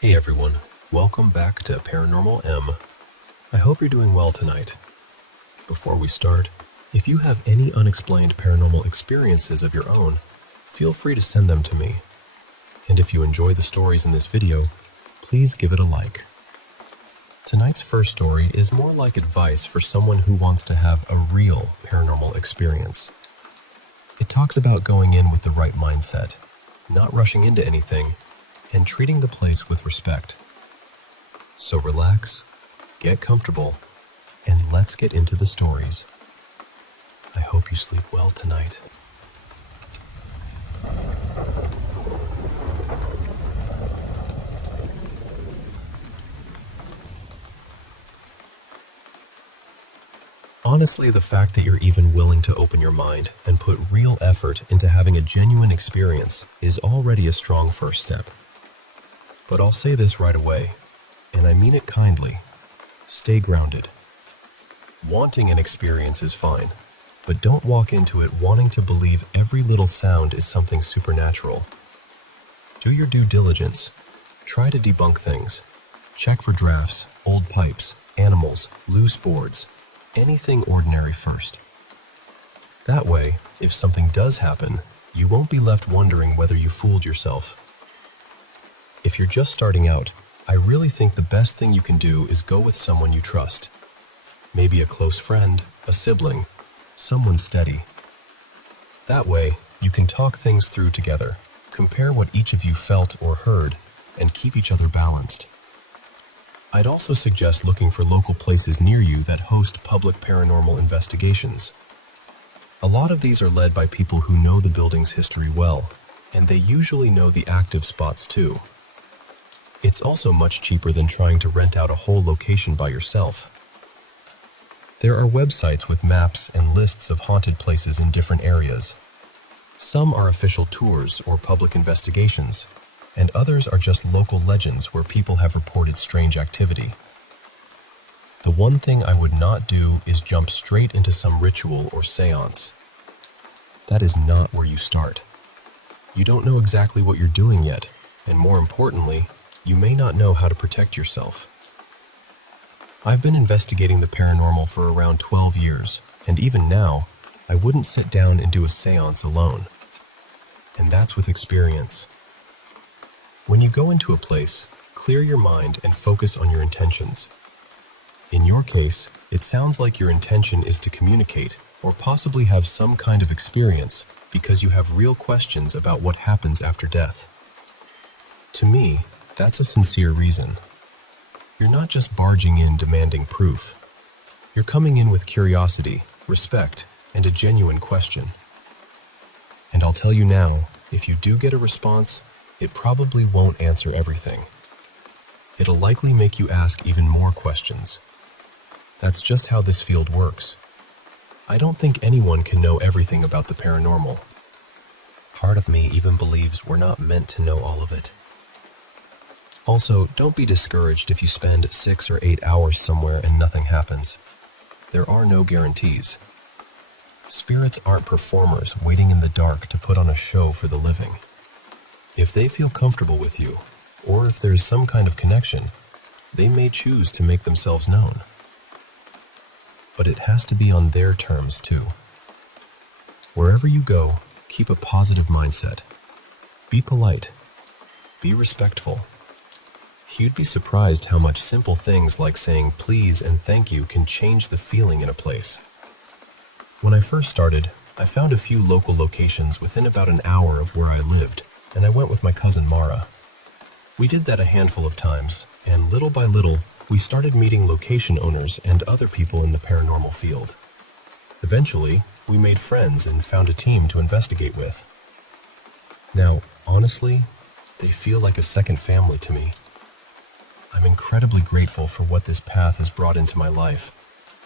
Hey everyone, welcome back to Paranormal M. I hope you're doing well tonight. Before we start, if you have any unexplained paranormal experiences of your own, feel free to send them to me. And if you enjoy the stories in this video, please give it a like. Tonight's first story is more like advice for someone who wants to have a real paranormal experience. It talks about going in with the right mindset, not rushing into anything, and treating the place with respect. So relax, get comfortable, and let's get into the stories. I hope you sleep well tonight. Honestly, the fact that you're even willing to open your mind and put real effort into having a genuine experience is already a strong first step. But I'll say this right away, and I mean it kindly. Stay grounded. Wanting an experience is fine, but don't walk into it wanting to believe every little sound is something supernatural. Do your due diligence. Try to debunk things. Check for drafts, old pipes, animals, loose boards, anything ordinary first. That way, if something does happen, you won't be left wondering whether you fooled yourself. If you're just starting out, I really think the best thing you can do is go with someone you trust. Maybe a close friend, a sibling, someone steady. That way, you can talk things through together, compare what each of you felt or heard, and keep each other balanced. I'd also suggest looking for local places near you that host public paranormal investigations. A lot of these are led by people who know the building's history well, and they usually know the active spots too. It's also much cheaper than trying to rent out a whole location by yourself. There are websites with maps and lists of haunted places in different areas. Some are official tours or public investigations, and others are just local legends where people have reported strange activity. The one thing I would not do is jump straight into some ritual or seance. That is not where you start. You don't know exactly what you're doing yet, and more importantly, you may not know how to protect yourself. I've been investigating the paranormal for around 12 years, and even now, I wouldn't sit down and do a seance alone. And that's with experience. When you go into a place, clear your mind and focus on your intentions. In your case, it sounds like your intention is to communicate or possibly have some kind of experience because you have real questions about what happens after death. To me, that's a sincere reason. You're not just barging in demanding proof. You're coming in with curiosity, respect, and a genuine question. And I'll tell you now, if you do get a response, it probably won't answer everything. It'll likely make you ask even more questions. That's just how this field works. I don't think anyone can know everything about the paranormal. Part of me even believes we're not meant to know all of it. Also, don't be discouraged if you spend 6 or 8 hours somewhere and nothing happens. There are no guarantees. Spirits aren't performers waiting in the dark to put on a show for the living. If they feel comfortable with you, or if there is some kind of connection, they may choose to make themselves known. But it has to be on their terms too. Wherever you go, keep a positive mindset. Be polite. Be respectful. You'd be surprised how much simple things like saying please and thank you can change the feeling in a place. When I first started, I found a few local locations within about an hour of where I lived, and I went with my cousin Mara. We did that a handful of times, and little by little, we started meeting location owners and other people in the paranormal field. Eventually, we made friends and found a team to investigate with. Now, honestly, they feel like a second family to me. I'm incredibly grateful for what this path has brought into my life,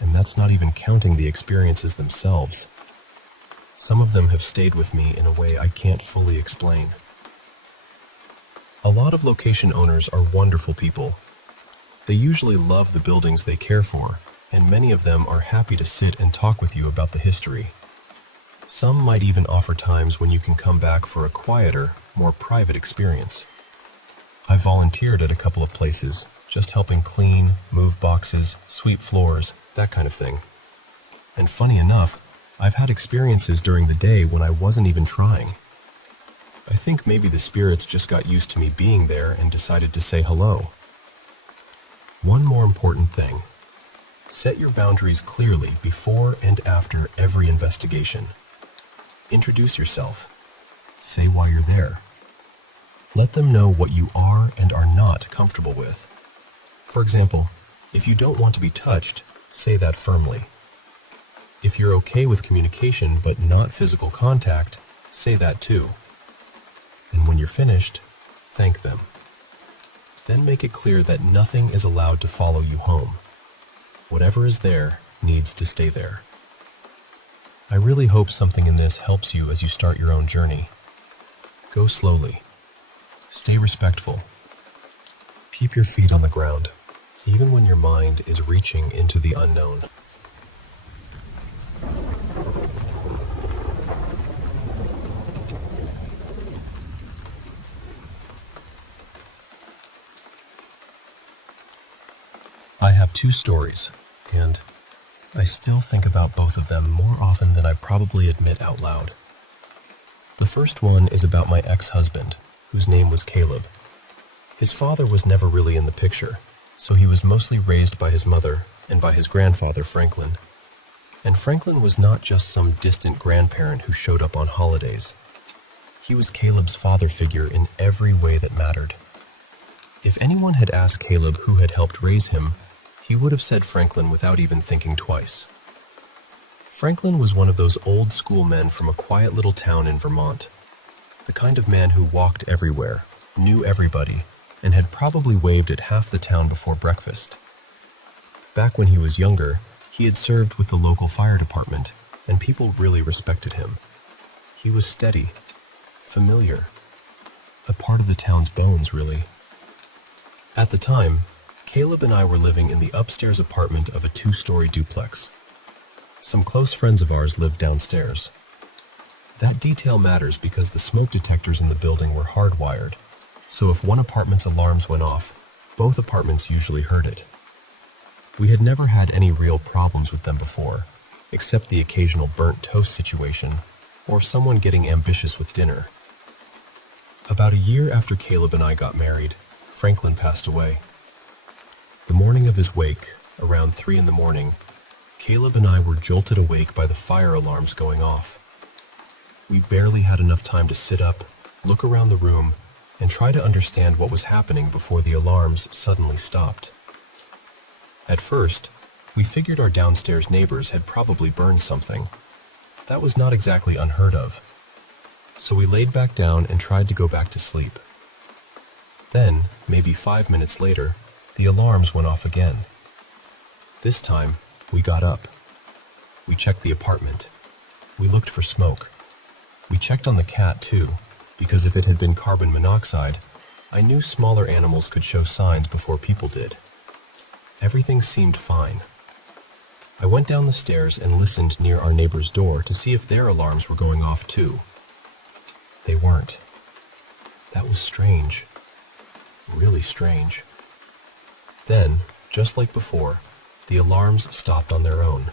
and that's not even counting the experiences themselves. Some of them have stayed with me in a way I can't fully explain. A lot of location owners are wonderful people. They usually love the buildings they care for, and many of them are happy to sit and talk with you about the history. Some might even offer times when you can come back for a quieter, more private experience. I volunteered at a couple of places, just helping clean, move boxes, sweep floors, that kind of thing. And funny enough, I've had experiences during the day when I wasn't even trying. I think maybe the spirits just got used to me being there and decided to say hello. One more important thing. Set your boundaries clearly before and after every investigation. Introduce yourself. Say why you're there. Let them know what you are and are not comfortable with. For example, if you don't want to be touched, say that firmly. If you're okay with communication but not physical contact, say that too. And when you're finished, thank them. Then make it clear that nothing is allowed to follow you home. Whatever is there needs to stay there. I really hope something in this helps you as you start your own journey. Go slowly. Stay respectful. Keep your feet on the ground, even when your mind is reaching into the unknown. I have two stories, and I still think about both of them more often than I probably admit out loud. The first one is about my ex-husband, whose name was Caleb. His father was never really in the picture, so he was mostly raised by his mother and by his grandfather, Franklin. And Franklin was not just some distant grandparent who showed up on holidays. He was Caleb's father figure in every way that mattered. If anyone had asked Caleb who had helped raise him, he would have said Franklin without even thinking twice. Franklin was one of those old school men from a quiet little town in Vermont. The kind of man who walked everywhere, knew everybody, and had probably waved at half the town before breakfast. Back when he was younger, he had served with the local fire department, and people really respected him. He was steady, familiar, a part of the town's bones, really. At the time, Caleb and I were living in the upstairs apartment of a 2-story duplex. Some close friends of ours lived downstairs. That detail matters because the smoke detectors in the building were hardwired, so if one apartment's alarms went off, both apartments usually heard it. We had never had any real problems with them before, except the occasional burnt toast situation, or someone getting ambitious with dinner. About a year after Caleb and I got married, Franklin passed away. The morning of his wake, around 3 a.m, Caleb and I were jolted awake by the fire alarms going off. We barely had enough time to sit up, look around the room, and try to understand what was happening before the alarms suddenly stopped. At first, we figured our downstairs neighbors had probably burned something. That was not exactly unheard of. So we laid back down and tried to go back to sleep. Then, maybe 5 minutes later, the alarms went off again. This time, we got up. We checked the apartment. We looked for smoke. We checked on the cat too, because if it had been carbon monoxide, I knew smaller animals could show signs before people did. Everything seemed fine. I went down the stairs and listened near our neighbor's door to see if their alarms were going off too. They weren't. That was strange. Really strange. Then, just like before, the alarms stopped on their own.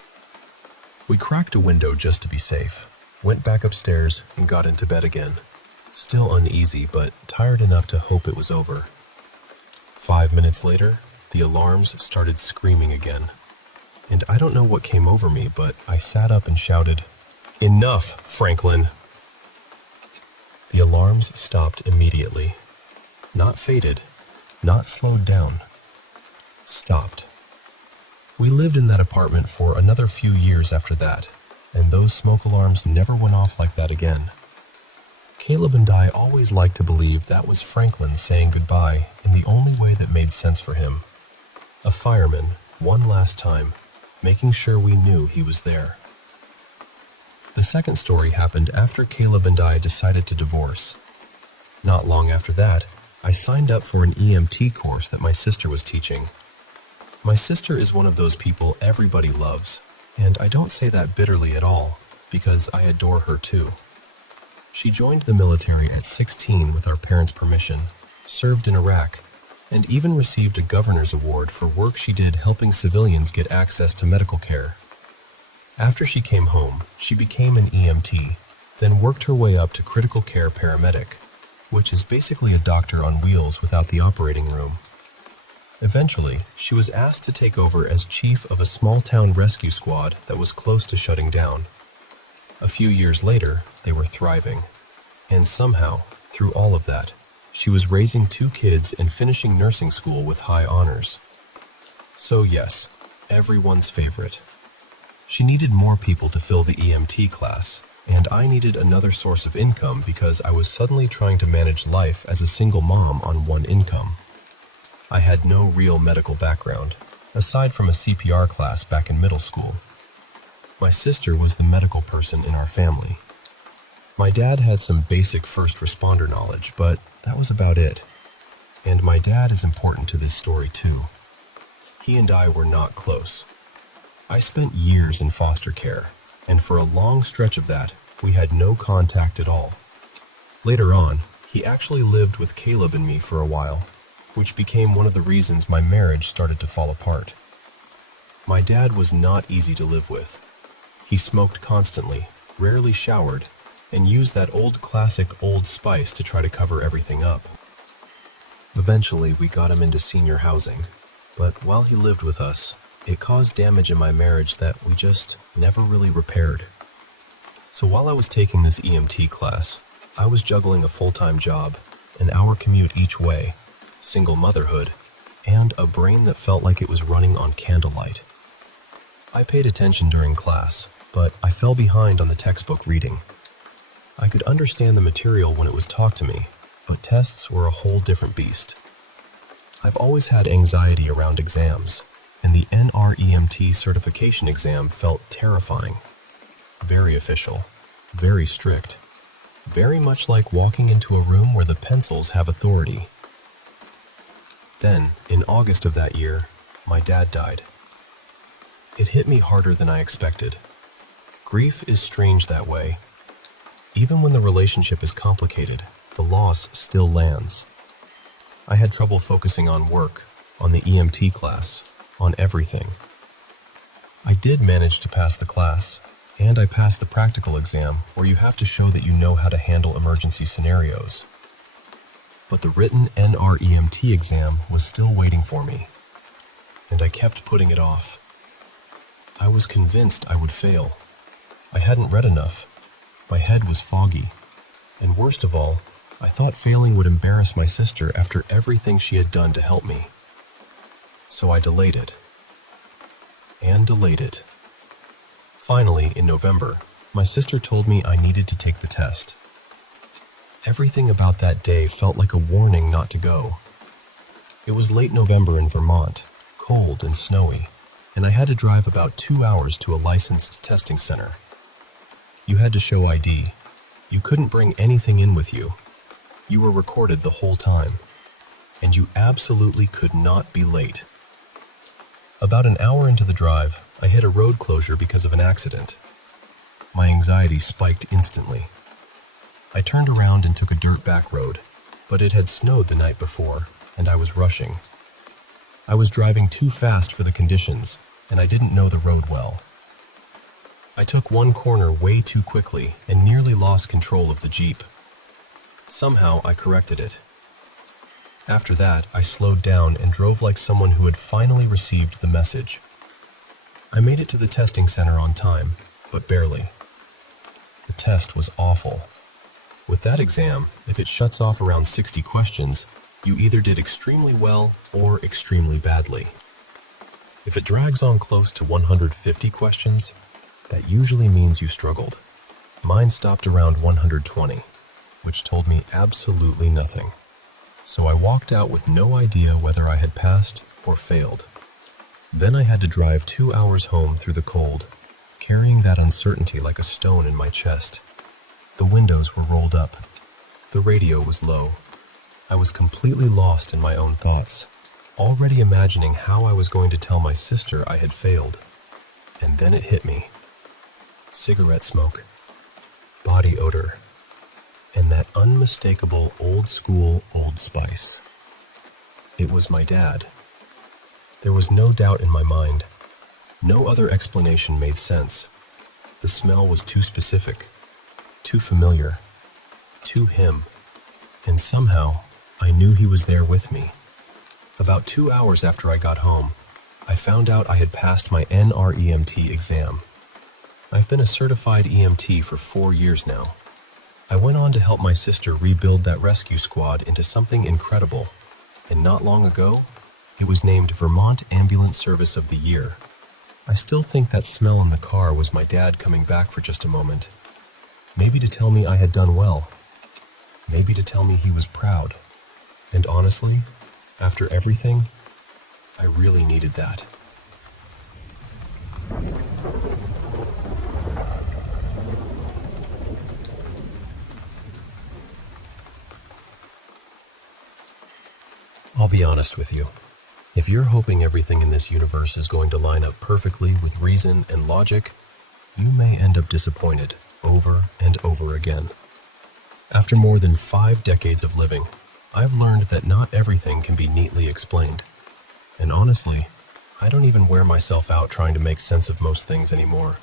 We cracked a window just to be safe, went back upstairs, and got into bed again. Still uneasy, but tired enough to hope it was over. 5 minutes later, the alarms started screaming again. And I don't know what came over me, but I sat up and shouted, "Enough, Franklin!" The alarms stopped immediately. Not faded, not slowed down. Stopped. We lived in that apartment for another few years after that, and those smoke alarms never went off like that again. Caleb and I always liked to believe that was Franklin saying goodbye in the only way that made sense for him. A fireman, one last time, making sure we knew he was there. The second story happened after Caleb and I decided to divorce. Not long after that, I signed up for an EMT course that my sister was teaching. My sister is one of those people everybody loves, and I don't say that bitterly at all, because I adore her too. She joined the military at 16 with our parents' permission, served in Iraq, and even received a governor's award for work she did helping civilians get access to medical care. After she came home, she became an EMT, then worked her way up to critical care paramedic, which is basically a doctor on wheels without the operating room. Eventually, she was asked to take over as chief of a small-town rescue squad that was close to shutting down. A few years later, they were thriving. And somehow, through all of that, she was raising 2 kids and finishing nursing school with high honors. So yes, everyone's favorite. She needed more people to fill the EMT class, and I needed another source of income because I was suddenly trying to manage life as a single mom on one income. I had no real medical background, aside from a CPR class back in middle school. My sister was the medical person in our family. My dad had some basic first responder knowledge, but that was about it. And my dad is important to this story too. He and I were not close. I spent years in foster care, and for a long stretch of that, we had no contact at all. Later on, he actually lived with Caleb and me for a while, which became one of the reasons my marriage started to fall apart. My dad was not easy to live with. He smoked constantly, rarely showered, and used that old classic Old Spice to try to cover everything up. Eventually, we got him into senior housing, but while he lived with us, it caused damage in my marriage that we just never really repaired. So while I was taking this EMT class, I was juggling a full-time job, an hour commute each way, single motherhood, and a brain that felt like it was running on candlelight. I paid attention during class, but I fell behind on the textbook reading. I could understand the material when it was taught to me, but tests were a whole different beast. I've always had anxiety around exams, and the NREMT certification exam felt terrifying. Very official, very strict, very much like walking into a room where the pencils have authority. Then, in August of that year, my dad died. It hit me harder than I expected. Grief is strange that way. Even when the relationship is complicated, the loss still lands. I had trouble focusing on work, on the EMT class, on everything. I did manage to pass the class, and I passed the practical exam where you have to show that you know how to handle emergency scenarios. But the written NREMT exam was still waiting for me, and I kept putting it off. I was convinced I would fail. I hadn't read enough. My head was foggy, and worst of all, I thought failing would embarrass my sister after everything she had done to help me. So I delayed it, and delayed it. Finally, in November, my sister told me I needed to take the test. Everything about that day felt like a warning not to go. It was late November in Vermont, cold and snowy, and I had to drive about 2 hours to a licensed testing center. You had to show ID. You couldn't bring anything in with you. You were recorded the whole time, and you absolutely could not be late. About an hour into the drive, I hit a road closure because of an accident. My anxiety spiked instantly. I turned around and took a dirt back road, but it had snowed the night before, and I was rushing. I was driving too fast for the conditions, and I didn't know the road well. I took one corner way too quickly and nearly lost control of the Jeep. Somehow I corrected it. After that, I slowed down and drove like someone who had finally received the message. I made it to the testing center on time, but barely. The test was awful. With that exam, if it shuts off around 60 questions, you either did extremely well or extremely badly. If it drags on close to 150 questions, that usually means you struggled. Mine stopped around 120, which told me absolutely nothing. So I walked out with no idea whether I had passed or failed. Then I had to drive 2 hours home through the cold, carrying that uncertainty like a stone in my chest. The windows were rolled up. The radio was low. I was completely lost in my own thoughts, already imagining how I was going to tell my sister I had failed. And then it hit me. Cigarette smoke, body odor, and that unmistakable old school Old Spice. It was my dad. There was no doubt in my mind. No other explanation made sense. The smell was too specific, too familiar, too him, and somehow I knew he was there with me. About 2 hours after I got home, I found out I had passed my NREMT exam. I've been a certified EMT for 4 years now. I went on to help my sister rebuild that rescue squad into something incredible, and not long ago, it was named Vermont Ambulance Service of the Year. I still think that smell in the car was my dad coming back for just a moment. Maybe to tell me I had done well. Maybe to tell me he was proud. And honestly, after everything, I really needed that. I'll be honest with you. If you're hoping everything in this universe is going to line up perfectly with reason and logic, you may end up disappointed over and over again. After more than 5 decades of living, I've learned that not everything can be neatly explained. And honestly, I don't even wear myself out trying to make sense of most things anymore.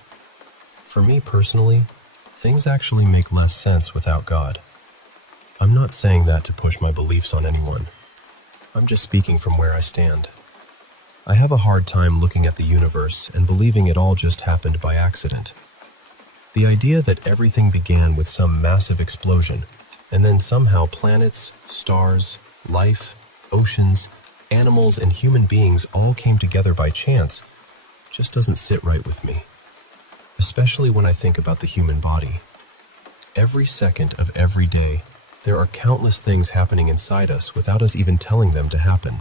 For me personally, things actually make less sense without God. I'm not saying that to push my beliefs on anyone. I'm just speaking from where I stand. I have a hard time looking at the universe and believing it all just happened by accident. The idea that everything began with some massive explosion, and then somehow planets, stars, life, oceans, animals, and human beings all came together by chance just doesn't sit right with me. Especially when I think about the human body. Every second of every day, there are countless things happening inside us without us even telling them to happen.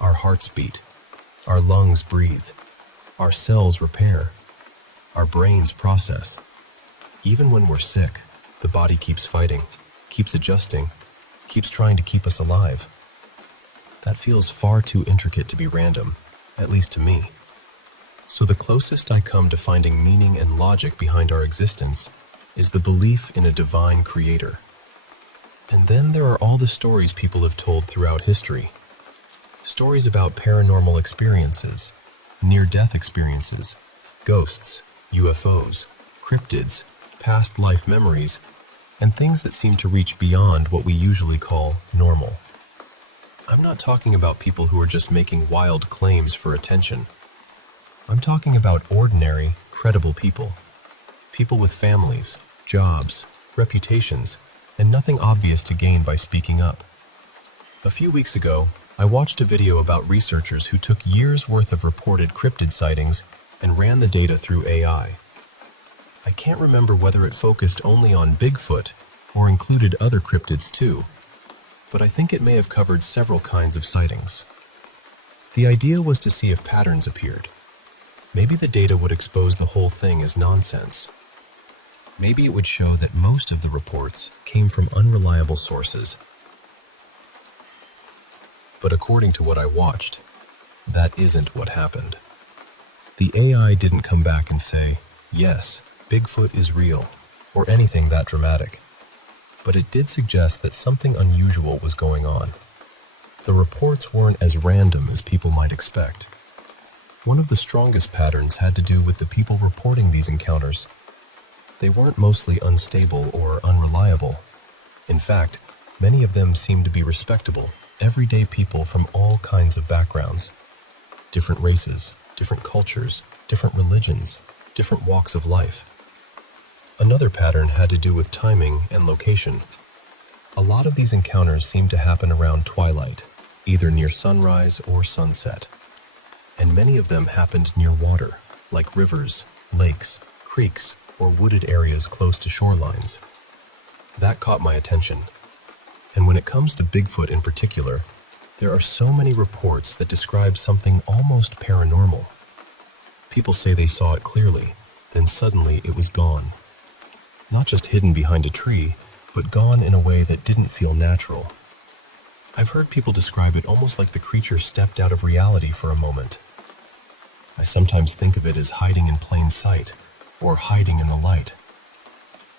Our hearts beat, our lungs breathe, our cells repair, our brains process. Even when we're sick, the body keeps fighting, keeps adjusting, keeps trying to keep us alive. That feels far too intricate to be random, at least to me. So the closest I come to finding meaning and logic behind our existence is the belief in a divine creator. And then there are all the stories people have told throughout history. Stories about paranormal experiences, near-death experiences, ghosts, UFOs, cryptids, past life memories, and things that seem to reach beyond what we usually call normal. I'm not talking about people who are just making wild claims for attention. I'm talking about ordinary, credible people. People with families, jobs, reputations, and nothing obvious to gain by speaking up. A few weeks ago, I watched a video about researchers who took years' worth of reported cryptid sightings and ran the data through AI. I can't remember whether it focused only on Bigfoot or included other cryptids too, but I think it may have covered several kinds of sightings. The idea was to see if patterns appeared. Maybe the data would expose the whole thing as nonsense. Maybe it would show that most of the reports came from unreliable sources. But according to what I watched, that isn't what happened. The AI didn't come back and say, yes, Bigfoot is real, or anything that dramatic. But it did suggest that something unusual was going on. The reports weren't as random as people might expect. One of the strongest patterns had to do with the people reporting these encounters. They weren't mostly unstable or unreliable. In fact, many of them seemed to be respectable, everyday people from all kinds of backgrounds. Different races, different cultures, different religions, different walks of life. Another pattern had to do with timing and location. A lot of these encounters seemed to happen around twilight, either near sunrise or sunset. And many of them happened near water, like rivers, lakes, creeks, or wooded areas close to shorelines. That caught my attention. And when it comes to Bigfoot in particular, there are so many reports that describe something almost paranormal. People say they saw it clearly, then suddenly it was gone. Not just hidden behind a tree, but gone in a way that didn't feel natural. I've heard people describe it almost like the creature stepped out of reality for a moment. I sometimes think of it as hiding in plain sight, or hiding in the light.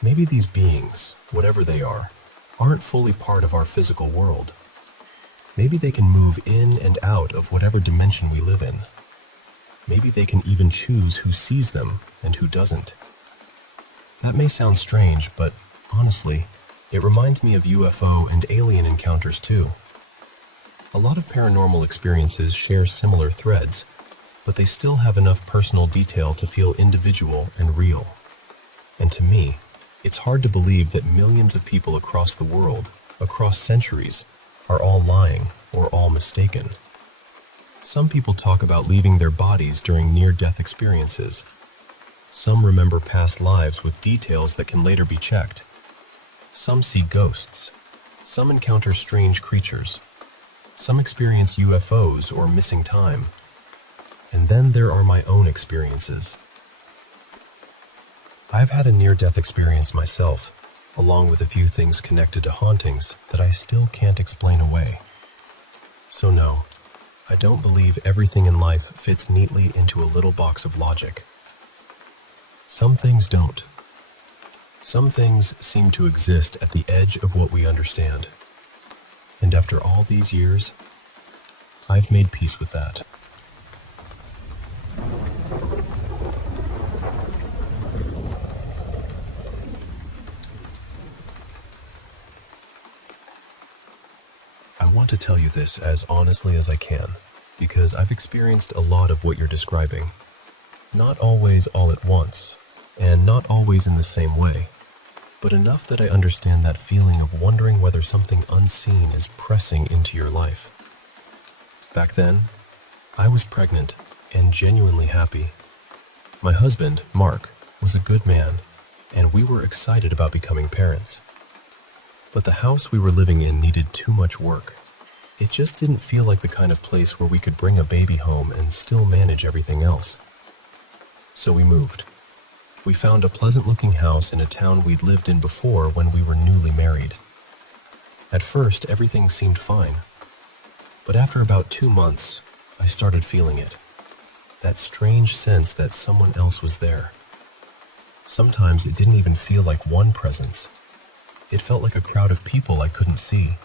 Maybe these beings, whatever they are, aren't fully part of our physical world. Maybe they can move in and out of whatever dimension we live in. Maybe they can even choose who sees them and who doesn't. That may sound strange, but honestly, it reminds me of UFO and alien encounters too. A lot of paranormal experiences share similar threads, but they still have enough personal detail to feel individual and real. And to me, it's hard to believe that millions of people across the world, across centuries, are all lying or all mistaken. Some people talk about leaving their bodies during near-death experiences. Some remember past lives with details that can later be checked. Some see ghosts. Some encounter strange creatures. Some experience UFOs or missing time. And then there are my own experiences. I've had a near-death experience myself, along with a few things connected to hauntings that I still can't explain away. So no, I don't believe everything in life fits neatly into a little box of logic. Some things don't. Some things seem to exist at the edge of what we understand. And after all these years, I've made peace with that. I want to tell you this as honestly as I can, because I've experienced a lot of what you're describing. Not always all at once, and not always in the same way, but enough that I understand that feeling of wondering whether something unseen is pressing into your life. Back then, I was pregnant and genuinely happy. My husband, Mark, was a good man, and we were excited about becoming parents. But the house we were living in needed too much work. It just didn't feel like the kind of place where we could bring a baby home and still manage everything else. So we moved. We found a pleasant-looking house in a town we'd lived in before when we were newly married. At first, everything seemed fine. But after about 2 months, I started feeling it. That strange sense that someone else was there. Sometimes it didn't even feel like one presence. It felt like a crowd of people I couldn't see.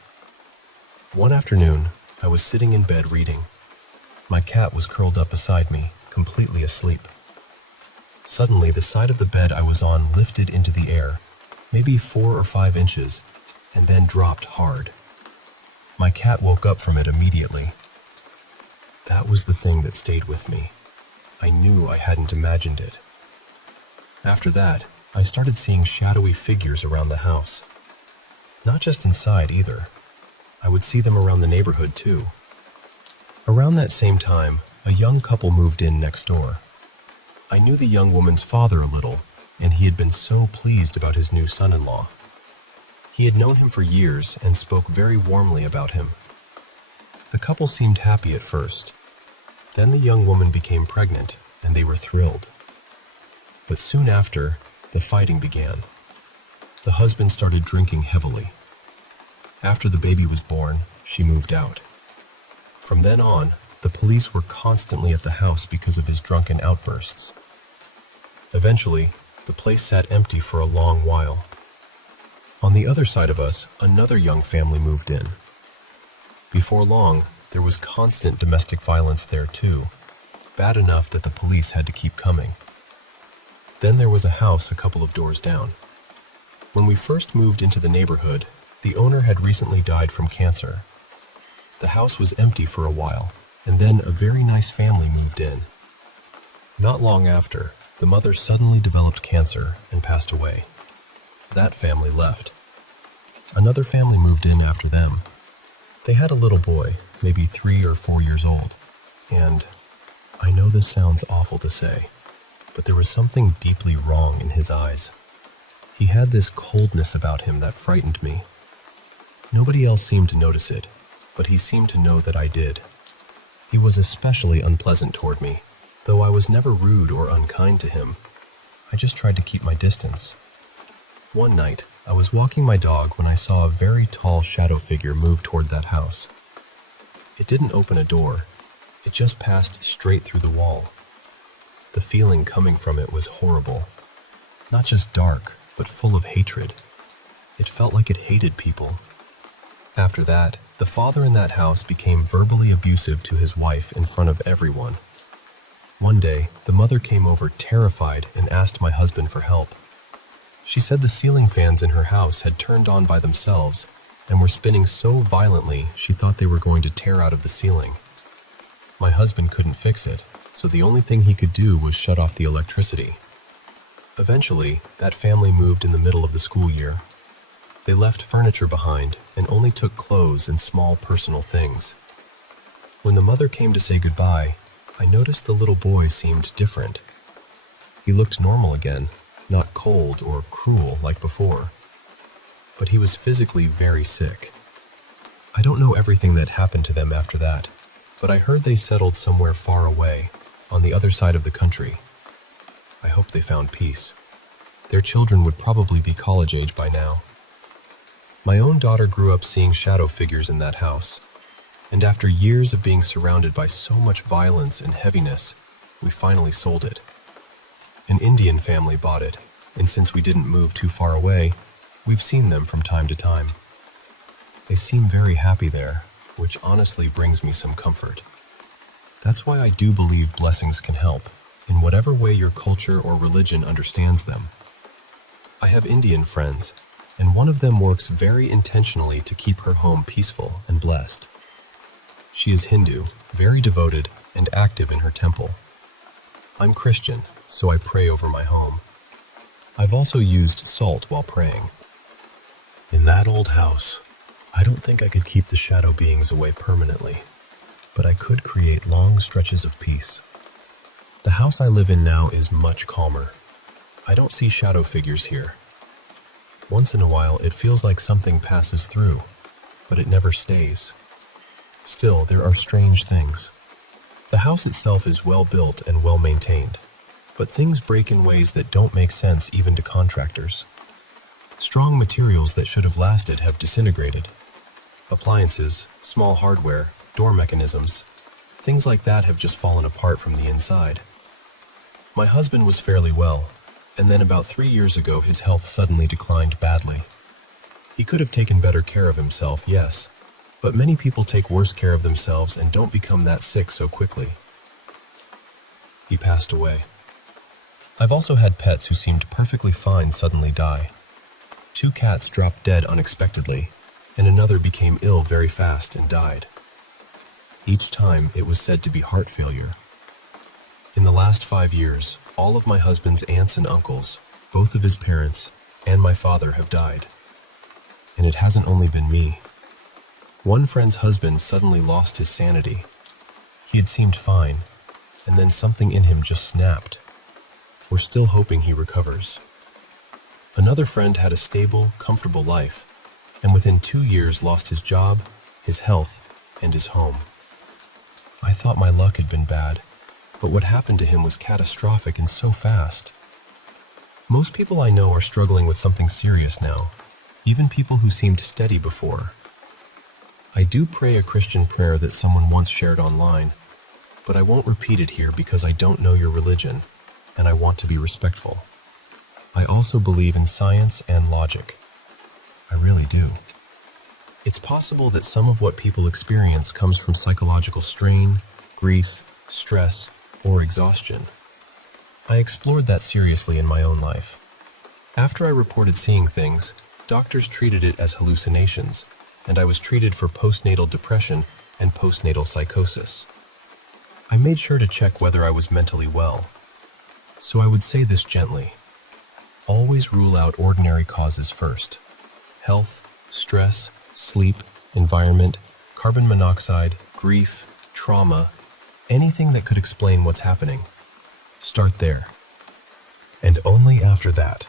One afternoon, I was sitting in bed reading. My cat was curled up beside me, completely asleep. Suddenly, the side of the bed I was on lifted into the air, maybe 4 or 5 inches, and then dropped hard. My cat woke up from it immediately. That was the thing that stayed with me. I knew I hadn't imagined it. After that, I started seeing shadowy figures around the house. Not just inside either. I would see them around the neighborhood too. Around that same time, a young couple moved in next door. I knew the young woman's father a little, and he had been so pleased about his new son-in-law. He had known him for years and spoke very warmly about him. The couple seemed happy at first. Then the young woman became pregnant, and they were thrilled. But soon after, the fighting began. The husband started drinking heavily. After the baby was born, she moved out. From then on, the police were constantly at the house because of his drunken outbursts. Eventually, the place sat empty for a long while. On the other side of us, another young family moved in. Before long, there was constant domestic violence there too, bad enough that the police had to keep coming. Then there was a house a couple of doors down. When we first moved into the neighborhood, the owner had recently died from cancer. The house was empty for a while, and then a very nice family moved in. Not long after, the mother suddenly developed cancer and passed away. That family left. Another family moved in after them. They had a little boy, maybe 3 or 4 years old, and I know this sounds awful to say, but there was something deeply wrong in his eyes. He had this coldness about him that frightened me. Nobody else seemed to notice it, but he seemed to know that I did. He was especially unpleasant toward me, though I was never rude or unkind to him. I just tried to keep my distance. One night, I was walking my dog when I saw a very tall shadow figure move toward that house. It didn't open a door. It just passed straight through the wall. The feeling coming from it was horrible. Not just dark, but full of hatred. It felt like it hated people. After that, the father in that house became verbally abusive to his wife in front of everyone. One day, the mother came over terrified and asked my husband for help. She said the ceiling fans in her house had turned on by themselves and were spinning so violently she thought they were going to tear out of the ceiling. My husband couldn't fix it, so the only thing he could do was shut off the electricity. Eventually, that family moved in the middle of the school year. They left furniture behind and only took clothes and small personal things. When the mother came to say goodbye, I noticed the little boy seemed different. He looked normal again, not cold or cruel like before. But he was physically very sick. I don't know everything that happened to them after that, but I heard they settled somewhere far away, on the other side of the country. I hope they found peace. Their children would probably be college age by now. My own daughter grew up seeing shadow figures in that house, and after years of being surrounded by so much violence and heaviness, we finally sold it. An Indian family bought it, and since we didn't move too far away, we've seen them from time to time. They seem very happy there, which honestly brings me some comfort. That's why I do believe blessings can help, in whatever way your culture or religion understands them. I have Indian friends, and one of them works very intentionally to keep her home peaceful and blessed. She is Hindu, very devoted, and active in her temple. I'm Christian, so I pray over my home. I've also used salt while praying. In that old house, I don't think I could keep the shadow beings away permanently, but I could create long stretches of peace. The house I live in now is much calmer. I don't see shadow figures here. Once in a while, it feels like something passes through, but it never stays. Still, there are strange things. The house itself is well built and well maintained, but things break in ways that don't make sense even to contractors. Strong materials that should have lasted have disintegrated. Appliances, small hardware, door mechanisms, things like that have just fallen apart from the inside. My husband was fairly well, and then about 3 years ago his health suddenly declined badly. He could have taken better care of himself, yes, but many people take worse care of themselves and don't become that sick so quickly. He passed away. I've also had pets who seemed perfectly fine suddenly die. 2 cats dropped dead unexpectedly, and another became ill very fast and died. Each time it was said to be heart failure. In the last 5 years, all of my husband's aunts and uncles, both of his parents, and my father have died. And it hasn't only been me. One friend's husband suddenly lost his sanity. He had seemed fine, and then something in him just snapped. We're still hoping he recovers. Another friend had a stable, comfortable life, and within 2 years lost his job, his health, and his home. I thought my luck had been bad, but what happened to him was catastrophic and so fast. Most people I know are struggling with something serious now, even people who seemed steady before. I do pray a Christian prayer that someone once shared online, but I won't repeat it here because I don't know your religion, and I want to be respectful. I also believe in science and logic. I really do. It's possible that some of what people experience comes from psychological strain, grief, stress, or exhaustion. I explored that seriously in my own life. After I reported seeing things, doctors treated it as hallucinations, and I was treated for postnatal depression and postnatal psychosis. I made sure to check whether I was mentally well. So I would say this gently. Always rule out ordinary causes first. Health, stress, sleep, environment, carbon monoxide, grief, trauma, anything that could explain what's happening. Start there. And only after that,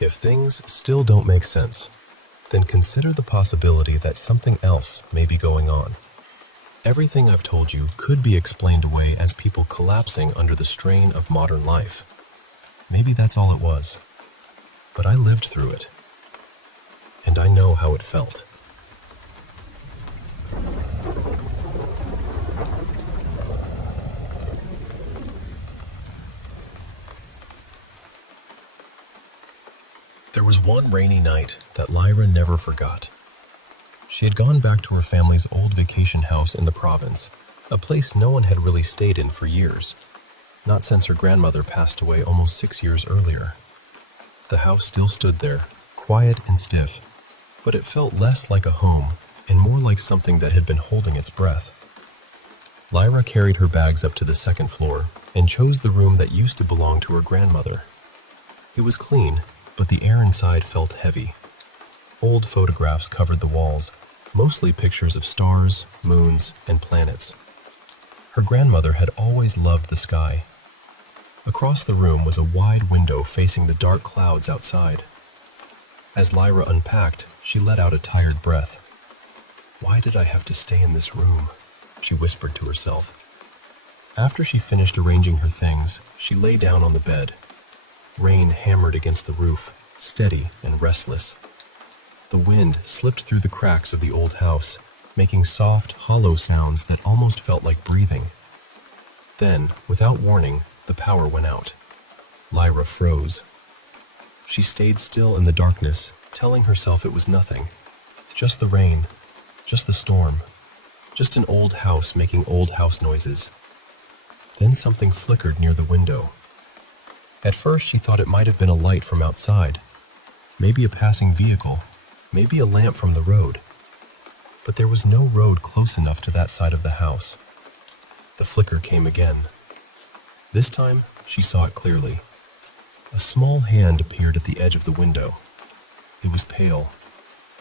if things still don't make sense, then consider the possibility that something else may be going on. Everything I've told you could be explained away as people collapsing under the strain of modern life. Maybe that's all it was. But I lived through it. And I know how it felt. There was one rainy night that Lyra never forgot. She had gone back to her family's old vacation house in the province, a place no one had really stayed in for years, not since her grandmother passed away almost 6 years earlier. The house still stood there, quiet and stiff, but it felt less like a home and more like something that had been holding its breath. Lyra carried her bags up to the second floor and chose the room that used to belong to her grandmother. It was clean, but the air inside felt heavy. Old photographs covered the walls, mostly pictures of stars, moons, and planets. Her grandmother had always loved the sky. Across the room was a wide window facing the dark clouds outside. As Lyra unpacked, she let out a tired breath. "Why did I have to stay in this room?" she whispered to herself. After she finished arranging her things, she lay down on the bed. Rain hammered against the roof, steady and restless. The wind slipped through the cracks of the old house, making soft, hollow sounds that almost felt like breathing. Then, without warning, the power went out. Lyra froze. She stayed still in the darkness, telling herself it was nothing. Just the rain, just the storm, just an old house making old house noises. Then something flickered near the window. At first she thought it might have been a light from outside, maybe a passing vehicle, maybe a lamp from the road. But there was no road close enough to that side of the house. The flicker came again. This time she saw it clearly. A small hand appeared at the edge of the window. It was pale,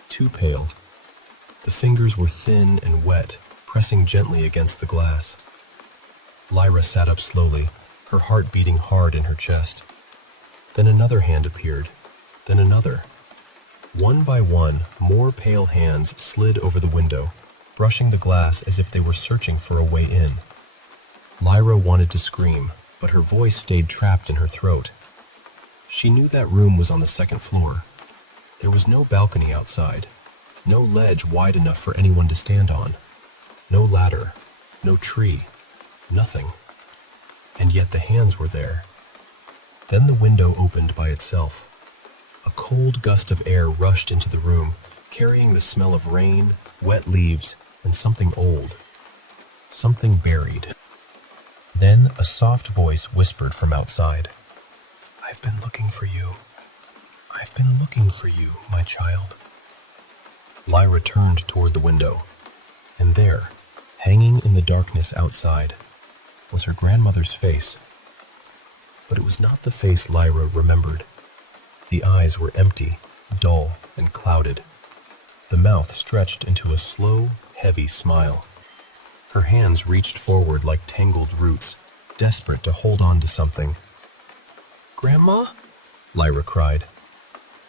too pale. The fingers were thin and wet, pressing gently against the glass. Lyra sat up slowly, her heart beating hard in her chest. Then another hand appeared, then another. One by one, more pale hands slid over the window, brushing the glass as if they were searching for a way in. Lyra wanted to scream, but her voice stayed trapped in her throat. She knew that room was on the second floor. There was no balcony outside, no ledge wide enough for anyone to stand on, no ladder, no tree, nothing. And yet the hands were there. Then the window opened by itself. A cold gust of air rushed into the room, carrying the smell of rain, wet leaves, and something old. Something buried. Then a soft voice whispered from outside. "I've been looking for you. I've been looking for you, my child." Lyra turned toward the window, and there, hanging in the darkness outside, was her grandmother's face. But it was not the face Lyra remembered. The eyes were empty, dull, and clouded. The mouth stretched into a slow, heavy smile. Her hands reached forward like tangled roots, desperate to hold on to something. "Grandma?" Lyra cried.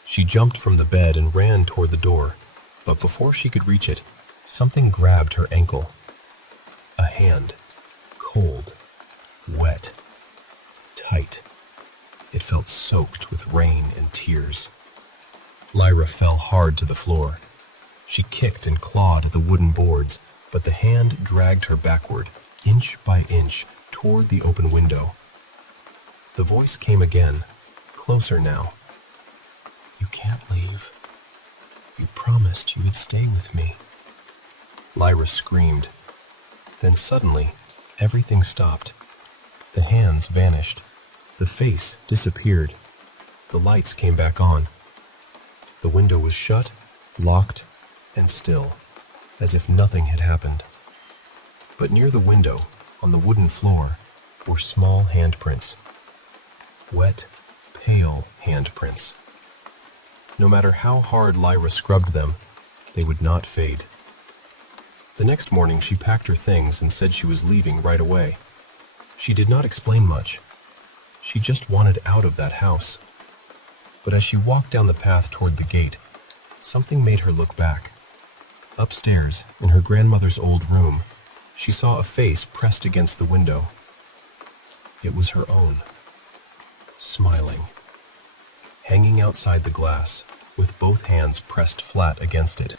She jumped from the bed and ran toward the door, but before she could reach it, something grabbed her ankle. A hand. Cold, wet, tight. It felt soaked with rain and tears. Lyra fell hard to the floor. She kicked and clawed at the wooden boards, but the hand dragged her backward, inch by inch, toward the open window. The voice came again, closer now. "You can't leave. You promised you would stay with me." Lyra screamed. Then suddenly, everything stopped. The hands vanished. The face disappeared. The lights came back on. The window was shut, locked, and still, as if nothing had happened. But near the window, on the wooden floor, were small handprints. Wet, pale handprints. No matter how hard Lyra scrubbed them, they would not fade. The next morning she packed her things and said she was leaving right away. She did not explain much. She just wanted out of that house. But as she walked down the path toward the gate, something made her look back. Upstairs, in her grandmother's old room, she saw a face pressed against the window. It was her own, smiling, hanging outside the glass, with both hands pressed flat against it.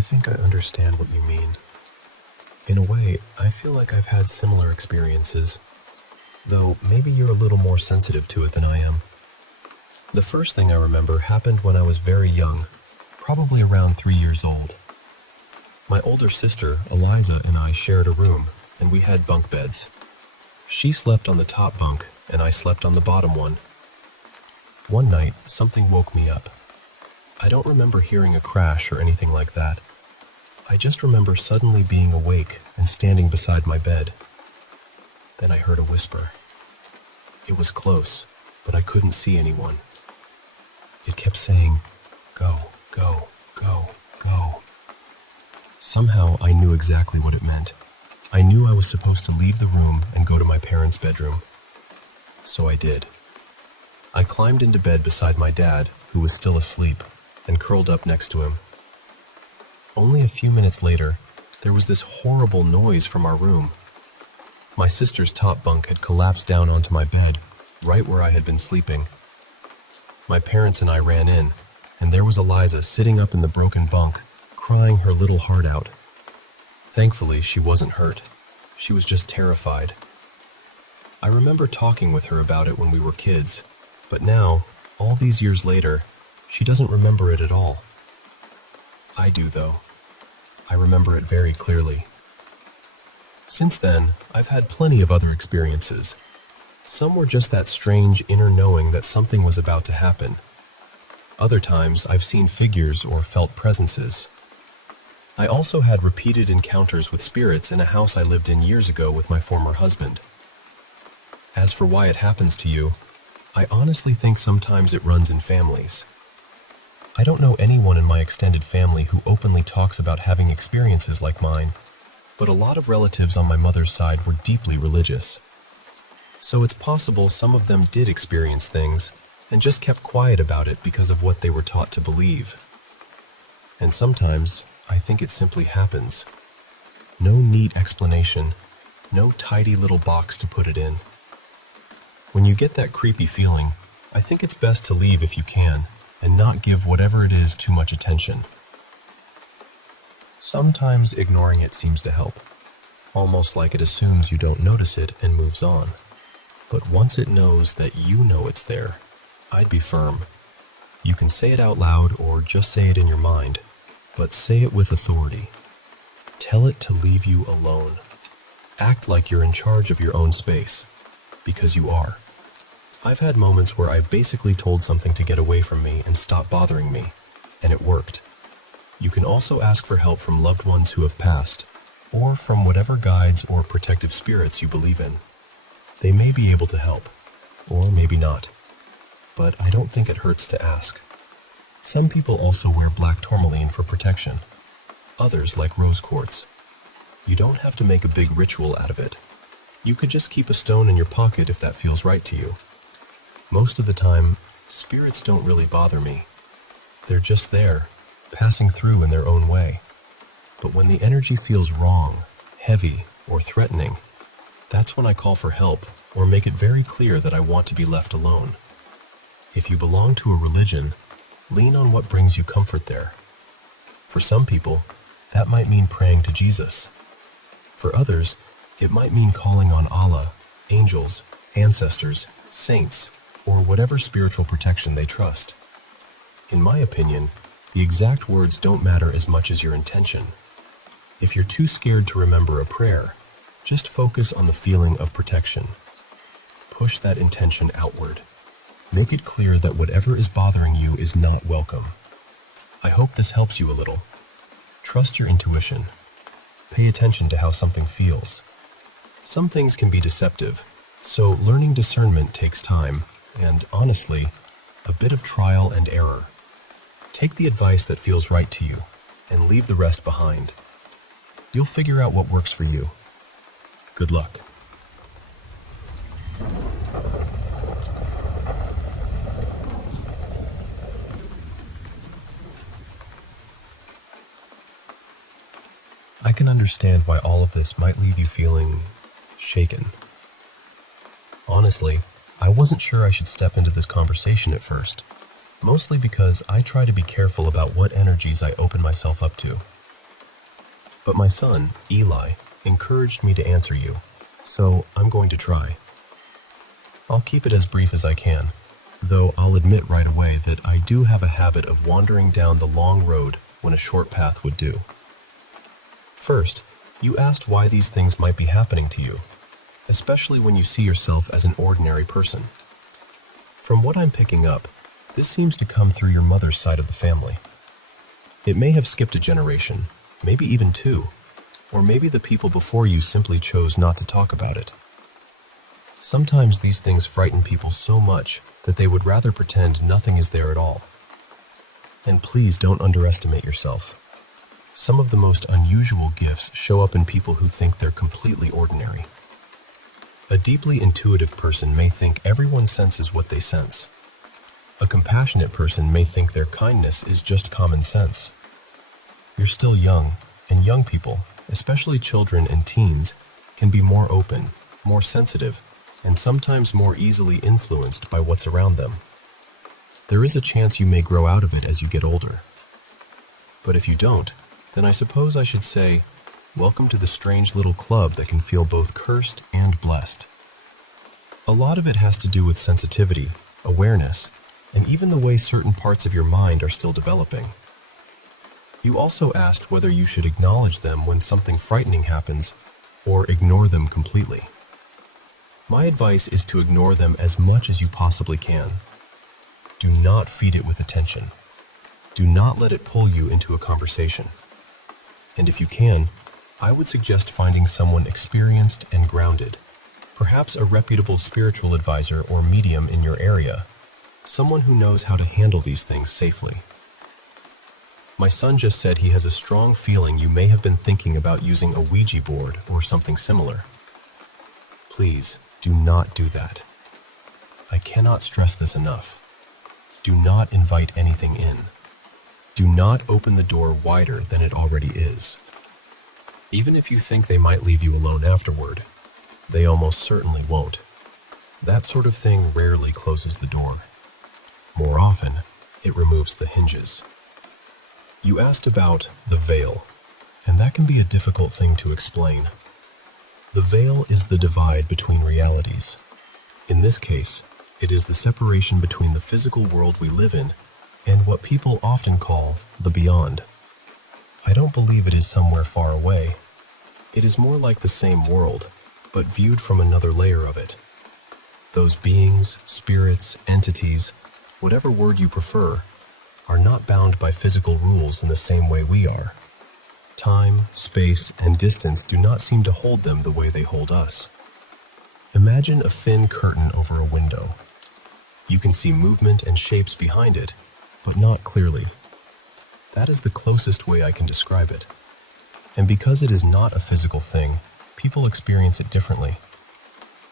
I think I understand what you mean. In a way, I feel like I've had similar experiences, though maybe you're a little more sensitive to it than I am. The first thing I remember happened when I was very young, probably around 3 years old. My older sister, Eliza, and I shared a room, and we had bunk beds. She slept on the top bunk, and I slept on the bottom one. One night, something woke me up. I don't remember hearing a crash or anything like that. I just remember suddenly being awake and standing beside my bed. Then I heard a whisper. It was close, but I couldn't see anyone. It kept saying, "Go, go, go, go." Somehow I knew exactly what it meant. I knew I was supposed to leave the room and go to my parents' bedroom. So I did. I climbed into bed beside my dad, who was still asleep, and curled up next to him. Only a few minutes later, there was this horrible noise from our room. My sister's top bunk had collapsed down onto my bed, right where I had been sleeping. My parents and I ran in, and there was Eliza sitting up in the broken bunk, crying her little heart out. Thankfully, she wasn't hurt. She was just terrified. I remember talking with her about it when we were kids, but now, all these years later, she doesn't remember it at all. I do, though. I remember it very clearly. Since then, I've had plenty of other experiences. Some were just that strange inner knowing that something was about to happen. Other times, I've seen figures or felt presences. I also had repeated encounters with spirits in a house I lived in years ago with my former husband. As for why it happens to you, I honestly think sometimes it runs in families. I don't know anyone in my extended family who openly talks about having experiences like mine, but a lot of relatives on my mother's side were deeply religious. So it's possible some of them did experience things and just kept quiet about it because of what they were taught to believe. And sometimes, I think it simply happens. No neat explanation, no tidy little box to put it in. When you get that creepy feeling, I think it's best to leave if you can, and not give whatever it is too much attention. Sometimes ignoring it seems to help, almost like it assumes you don't notice it and moves on. But once it knows that you know it's there, I'd be firm. You can say it out loud or just say it in your mind, but say it with authority. Tell it to leave you alone. Act like you're in charge of your own space, because you are. I've had moments where I basically told something to get away from me and stop bothering me, and it worked. You can also ask for help from loved ones who have passed, or from whatever guides or protective spirits you believe in. They may be able to help, or maybe not, but I don't think it hurts to ask. Some people also wear black tourmaline for protection, others like rose quartz. You don't have to make a big ritual out of it. You could just keep a stone in your pocket if that feels right to you. Most of the time, spirits don't really bother me. They're just there, passing through in their own way. But when the energy feels wrong, heavy, or threatening, that's when I call for help or make it very clear that I want to be left alone. If you belong to a religion, lean on what brings you comfort there. For some people, that might mean praying to Jesus. For others, it might mean calling on Allah, angels, ancestors, saints, or whatever spiritual protection they trust. In my opinion, the exact words don't matter as much as your intention. If you're too scared to remember a prayer, just focus on the feeling of protection. Push that intention outward. Make it clear that whatever is bothering you is not welcome. I hope this helps you a little. Trust your intuition. Pay attention to how something feels. Some things can be deceptive, so learning discernment takes time and, honestly, a bit of trial and error. Take the advice that feels right to you and leave the rest behind. You'll figure out what works for you. Good luck. I can understand why all of this might leave you feeling shaken. Honestly, I wasn't sure I should step into this conversation at first, mostly because I try to be careful about what energies I open myself up to. But my son, Eli, encouraged me to answer you, so I'm going to try. I'll keep it as brief as I can, though I'll admit right away that I do have a habit of wandering down the long road when a short path would do. First, you asked why these things might be happening to you, especially when you see yourself as an ordinary person. From what I'm picking up, this seems to come through your mother's side of the family. It may have skipped a generation, maybe even two, or maybe the people before you simply chose not to talk about it. Sometimes these things frighten people so much that they would rather pretend nothing is there at all. And please don't underestimate yourself. Some of the most unusual gifts show up in people who think they're completely ordinary. A deeply intuitive person may think everyone senses what they sense. A compassionate person may think their kindness is just common sense. You're still young, and young people, especially children and teens, can be more open, more sensitive, and sometimes more easily influenced by what's around them. There is a chance you may grow out of it as you get older. But if you don't, then I suppose I should say, welcome to the strange little club that can feel both cursed and blessed. A lot of it has to do with sensitivity, awareness, and even the way certain parts of your mind are still developing. You also asked whether you should acknowledge them when something frightening happens, or ignore them completely. My advice is to ignore them as much as you possibly can. Do not feed it with attention. Do not let it pull you into a conversation. And if you can, I would suggest finding someone experienced and grounded, perhaps a reputable spiritual advisor or medium in your area, someone who knows how to handle these things safely. My son just said he has a strong feeling you may have been thinking about using a Ouija board or something similar. Please, do not do that. I cannot stress this enough. Do not invite anything in. Do not open the door wider than it already is. Even if you think they might leave you alone afterward, they almost certainly won't. That sort of thing rarely closes the door. More often, it removes the hinges. You asked about the veil, and that can be a difficult thing to explain. The veil is the divide between realities. In this case, it is the separation between the physical world we live in and what people often call the beyond. I don't believe it is somewhere far away. It is more like the same world, but viewed from another layer of it. Those beings, spirits, entities, whatever word you prefer, are not bound by physical rules in the same way we are. Time, space, and distance do not seem to hold them the way they hold us. Imagine a thin curtain over a window. You can see movement and shapes behind it, but not clearly. That is the closest way I can describe it. And because it is not a physical thing, people experience it differently.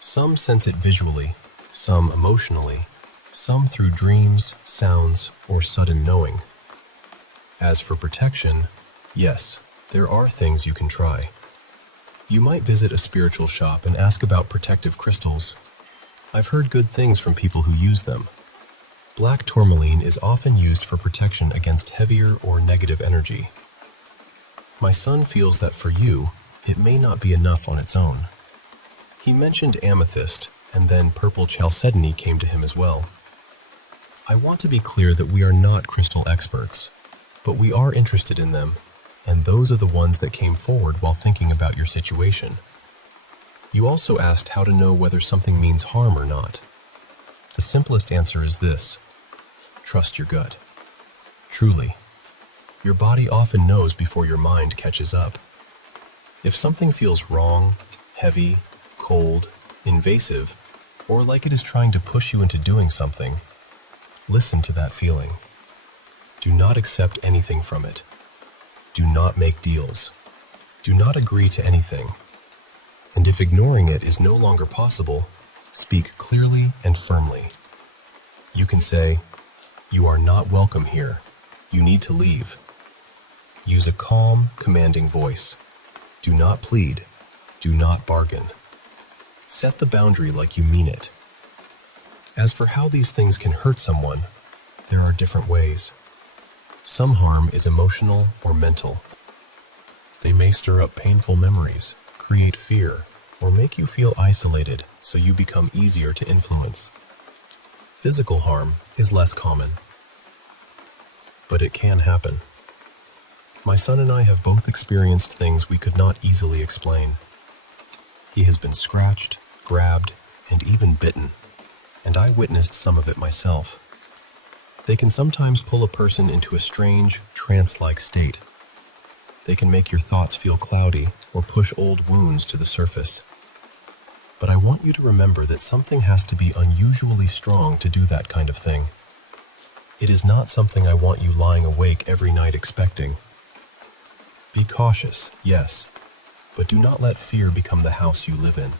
Some sense it visually, some emotionally, some through dreams, sounds, or sudden knowing. As for protection, yes, there are things you can try. You might visit a spiritual shop and ask about protective crystals. I've heard good things from people who use them. Black tourmaline is often used for protection against heavier or negative energy. My son feels that for you, it may not be enough on its own. He mentioned amethyst, and then purple chalcedony came to him as well. I want to be clear that we are not crystal experts, but we are interested in them, and those are the ones that came forward while thinking about your situation. You also asked how to know whether something means harm or not. The simplest answer is this: trust your gut. Truly. Your body often knows before your mind catches up. If something feels wrong, heavy, cold, invasive, or like it is trying to push you into doing something, listen to that feeling. Do not accept anything from it. Do not make deals. Do not agree to anything. And if ignoring it is no longer possible, speak clearly and firmly. You can say, "You are not welcome here. You need to leave." Use a calm, commanding voice. Do not plead. Do not bargain. Set the boundary like you mean it. As for how these things can hurt someone, there are different ways. Some harm is emotional or mental. They may stir up painful memories, create fear, or make you feel isolated so you become easier to influence. Physical harm is less common, but it can happen. My son and I have both experienced things we could not easily explain. He has been scratched, grabbed, and even bitten, and I witnessed some of it myself. They can sometimes pull a person into a strange, trance-like state. They can make your thoughts feel cloudy or push old wounds to the surface. But I want you to remember that something has to be unusually strong to do that kind of thing. It is not something I want you lying awake every night expecting. Be cautious, yes, but do not let fear become the house you live in.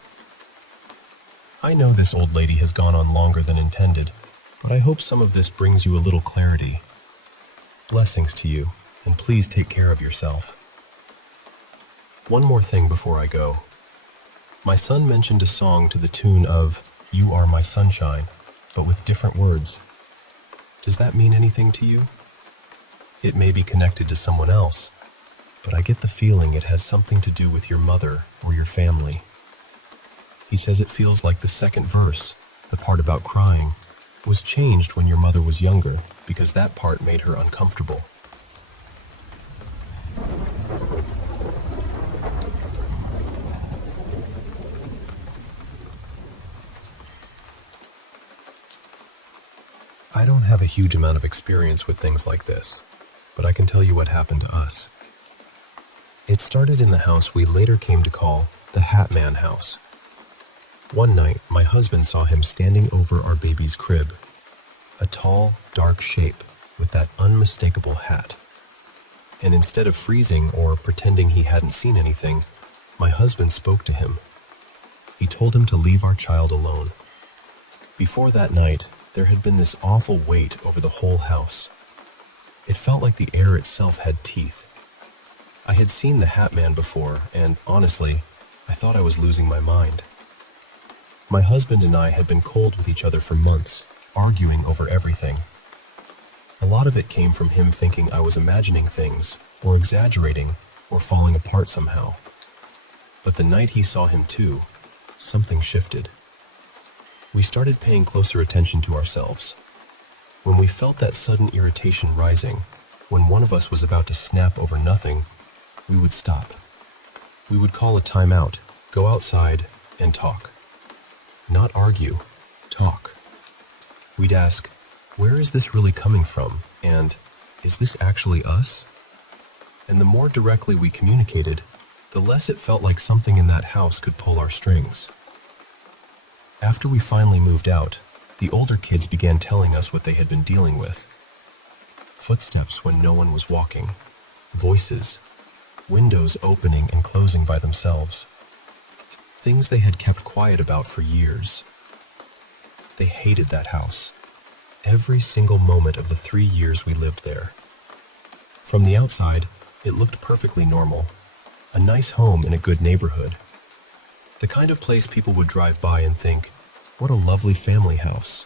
I know this old lady has gone on longer than intended, but I hope some of this brings you a little clarity. Blessings to you, and please take care of yourself. One more thing before I go. My son mentioned a song to the tune of "You Are My Sunshine," but with different words. Does that mean anything to you? It may be connected to someone else, but I get the feeling it has something to do with your mother or your family. He says it feels like the second verse, the part about crying, was changed when your mother was younger because that part made her uncomfortable. I don't have a huge amount of experience with things like this, but I can tell you what happened to us. It started in the house we later came to call the Hat Man house. One night, my husband saw him standing over our baby's crib, a tall, dark shape with that unmistakable hat. And instead of freezing or pretending he hadn't seen anything, my husband spoke to him. He told him to leave our child alone. Before that night, there had been this awful weight over the whole house. It felt like the air itself had teeth. I had seen the Hat Man before, and honestly, I thought I was losing my mind. My husband and I had been cold with each other for months, arguing over everything. A lot of it came from him thinking I was imagining things, or exaggerating, or falling apart somehow. But the night he saw him too, something shifted. We started paying closer attention to ourselves. When we felt that sudden irritation rising, when one of us was about to snap over nothing, we would stop. We would call a timeout, go outside, and talk. Not argue, talk. We'd ask, where is this really coming from? And is this actually us? And the more directly we communicated, the less it felt like something in that house could pull our strings. After we finally moved out, the older kids began telling us what they had been dealing with. Footsteps when no one was walking, voices, windows opening and closing by themselves. Things they had kept quiet about for years. They hated that house, every single moment of the 3 years we lived there. From the outside, it looked perfectly normal, a nice home in a good neighborhood. The kind of place people would drive by and think, what a lovely family house.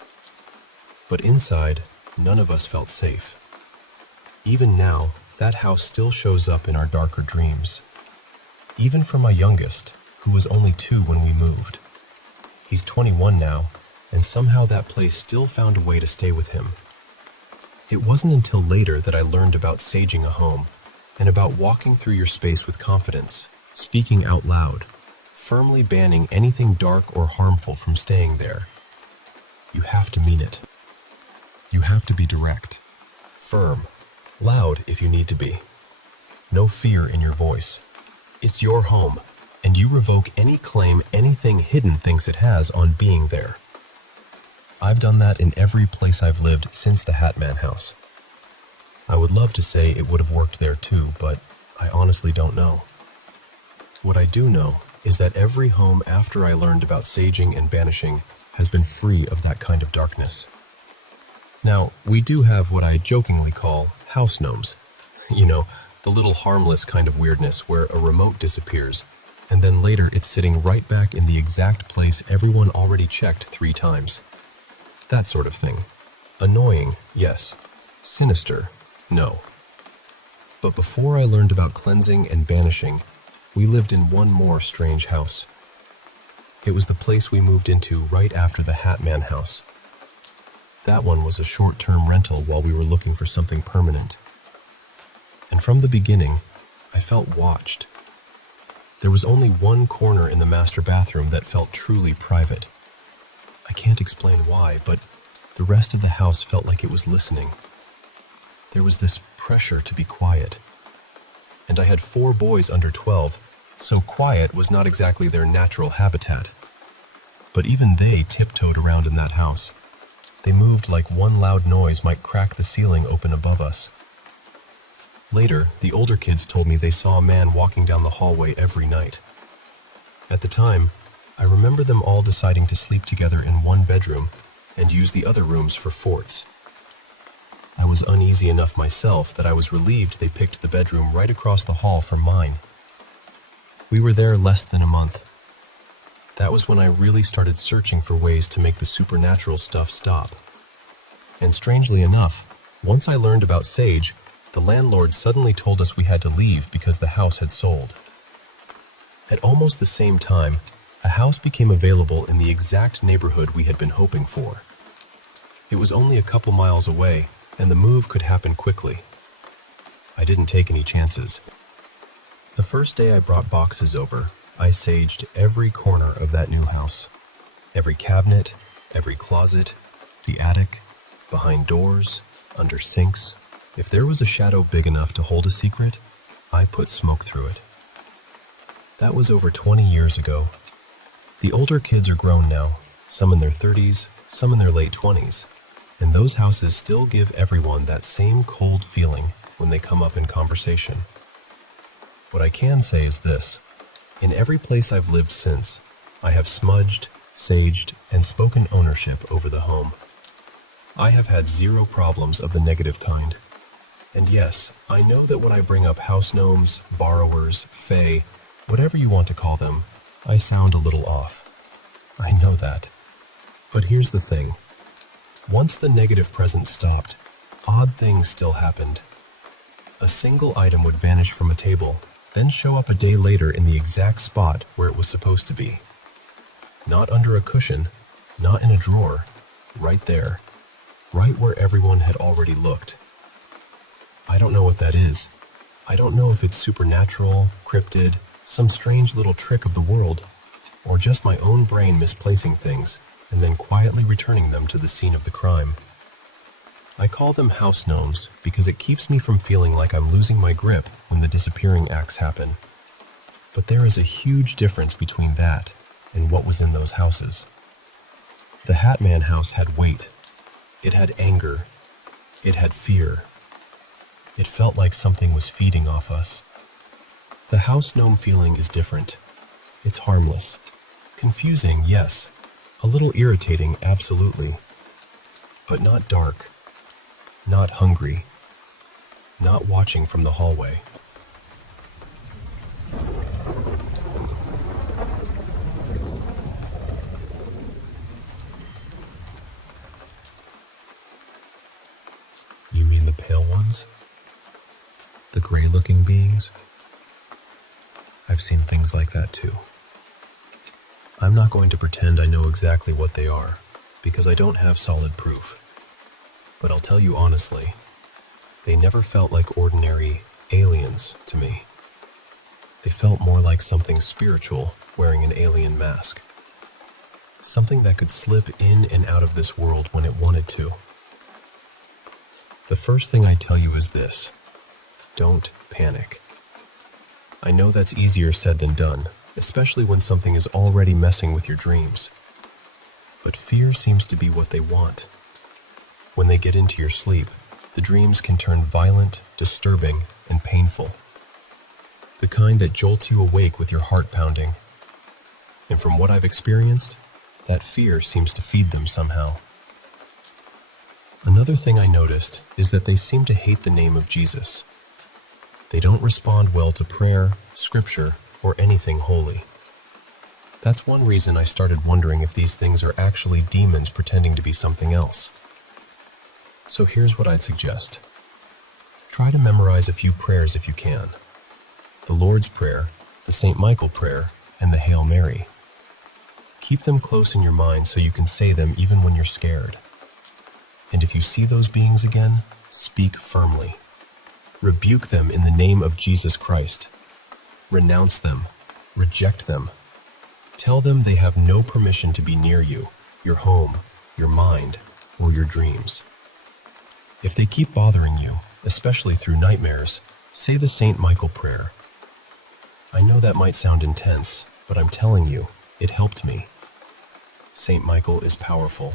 But inside, none of us felt safe. Even now, that house still shows up in our darker dreams. Even for my youngest, who was only 2 when we moved. He's 21 now, and somehow that place still found a way to stay with him. It wasn't until later that I learned about saging a home, and about walking through your space with confidence, speaking out loud, firmly banning anything dark or harmful from staying there. You have to mean it. You have to be direct, firm, loud if you need to be. No fear in your voice. It's your home, and you revoke any claim anything hidden thinks it has on being there. I've done that in every place I've lived since the Hat Man house. I would love to say it would have worked there too, but I honestly don't know. What I do know is that every home after I learned about saging and banishing has been free of that kind of darkness. Now, we do have what I jokingly call house gnomes. You know, the little harmless kind of weirdness where a remote disappears, and then later it's sitting right back in the exact place everyone already checked 3 times. That sort of thing. Annoying, yes. Sinister, no. But before I learned about cleansing and banishing, we lived in one more strange house. It was the place we moved into right after the Hat Man house. That one was a short-term rental while we were looking for something permanent. And from the beginning, I felt watched. There was only one corner in the master bathroom that felt truly private. I can't explain why, but the rest of the house felt like it was listening. There was this pressure to be quiet. And I had 4 boys under 12, so quiet was not exactly their natural habitat. But even they tiptoed around in that house. They moved like one loud noise might crack the ceiling open above us. Later, the older kids told me they saw a man walking down the hallway every night. At the time, I remember them all deciding to sleep together in one bedroom and use the other rooms for forts. I was uneasy enough myself that I was relieved they picked the bedroom right across the hall from mine. We were there less than a month. That was when I really started searching for ways to make the supernatural stuff stop. And strangely enough, once I learned about Sage, the landlord suddenly told us we had to leave because the house had sold. At almost the same time, a house became available in the exact neighborhood we had been hoping for. It was only a couple miles away, and the move could happen quickly. I didn't take any chances. The first day I brought boxes over, I saged every corner of that new house. Every cabinet, every closet, the attic, behind doors, under sinks. If there was a shadow big enough to hold a secret, I put smoke through it. That was over 20 years ago. The older kids are grown now, some in their 30s, some in their late 20s, and those houses still give everyone that same cold feeling when they come up in conversation. What I can say is this: in every place I've lived since, I have smudged, saged, and spoken ownership over the home. I have had 0 problems of the negative kind. And yes, I know that when I bring up house gnomes, borrowers, fae, whatever you want to call them, I sound a little off. I know that. But here's the thing. Once the negative presence stopped, odd things still happened. A single item would vanish from a table, then show up a day later in the exact spot where it was supposed to be. Not under a cushion, not in a drawer, right there, right where everyone had already looked. I don't know what that is. I don't know if it's supernatural, cryptid, some strange little trick of the world, or just my own brain misplacing things and then quietly returning them to the scene of the crime. I call them house gnomes because it keeps me from feeling like I'm losing my grip when the disappearing acts happen. But there is a huge difference between that and what was in those houses. The Hat Man house had weight. It had anger. It had fear. It felt like something was feeding off us. The house gnome feeling is different. It's harmless. Confusing, yes. A little irritating, absolutely. But not dark. Not hungry. Not watching from the hallway. You mean the pale ones? The gray-looking beings? I've seen things like that too. I'm not going to pretend I know exactly what they are, because I don't have solid proof. But I'll tell you honestly, they never felt like ordinary aliens to me. They felt more like something spiritual wearing an alien mask. Something that could slip in and out of this world when it wanted to. The first thing I tell you is this: don't panic. I know that's easier said than done, especially when something is already messing with your dreams. But fear seems to be what they want. When they get into your sleep, the dreams can turn violent, disturbing, and painful. The kind that jolts you awake with your heart pounding. And from what I've experienced, that fear seems to feed them somehow. Another thing I noticed is that they seem to hate the name of Jesus. They don't respond well to prayer, scripture, or anything holy. That's one reason I started wondering if these things are actually demons pretending to be something else. So here's what I'd suggest. Try to memorize a few prayers if you can. The Lord's Prayer, the St. Michael Prayer, and the Hail Mary. Keep them close in your mind so you can say them even when you're scared. And if you see those beings again, speak firmly. Rebuke them in the name of Jesus Christ. Renounce them. Reject them. Tell them they have no permission to be near you, your home, your mind, or your dreams. If they keep bothering you, especially through nightmares, say the St. Michael Prayer. I know that might sound intense, but I'm telling you, it helped me. St. Michael is powerful.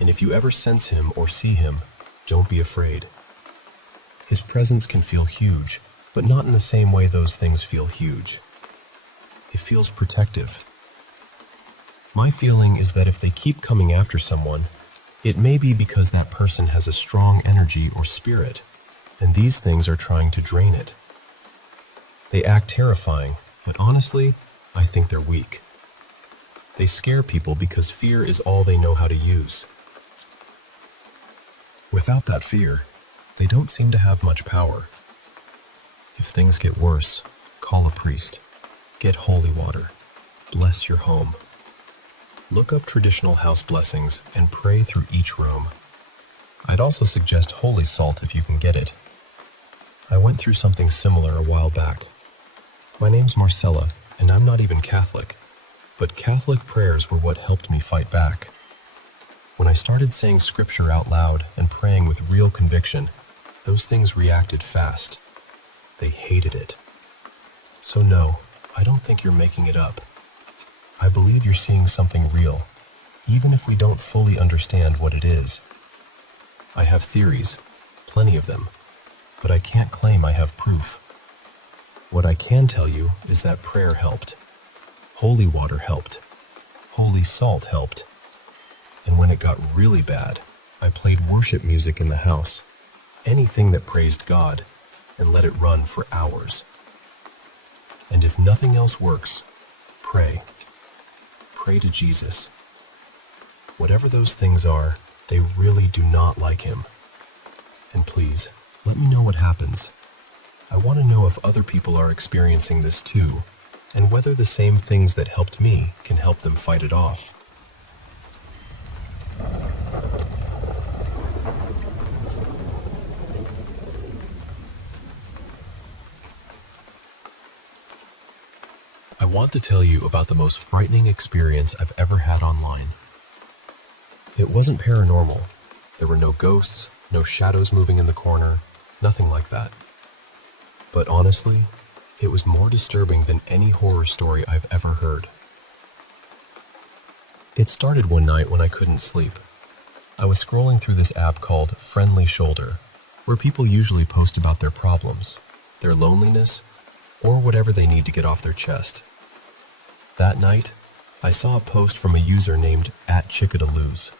And if you ever sense him or see him, don't be afraid. His presence can feel huge, but not in the same way those things feel huge. It feels protective. My feeling is that if they keep coming after someone, it may be because that person has a strong energy or spirit, and these things are trying to drain it. They act terrifying, but honestly, I think they're weak. They scare people because fear is all they know how to use. Without that fear, they don't seem to have much power. If things get worse, call a priest. Get holy water. Bless your home. Look up traditional house blessings and pray through each room. I'd also suggest holy salt if you can get it. I went through something similar a while back. My name's Marcella, and I'm not even Catholic, but Catholic prayers were what helped me fight back. When I started saying scripture out loud and praying with real conviction, those things reacted fast. They hated it. So no, I don't think you're making it up. I believe you're seeing something real, even if we don't fully understand what it is. I have theories, plenty of them, but I can't claim I have proof. What I can tell you is that prayer helped. Holy water helped. Holy salt helped. And when it got really bad, I played worship music in the house, anything that praised God, and let it run for hours. And if nothing else works, pray. Pray to Jesus. Whatever those things are, they really do not like him. And please, let me know what happens. I want to know if other people are experiencing this too, and whether the same things that helped me can help them fight it off. I want to tell you about the most frightening experience I've ever had online. It wasn't paranormal. There were no ghosts, no shadows moving in the corner, nothing like that. But honestly, it was more disturbing than any horror story I've ever heard. It started one night when I couldn't sleep. I was scrolling through this app called Friendly Shoulder, where people usually post about their problems, their loneliness, or whatever they need to get off their chest. That night, I saw a post from a user named @Chickadaloos.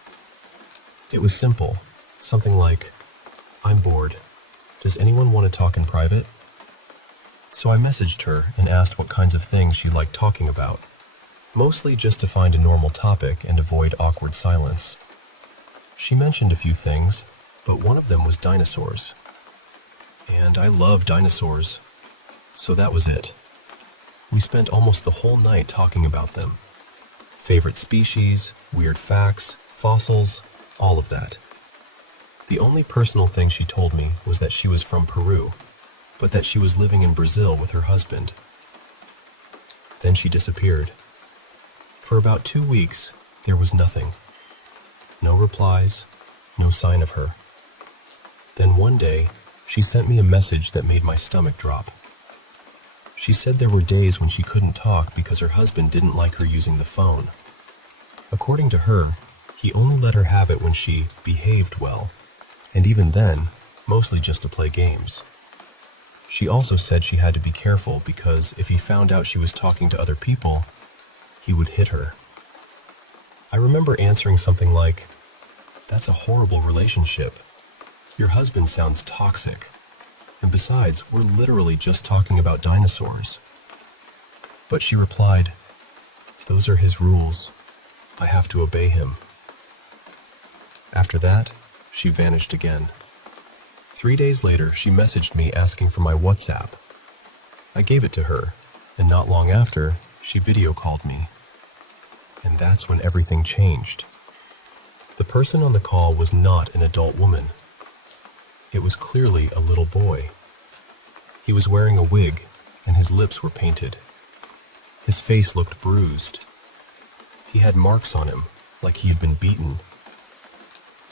It was simple, something like, "I'm bored. Does anyone want to talk in private?" So I messaged her and asked what kinds of things she liked talking about, mostly just to find a normal topic and avoid awkward silence. She mentioned a few things, but one of them was dinosaurs. And I love dinosaurs, so that was it. We spent almost the whole night talking about them. Favorite species, weird facts, fossils, all of that. The only personal thing she told me was that she was from Peru, but that she was living in Brazil with her husband. Then she disappeared. For about 2 weeks, there was nothing. No replies, no sign of her. Then one day, she sent me a message that made my stomach drop. She said there were days when she couldn't talk because her husband didn't like her using the phone. According to her, he only let her have it when she behaved well, and even then, mostly just to play games. She also said she had to be careful because if he found out she was talking to other people, he would hit her. I remember answering something like, "That's a horrible relationship. Your husband sounds toxic. And besides, we're literally just talking about dinosaurs." But she replied, "Those are his rules. I have to obey him." After that, she vanished again. 3 days later, she messaged me asking for my WhatsApp. I gave it to her, and not long after, she video called me. And that's when everything changed. The person on the call was not an adult woman. It was clearly a little boy. He was wearing a wig, and his lips were painted. His face looked bruised. He had marks on him, like he had been beaten.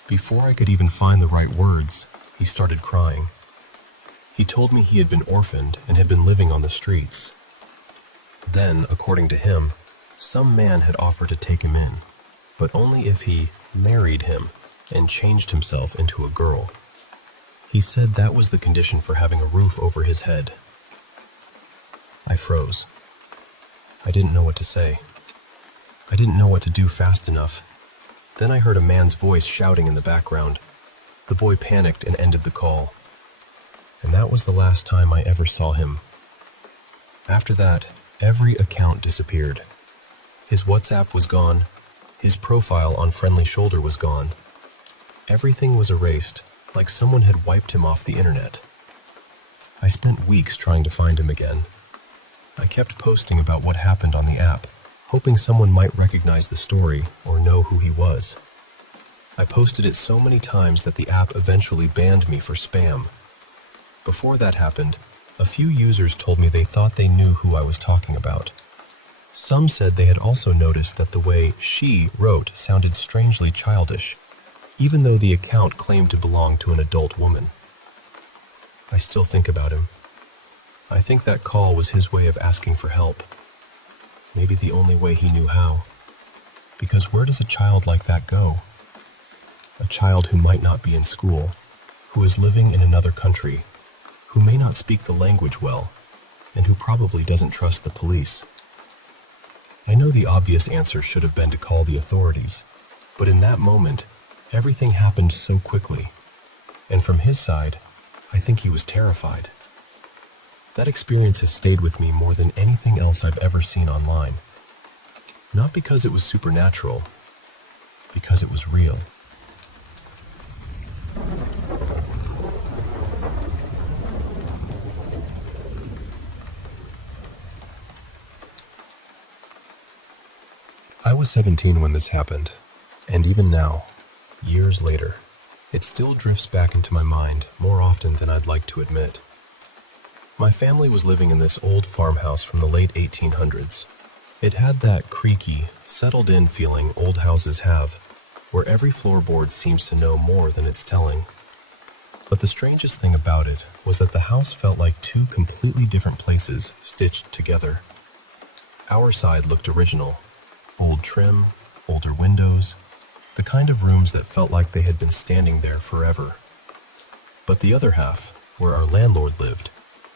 Before I could even find the right words, he started crying. He told me he had been orphaned and had been living on the streets. Then, according to him, some man had offered to take him in, but only if he married him and changed himself into a girl. He said that was the condition for having a roof over his head. I froze. I didn't know what to say. I didn't know what to do fast enough. Then I heard a man's voice shouting in the background. The boy panicked and ended the call. And that was the last time I ever saw him. After that, every account disappeared. His WhatsApp was gone. His profile on Friendly Shoulder was gone. Everything was erased, like someone had wiped him off the internet. I spent weeks trying to find him again. I kept posting about what happened on the app, hoping someone might recognize the story or know who he was. I posted it so many times that the app eventually banned me for spam. Before that happened, a few users told me they thought they knew who I was talking about. Some said they had also noticed that the way she wrote sounded strangely childish, even though the account claimed to belong to an adult woman. I still think about him. I think that call was his way of asking for help. Maybe the only way he knew how. Because where does a child like that go? A child who might not be in school, who is living in another country, who may not speak the language well, and who probably doesn't trust the police. I know the obvious answer should have been to call the authorities, but in that moment, everything happened so quickly. And from his side, I think he was terrified. That experience has stayed with me more than anything else I've ever seen online. Not because it was supernatural, because it was real. I was 17 when this happened, and even now, years later, it still drifts back into my mind more often than I'd like to admit. My family was living in this old farmhouse from the late 1800s. It had that creaky, settled-in feeling old houses have, where every floorboard seems to know more than it's telling. But the strangest thing about it was that the house felt like two completely different places stitched together. Our side looked original. Old trim, older windows, the kind of rooms that felt like they had been standing there forever. But the other half, where our landlord lived,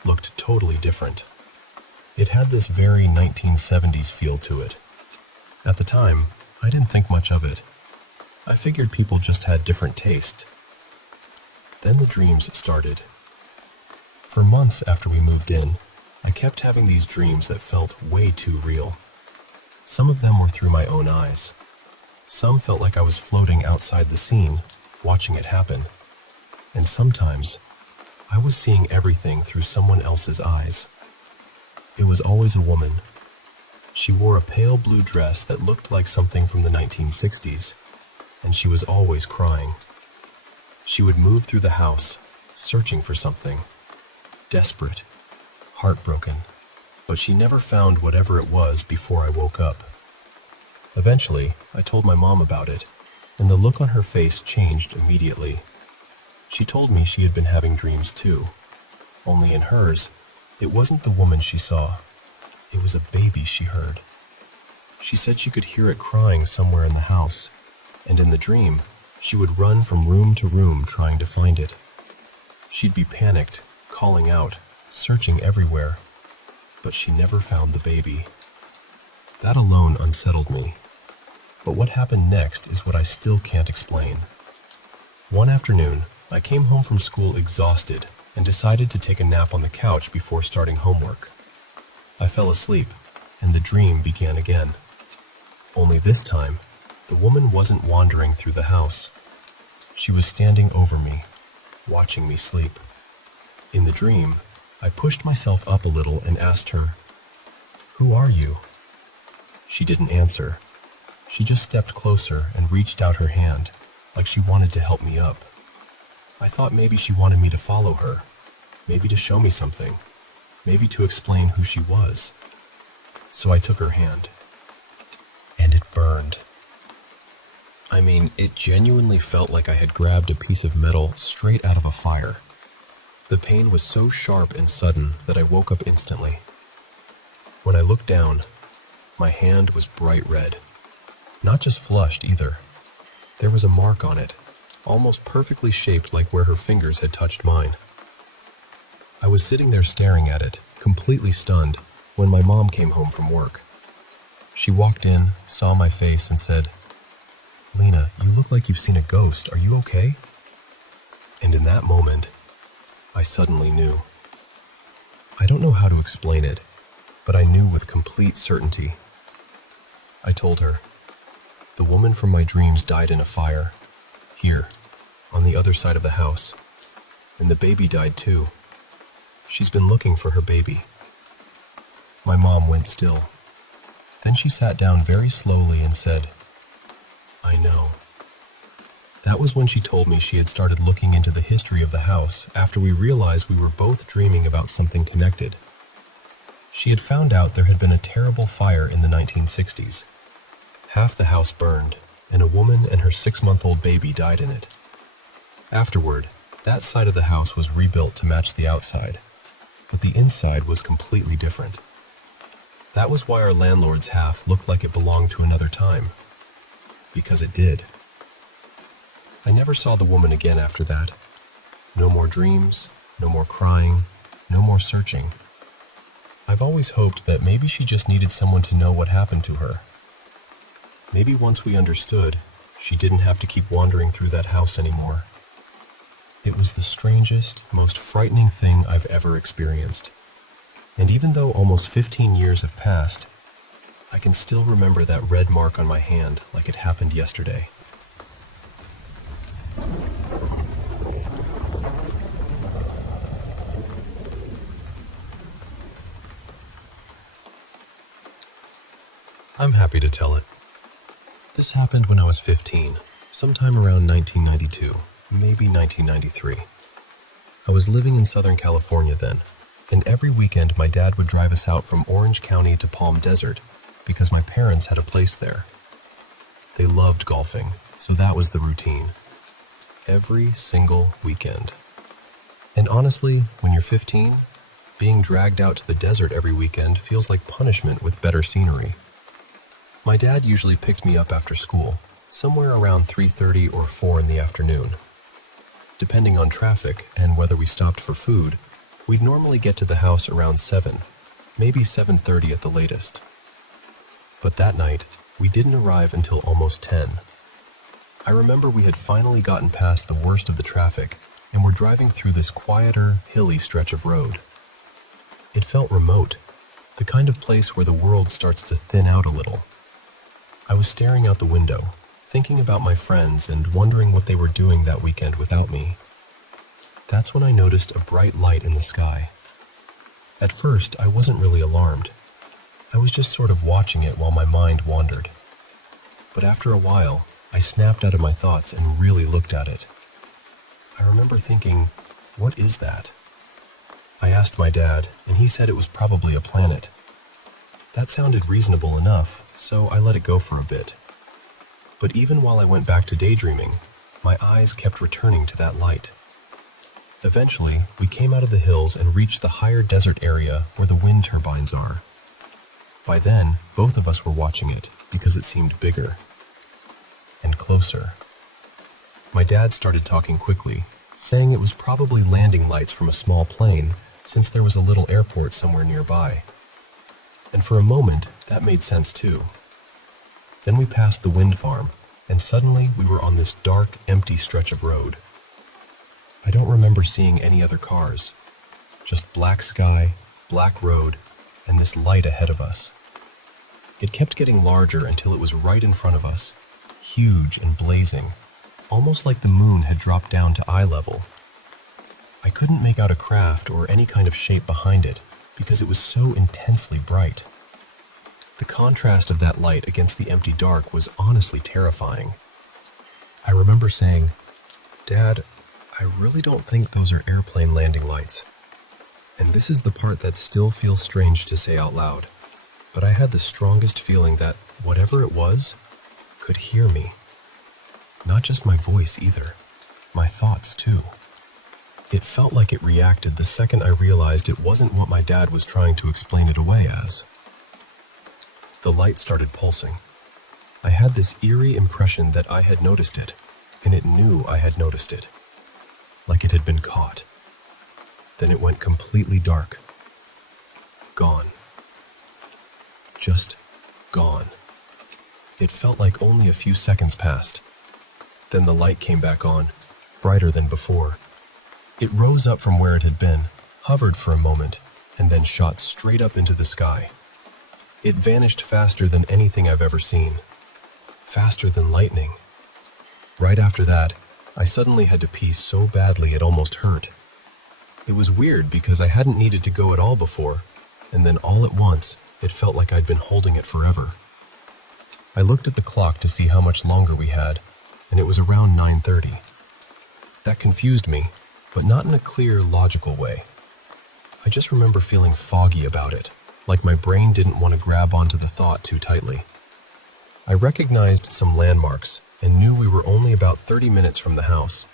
looked totally different. It had this very 1970s feel to it. At the time, I didn't think much of it. I figured people just had different taste. Then the dreams started. For months after we moved in, I kept having these dreams that felt way too real. Some of them were through my own eyes. Some felt like I was floating outside the scene, watching it happen. And sometimes, I was seeing everything through someone else's eyes. It was always a woman. She wore a pale blue dress that looked like something from the 1960s, and she was always crying. She would move through the house, searching for something. Desperate, heartbroken. But she never found whatever it was before I woke up. Eventually, I told my mom about it, and the look on her face changed immediately. She told me she had been having dreams too, only in hers, it wasn't the woman she saw. It was a baby she heard. She said she could hear it crying somewhere in the house, and in the dream, she would run from room to room trying to find it. She'd be panicked, calling out, searching everywhere. But she never found the baby. That alone unsettled me. But what happened next is what I still can't explain. One afternoon, I came home from school exhausted and decided to take a nap on the couch before starting homework. I fell asleep, and the dream began again. Only this time, the woman wasn't wandering through the house. She was standing over me, watching me sleep. In the dream, I pushed myself up a little and asked her, "Who are you?" She didn't answer. She just stepped closer and reached out her hand, like she wanted to help me up. I thought maybe she wanted me to follow her, maybe to show me something, maybe to explain who she was. So I took her hand. And it burned. I mean, it genuinely felt like I had grabbed a piece of metal straight out of a fire. The pain was so sharp and sudden that I woke up instantly. When I looked down, my hand was bright red. Not just flushed either. There was a mark on it, almost perfectly shaped like where her fingers had touched mine. I was sitting there staring at it, completely stunned, when my mom came home from work. She walked in, saw my face, and said, "Lena, you look like you've seen a ghost. Are you okay?" And in that moment, I suddenly knew. I don't know how to explain it, but I knew with complete certainty. I told her, "The woman from my dreams died in a fire, here, on the other side of the house, and the baby died too. She's been looking for her baby." My mom went still. Then she sat down very slowly and said, "I know." That was when she told me she had started looking into the history of the house after we realized we were both dreaming about something connected. She had found out there had been a terrible fire in the 1960s. Half the house burned, and a woman and her 6-month-old baby died in it. Afterward, that side of the house was rebuilt to match the outside, but the inside was completely different. That was why our landlord's half looked like it belonged to another time. Because it did. I never saw the woman again after that. No more dreams, no more crying, no more searching. I've always hoped that maybe she just needed someone to know what happened to her. Maybe once we understood, she didn't have to keep wandering through that house anymore. It was the strangest, most frightening thing I've ever experienced. And even though almost 15 years have passed, I can still remember that red mark on my hand like it happened yesterday. I'm happy to tell it. This happened when I was 15, sometime around 1992, maybe 1993. I was living in Southern California then, and every weekend my dad would drive us out from Orange County to Palm Desert because my parents had a place there. They loved golfing, so that was the routine. Every single weekend. And honestly, when you're 15, being dragged out to the desert every weekend feels like punishment with better scenery. My dad usually picked me up after school, somewhere around 3:30 or 4 in the afternoon. Depending on traffic and whether we stopped for food, we'd normally get to the house around 7, maybe 7:30 at the latest. But that night, we didn't arrive until almost 10. I remember we had finally gotten past the worst of the traffic and were driving through this quieter, hilly stretch of road. It felt remote, the kind of place where the world starts to thin out a little. I was staring out the window, thinking about my friends and wondering what they were doing that weekend without me. That's when I noticed a bright light in the sky. At first, I wasn't really alarmed. I was just sort of watching it while my mind wandered. But after a while, I snapped out of my thoughts and really looked at it. I remember thinking, what is that? I asked my dad, and he said it was probably a planet. That sounded reasonable enough, so I let it go for a bit. But even while I went back to daydreaming, my eyes kept returning to that light. Eventually, we came out of the hills and reached the higher desert area where the wind turbines are. By then, both of us were watching it because it seemed bigger and closer. My dad started talking quickly, saying it was probably landing lights from a small plane since there was a little airport somewhere nearby. And for a moment, that made sense too. Then we passed the wind farm, and suddenly we were on this dark, empty stretch of road. I don't remember seeing any other cars, just black sky, black road, and this light ahead of us. It kept getting larger until it was right in front of us, huge and blazing, almost like the moon had dropped down to eye level. I couldn't make out a craft or any kind of shape behind it because it was so intensely bright. The contrast of that light against the empty dark was honestly terrifying. I remember saying, "Dad, I really don't think those are airplane landing lights." And this is the part that still feels strange to say out loud, but I had the strongest feeling that whatever it was could hear me. Not just my voice either, my thoughts too. It felt like it reacted the second I realized it wasn't what my dad was trying to explain it away as. The light started pulsing. I had this eerie impression that I had noticed it, and it knew I had noticed it, like it had been caught. Then it went completely dark. Gone. Just gone. It felt like only a few seconds passed. Then the light came back on, brighter than before. It rose up from where it had been, hovered for a moment, and then shot straight up into the sky. It vanished faster than anything I've ever seen. Faster than lightning. Right after that, I suddenly had to pee so badly it almost hurt. It was weird because I hadn't needed to go at all before, and then all at once, it felt like I'd been holding it forever. I looked at the clock to see how much longer we had, and it was around 9:30. That confused me, but not in a clear, logical way. I just remember feeling foggy about it, like my brain didn't want to grab onto the thought too tightly. I recognized some landmarks and knew we were only about 30 minutes from the house,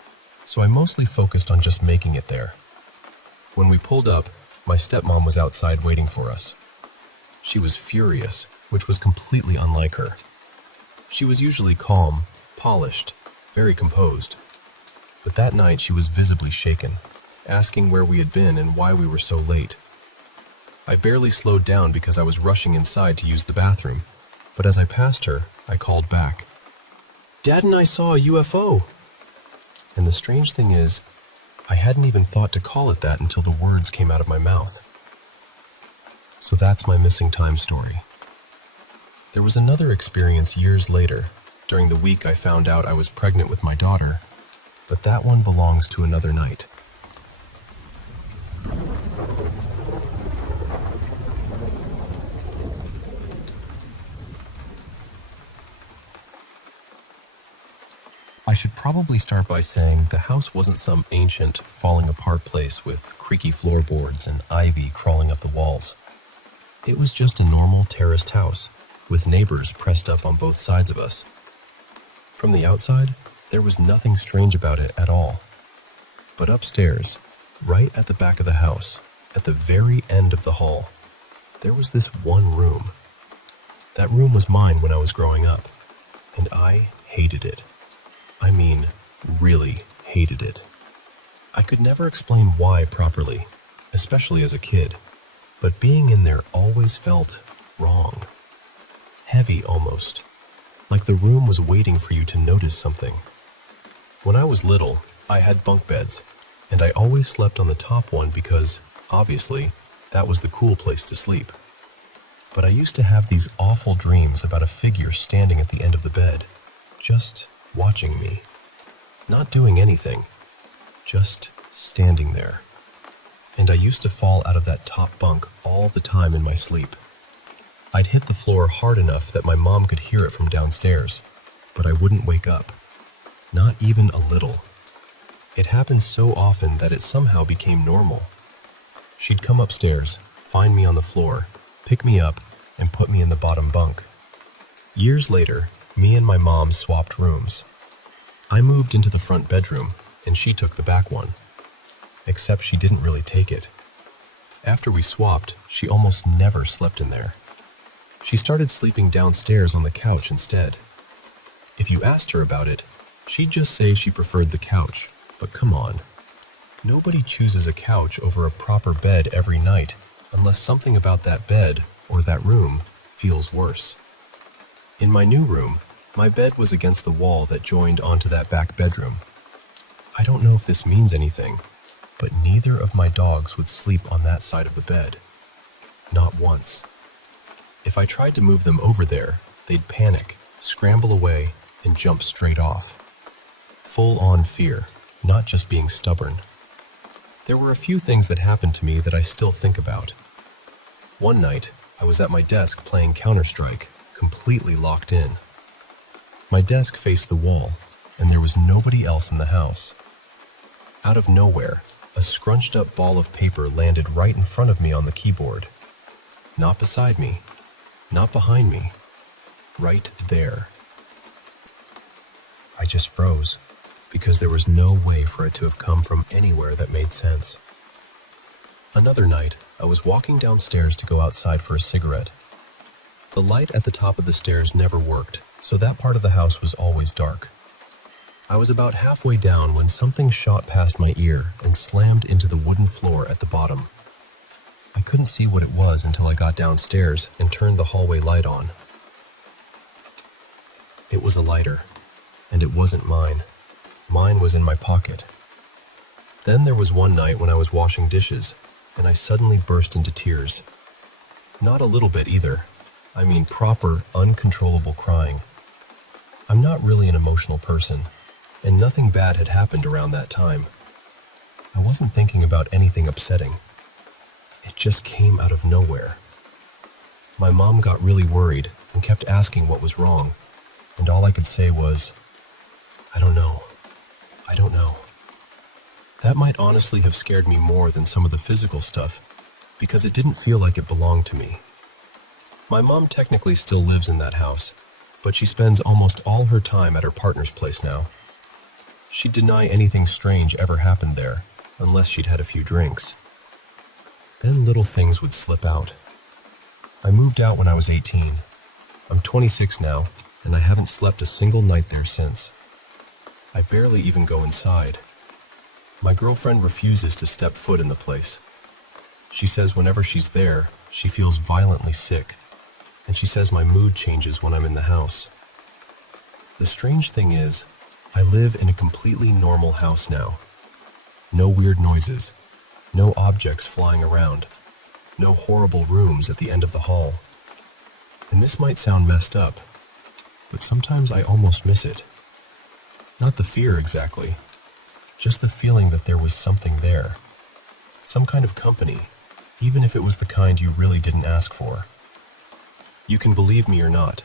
so I mostly focused on just making it there. When we pulled up, my stepmom was outside waiting for us. She was furious, which was completely unlike her. She was usually calm, polished, very composed. But that night she was visibly shaken, asking where we had been and why we were so late. I barely slowed down because I was rushing inside to use the bathroom, but as I passed her, I called back. "Dad and I saw a UFO!" And the strange thing is, I hadn't even thought to call it that until the words came out of my mouth. So that's my missing time story. There was another experience years later, during the week I found out I was pregnant with my daughter, but that one belongs to another night. I should probably start by saying the house wasn't some ancient, falling apart place with creaky floorboards and ivy crawling up the walls. It was just a normal terraced house, with neighbors pressed up on both sides of us. From the outside, there was nothing strange about it at all. But upstairs, right at the back of the house, at the very end of the hall, there was this one room. That room was mine when I was growing up, and I hated it. I mean, really hated it. I could never explain why properly, especially as a kid, but being in there always felt wrong. Heavy almost, like the room was waiting for you to notice something. When I was little, I had bunk beds, and I always slept on the top one because, obviously, that was the cool place to sleep. But I used to have these awful dreams about a figure standing at the end of the bed, just watching me, not doing anything, just standing there. And I used to fall out of that top bunk all the time in my sleep. I'd hit the floor hard enough that my mom could hear it from downstairs, but I wouldn't wake up, not even a little. It happened so often that it somehow became normal. She'd come upstairs, find me on the floor, pick me up, and put me in the bottom bunk. Years later, me and my mom swapped rooms. I moved into the front bedroom, and she took the back one. Except she didn't really take it. After we swapped, she almost never slept in there. She started sleeping downstairs on the couch instead. If you asked her about it, she'd just say she preferred the couch, but come on. Nobody chooses a couch over a proper bed every night unless something about that bed or that room feels worse. In my new room, my bed was against the wall that joined onto that back bedroom. I don't know if this means anything, but neither of my dogs would sleep on that side of the bed. Not once. If I tried to move them over there, they'd panic, scramble away, and jump straight off. Full-on fear, not just being stubborn. There were a few things that happened to me that I still think about. One night, I was at my desk playing Counter-Strike, completely locked in. My desk faced the wall, and there was nobody else in the house. Out of nowhere, a scrunched-up ball of paper landed right in front of me on the keyboard. Not beside me, not behind me, right there. I just froze, because there was no way for it to have come from anywhere that made sense. Another night, I was walking downstairs to go outside for a cigarette. The light at the top of the stairs never worked, so that part of the house was always dark. I was about halfway down when something shot past my ear and slammed into the wooden floor at the bottom. I couldn't see what it was until I got downstairs and turned the hallway light on. It was a lighter, and it wasn't mine. Mine was in my pocket. Then there was one night when I was washing dishes, and I suddenly burst into tears. Not a little bit either. I mean proper, uncontrollable crying. I'm not really an emotional person, and nothing bad had happened around that time. I wasn't thinking about anything upsetting. It just came out of nowhere. My mom got really worried and kept asking what was wrong, and all I could say was, I don't know. I don't know. That might honestly have scared me more than some of the physical stuff, because it didn't feel like it belonged to me. My mom technically still lives in that house, but she spends almost all her time at her partner's place now. She'd deny anything strange ever happened there, unless she'd had a few drinks. Then little things would slip out. I moved out when I was 18. I'm 26 now, and I haven't slept a single night there since. I barely even go inside. My girlfriend refuses to step foot in the place. She says whenever she's there, she feels violently sick, and she says my mood changes when I'm in the house. The strange thing is, I live in a completely normal house now. No weird noises, no objects flying around, no horrible rooms at the end of the hall. And this might sound messed up, but sometimes I almost miss it. Not the fear exactly, just the feeling that there was something there. Some kind of company, even if it was the kind you really didn't ask for. You can believe me or not.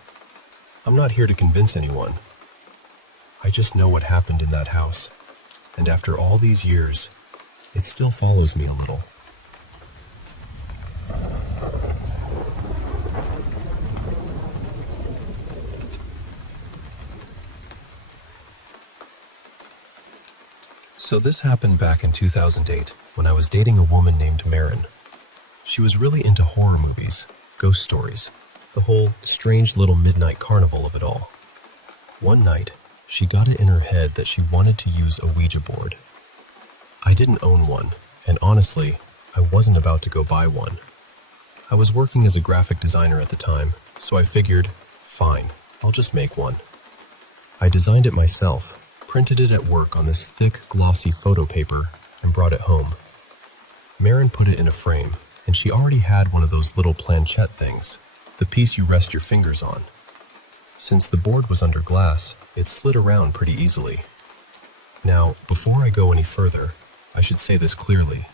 I'm not here to convince anyone. I just know what happened in that house, and after all these years, it still follows me a little. So this happened back in 2008 when I was dating a woman named Marin. She was really into horror movies, ghost stories, the whole strange little midnight carnival of it all. One night, she got it in her head that she wanted to use a Ouija board. I didn't own one, and honestly, I wasn't about to go buy one. I was working as a graphic designer at the time, so I figured, fine, I'll just make one. I designed it myself, printed it at work on this thick, glossy photo paper, and brought it home. Marin put it in a frame, and she already had one of those little planchette things, the piece you rest your fingers on. Since the board was under glass, it slid around pretty easily. Now, before I go any further, I should say this clearly.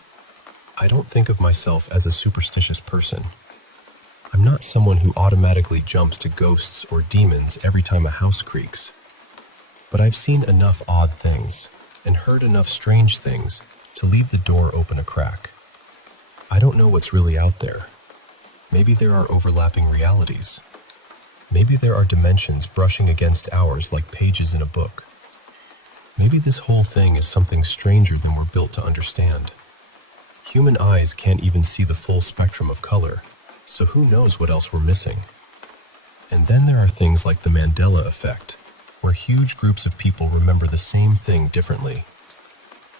I don't think of myself as a superstitious person. I'm not someone who automatically jumps to ghosts or demons every time a house creaks. But I've seen enough odd things and heard enough strange things to leave the door open a crack. I don't know what's really out there. Maybe there are overlapping realities. Maybe there are dimensions brushing against ours like pages in a book. Maybe this whole thing is something stranger than we're built to understand. Human eyes can't even see the full spectrum of color, so who knows what else we're missing? And then there are things like the Mandela effect, where huge groups of people remember the same thing differently.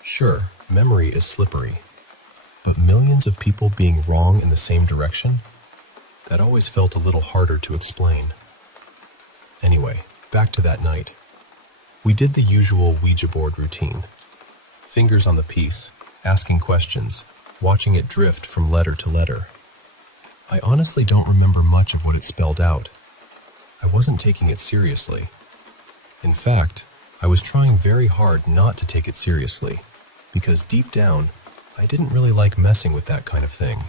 Sure, memory is slippery, but millions of people being wrong in the same direction? That always felt a little harder to explain. Anyway, back to that night. We did the usual Ouija board routine. Fingers on the piece, asking questions, watching it drift from letter to letter. I honestly don't remember much of what it spelled out. I wasn't taking it seriously. In fact, I was trying very hard not to take it seriously, because deep down, I didn't really like messing with that kind of thing.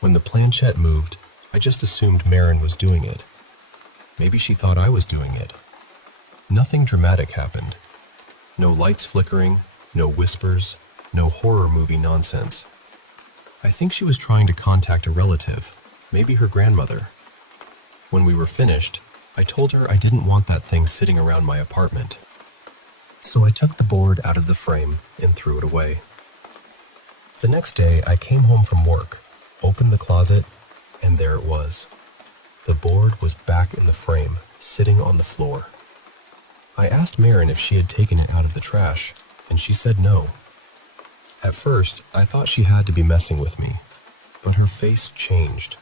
When the planchette moved, I just assumed Marin was doing it. Maybe she thought I was doing it. Nothing dramatic happened. No lights flickering, no whispers, no horror movie nonsense. I think she was trying to contact a relative, maybe her grandmother. When we were finished, I told her I didn't want that thing sitting around my apartment. So I took the board out of the frame and threw it away. The next day, I came home from work, opened the closet, and there it was. The board was back in the frame, sitting on the floor. I asked Marin if she had taken it out of the trash, and she said no. At first, I thought she had to be messing with me, but her face changed.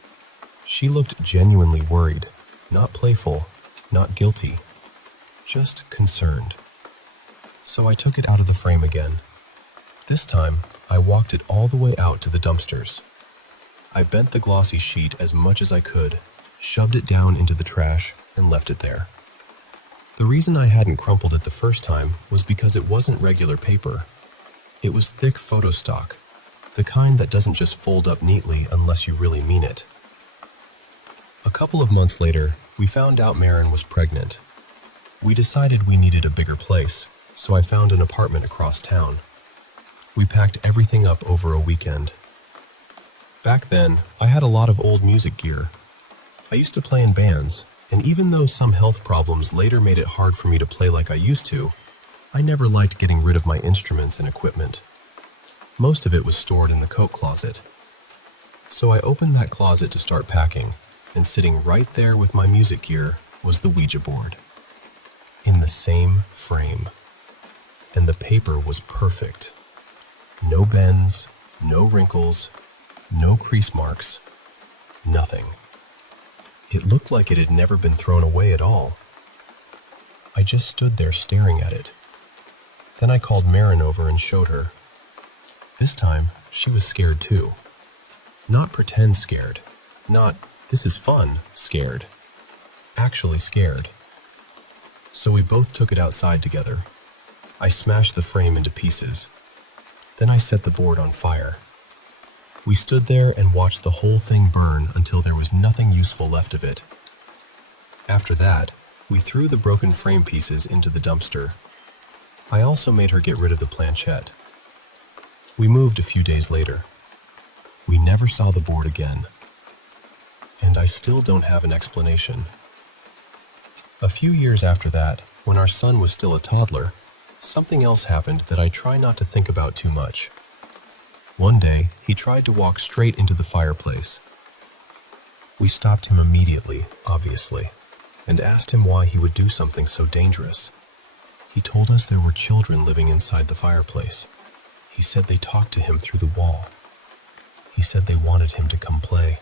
She looked genuinely worried, not playful, not guilty, just concerned. So I took it out of the frame again. This time, I walked it all the way out to the dumpsters. I bent the glossy sheet as much as I could, shoved it down into the trash, and left it there. The reason I hadn't crumpled it the first time was because it wasn't regular paper. It was thick photo stock, the kind that doesn't just fold up neatly unless you really mean it. A couple of months later, we found out Marin was pregnant. We decided we needed a bigger place, so I found an apartment across town. We packed everything up over a weekend. Back then, I had a lot of old music gear. I used to play in bands, and even though some health problems later made it hard for me to play like I used to, I never liked getting rid of my instruments and equipment. Most of it was stored in the coat closet. So I opened that closet to start packing, and sitting right there with my music gear was the Ouija board. In the same frame. And the paper was perfect. No bends, no wrinkles, no crease marks, nothing. It looked like it had never been thrown away at all. I just stood there staring at it. Then I called Marin over and showed her. This time, she was scared too. Not pretend scared. Not, this is fun, scared. Actually scared. So we both took it outside together. I smashed the frame into pieces. Then I set the board on fire. We stood there and watched the whole thing burn until there was nothing useful left of it. After that, we threw the broken frame pieces into the dumpster. I also made her get rid of the planchette. We moved a few days later. We never saw the board again. And I still don't have an explanation. A few years after that, when our son was still a toddler, something else happened that I try not to think about too much. One day, he tried to walk straight into the fireplace. We stopped him immediately, obviously, and asked him why he would do something so dangerous. He told us there were children living inside the fireplace. He said they talked to him through the wall. He said they wanted him to come play.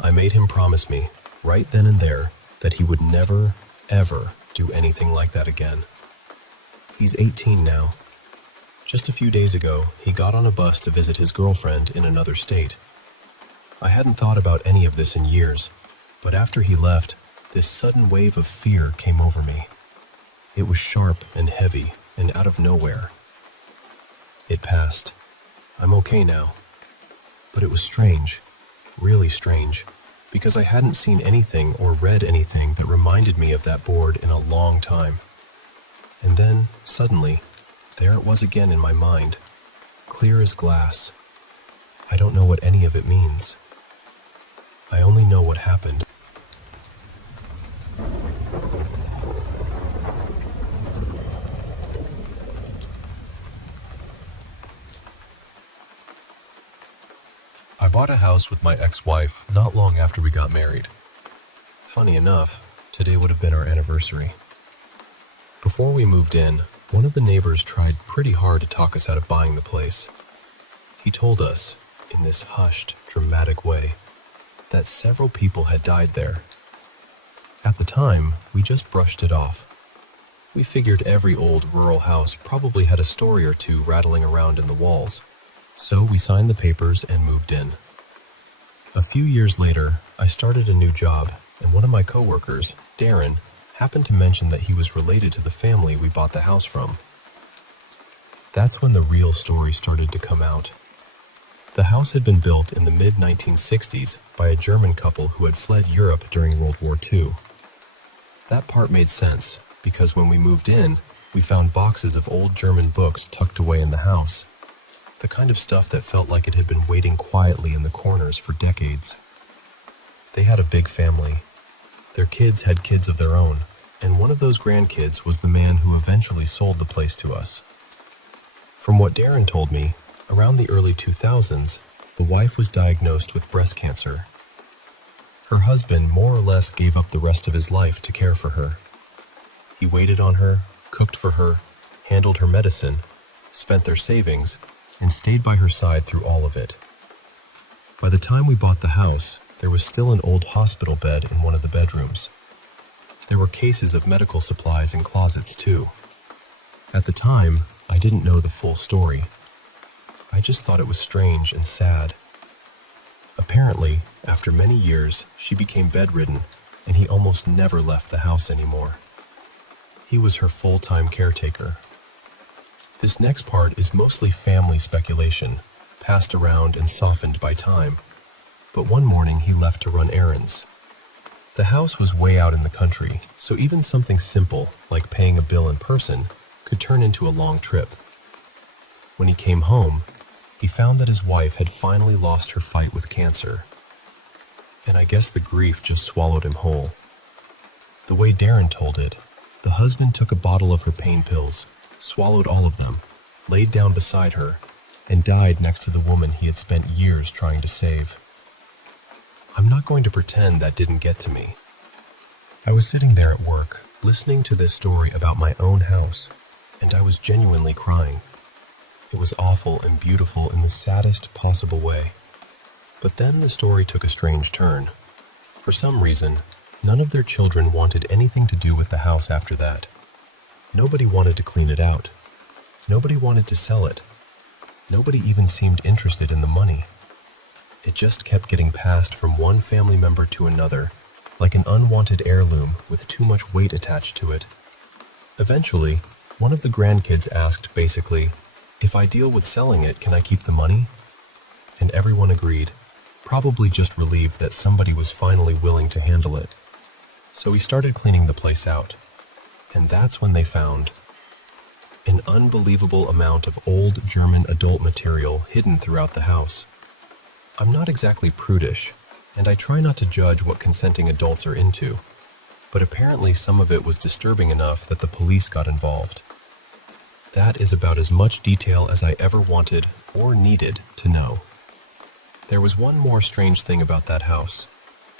I made him promise me, right then and there, that he would never, ever do anything like that again. He's 18 now. Just a few days ago, he got on a bus to visit his girlfriend in another state. I hadn't thought about any of this in years, but after he left, this sudden wave of fear came over me. It was sharp and heavy and out of nowhere. It passed. I'm okay now. But it was strange, really strange, because I hadn't seen anything or read anything that reminded me of that board in a long time. And then, suddenly, there it was again in my mind, clear as glass. I don't know what any of it means. I only know what happened. I bought a house with my ex-wife not long after we got married. Funny enough, today would have been our anniversary. Before we moved in, one of the neighbors tried pretty hard to talk us out of buying the place. He told us, in this hushed, dramatic way, that several people had died there. At the time, we just brushed it off. We figured every old rural house probably had a story or two rattling around in the walls, so we signed the papers and moved in. A few years later, I started a new job, and one of my coworkers, Darren, happened to mention that he was related to the family we bought the house from. That's when the real story started to come out. The house had been built in the mid-1960s by a German couple who had fled Europe during World War II. That part made sense, because when we moved in, we found boxes of old German books tucked away in the house. The kind of stuff that felt like it had been waiting quietly in the corners for decades. They had a big family. Their kids had kids of their own, and one of those grandkids was the man who eventually sold the place to us. From what Darren told me, around the early 2000s, the wife was diagnosed with breast cancer. Her husband more or less gave up the rest of his life to care for her. He waited on her, cooked for her, handled her medicine, spent their savings, and stayed by her side through all of it. By the time we bought the house, there was still an old hospital bed in one of the bedrooms. There were cases of medical supplies in closets too. At the time, I didn't know the full story. I just thought it was strange and sad. Apparently, after many years, she became bedridden, and he almost never left the house anymore. He was her full-time caretaker. This next part is mostly family speculation, passed around and softened by time. But one morning he left to run errands. The house was way out in the country, so even something simple, like paying a bill in person, could turn into a long trip. When he came home, he found that his wife had finally lost her fight with cancer. And I guess the grief just swallowed him whole. The way Darren told it, the husband took a bottle of her pain pills, swallowed all of them, laid down beside her, and died next to the woman he had spent years trying to save. I'm not going to pretend that didn't get to me. I was sitting there at work, listening to this story about my own house, and I was genuinely crying. It was awful and beautiful in the saddest possible way. But then the story took a strange turn. For some reason, none of their children wanted anything to do with the house after that. Nobody wanted to clean it out. Nobody wanted to sell it. Nobody even seemed interested in the money. It just kept getting passed from one family member to another, like an unwanted heirloom with too much weight attached to it. Eventually, one of the grandkids asked basically, "If I deal with selling it, can I keep the money?" And everyone agreed, probably just relieved that somebody was finally willing to handle it. So we started cleaning the place out. And that's when they found an unbelievable amount of old German adult material hidden throughout the house. I'm not exactly prudish, and I try not to judge what consenting adults are into, but apparently some of it was disturbing enough that the police got involved. That is about as much detail as I ever wanted or needed to know. There was one more strange thing about that house,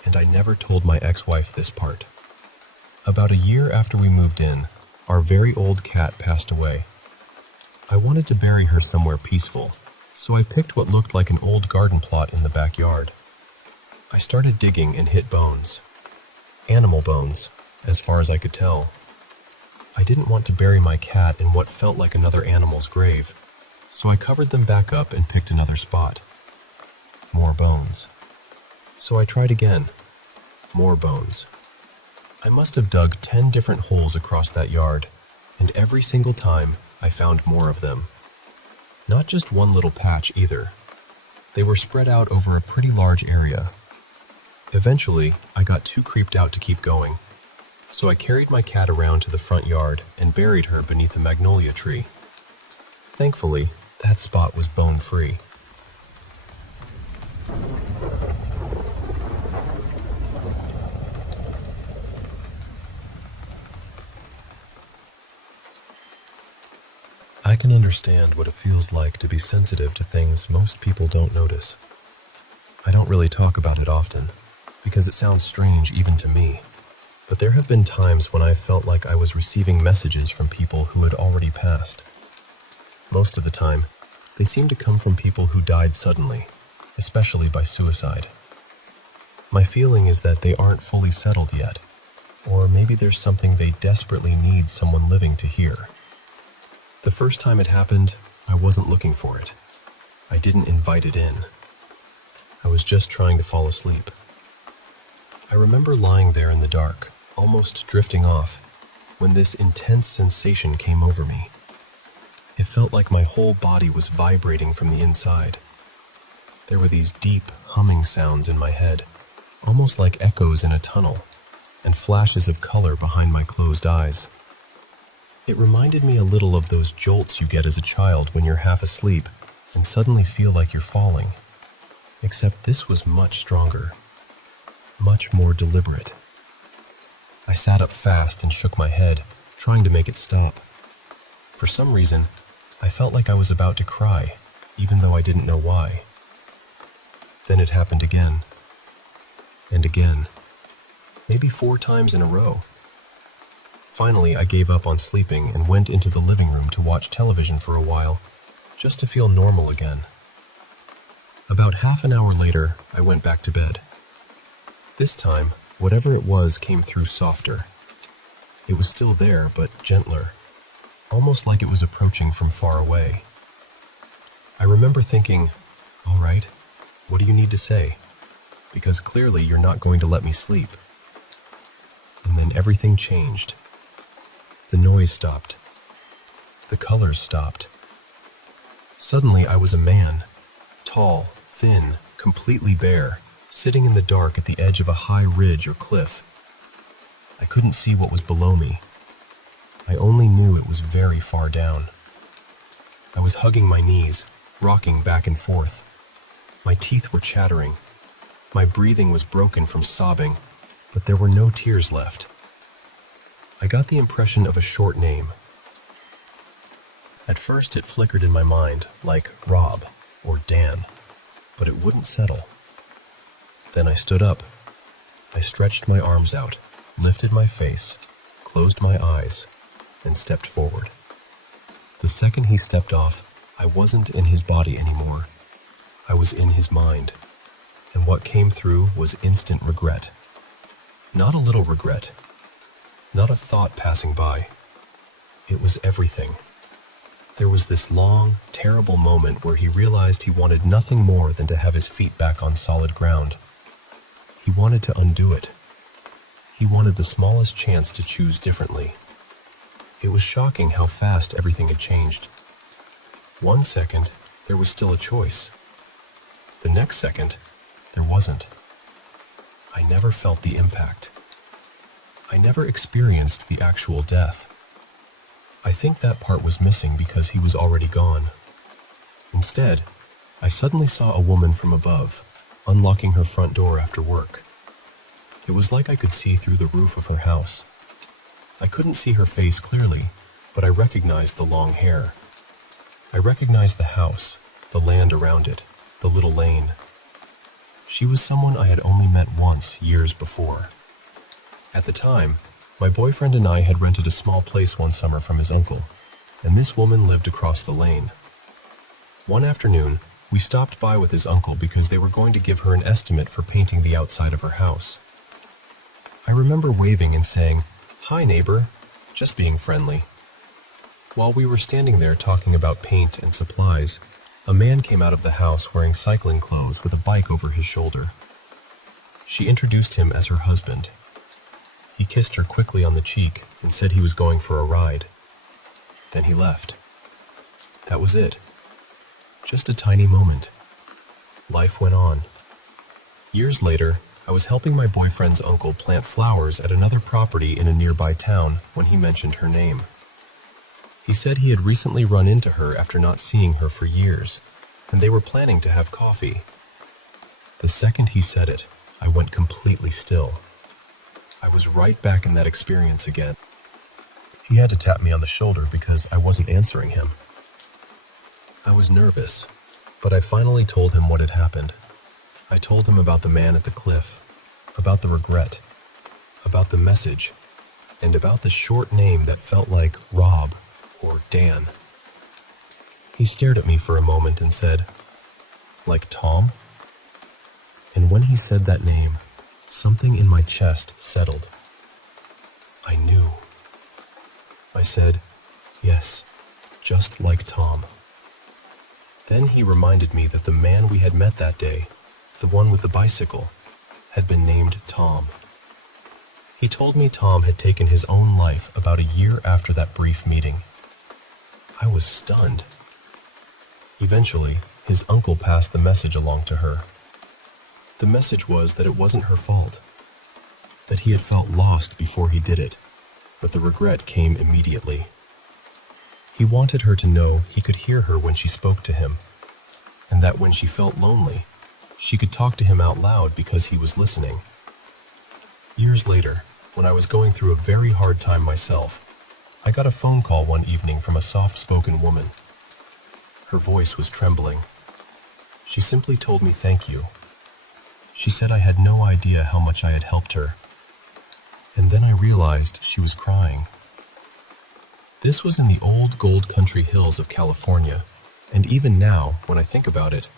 and I never told my ex-wife this part. About a year after we moved in, our very old cat passed away. I wanted to bury her somewhere peaceful, so I picked what looked like an old garden plot in the backyard. I started digging and hit bones. Animal bones, as far as I could tell. I didn't want to bury my cat in what felt like another animal's grave, so I covered them back up and picked another spot. More bones. So I tried again. More bones. I must have dug 10 different holes across that yard, and every single time I found more of them. Not just one little patch either. They were spread out over a pretty large area. Eventually, I got too creeped out to keep going, so I carried my cat around to the front yard and buried her beneath a magnolia tree. Thankfully, that spot was bone-free. I can understand what it feels like to be sensitive to things most people don't notice. I don't really talk about it often, because it sounds strange even to me. But there have been times when I felt like I was receiving messages from people who had already passed. Most of the time, they seem to come from people who died suddenly, especially by suicide. My feeling is that they aren't fully settled yet, or maybe there's something they desperately need someone living to hear. The first time it happened, I wasn't looking for it. I didn't invite it in. I was just trying to fall asleep. I remember lying there in the dark, almost drifting off, when this intense sensation came over me. It felt like my whole body was vibrating from the inside. There were these deep, humming sounds in my head, almost like echoes in a tunnel, and flashes of color behind my closed eyes. It reminded me a little of those jolts you get as a child when you're half asleep and suddenly feel like you're falling. Except this was much stronger, much more deliberate. I sat up fast and shook my head, trying to make it stop. For some reason, I felt like I was about to cry, even though I didn't know why. Then it happened again, and again, maybe 4 times in a row. Finally, I gave up on sleeping and went into the living room to watch television for a while, just to feel normal again. About half an hour later, I went back to bed. This time, whatever it was came through softer. It was still there, but gentler, almost like it was approaching from far away. I remember thinking, "All right, what do you need to say? Because clearly you're not going to let me sleep." And then everything changed. The noise stopped. The colors stopped. Suddenly I was a man, tall, thin, completely bare, sitting in the dark at the edge of a high ridge or cliff. I couldn't see what was below me. I only knew it was very far down. I was hugging my knees, rocking back and forth. My teeth were chattering. My breathing was broken from sobbing, but there were no tears left. I got the impression of a short name. At first it flickered in my mind, like Rob or Dan, but it wouldn't settle. Then I stood up. I stretched my arms out, lifted my face, closed my eyes, and stepped forward. The second he stepped off, I wasn't in his body anymore. I was in his mind, and what came through was instant regret. Not a little regret. Not a thought passing by. It was everything. There was this long, terrible moment where he realized he wanted nothing more than to have his feet back on solid ground. He wanted to undo it. He wanted the smallest chance to choose differently. It was shocking how fast everything had changed. 1 second, there was still a choice. The next second, there wasn't. I never felt the impact. I never experienced the actual death. I think that part was missing because he was already gone. Instead, I suddenly saw a woman from above, unlocking her front door after work. It was like I could see through the roof of her house. I couldn't see her face clearly, but I recognized the long hair. I recognized the house, the land around it, the little lane. She was someone I had only met once years before. At the time, my boyfriend and I had rented a small place one summer from his uncle, and this woman lived across the lane. One afternoon, we stopped by with his uncle because they were going to give her an estimate for painting the outside of her house. I remember waving and saying, "Hi, neighbor," just being friendly. While we were standing there talking about paint and supplies, a man came out of the house wearing cycling clothes with a bike over his shoulder. She introduced him as her husband. He kissed her quickly on the cheek and said he was going for a ride. Then he left. That was it. Just a tiny moment. Life went on. Years later, I was helping my boyfriend's uncle plant flowers at another property in a nearby town when he mentioned her name. He said he had recently run into her after not seeing her for years, and they were planning to have coffee. The second he said it, I went completely still. I was right back in that experience again. He had to tap me on the shoulder because I wasn't answering him. I was nervous, but I finally told him what had happened. I told him about the man at the cliff, about the regret, about the message, and about the short name that felt like Rob or Dan. He stared at me for a moment and said, "Like Tom?" And when he said that name, something in my chest settled. I knew. I said, "Yes, just like Tom." Then he reminded me that the man we had met that day, the one with the bicycle, had been named Tom. He told me Tom had taken his own life about a year after that brief meeting. I was stunned. Eventually, his uncle passed the message along to her. The message was that it wasn't her fault, that he had felt lost before he did it, but the regret came immediately. He wanted her to know he could hear her when she spoke to him, and that when she felt lonely, she could talk to him out loud because he was listening. Years later, when I was going through a very hard time myself, I got a phone call one evening from a soft-spoken woman. Her voice was trembling. She simply told me thank you. She said I had no idea how much I had helped her. And then I realized she was crying. This was in the old gold country hills of California, and even now, when I think about it,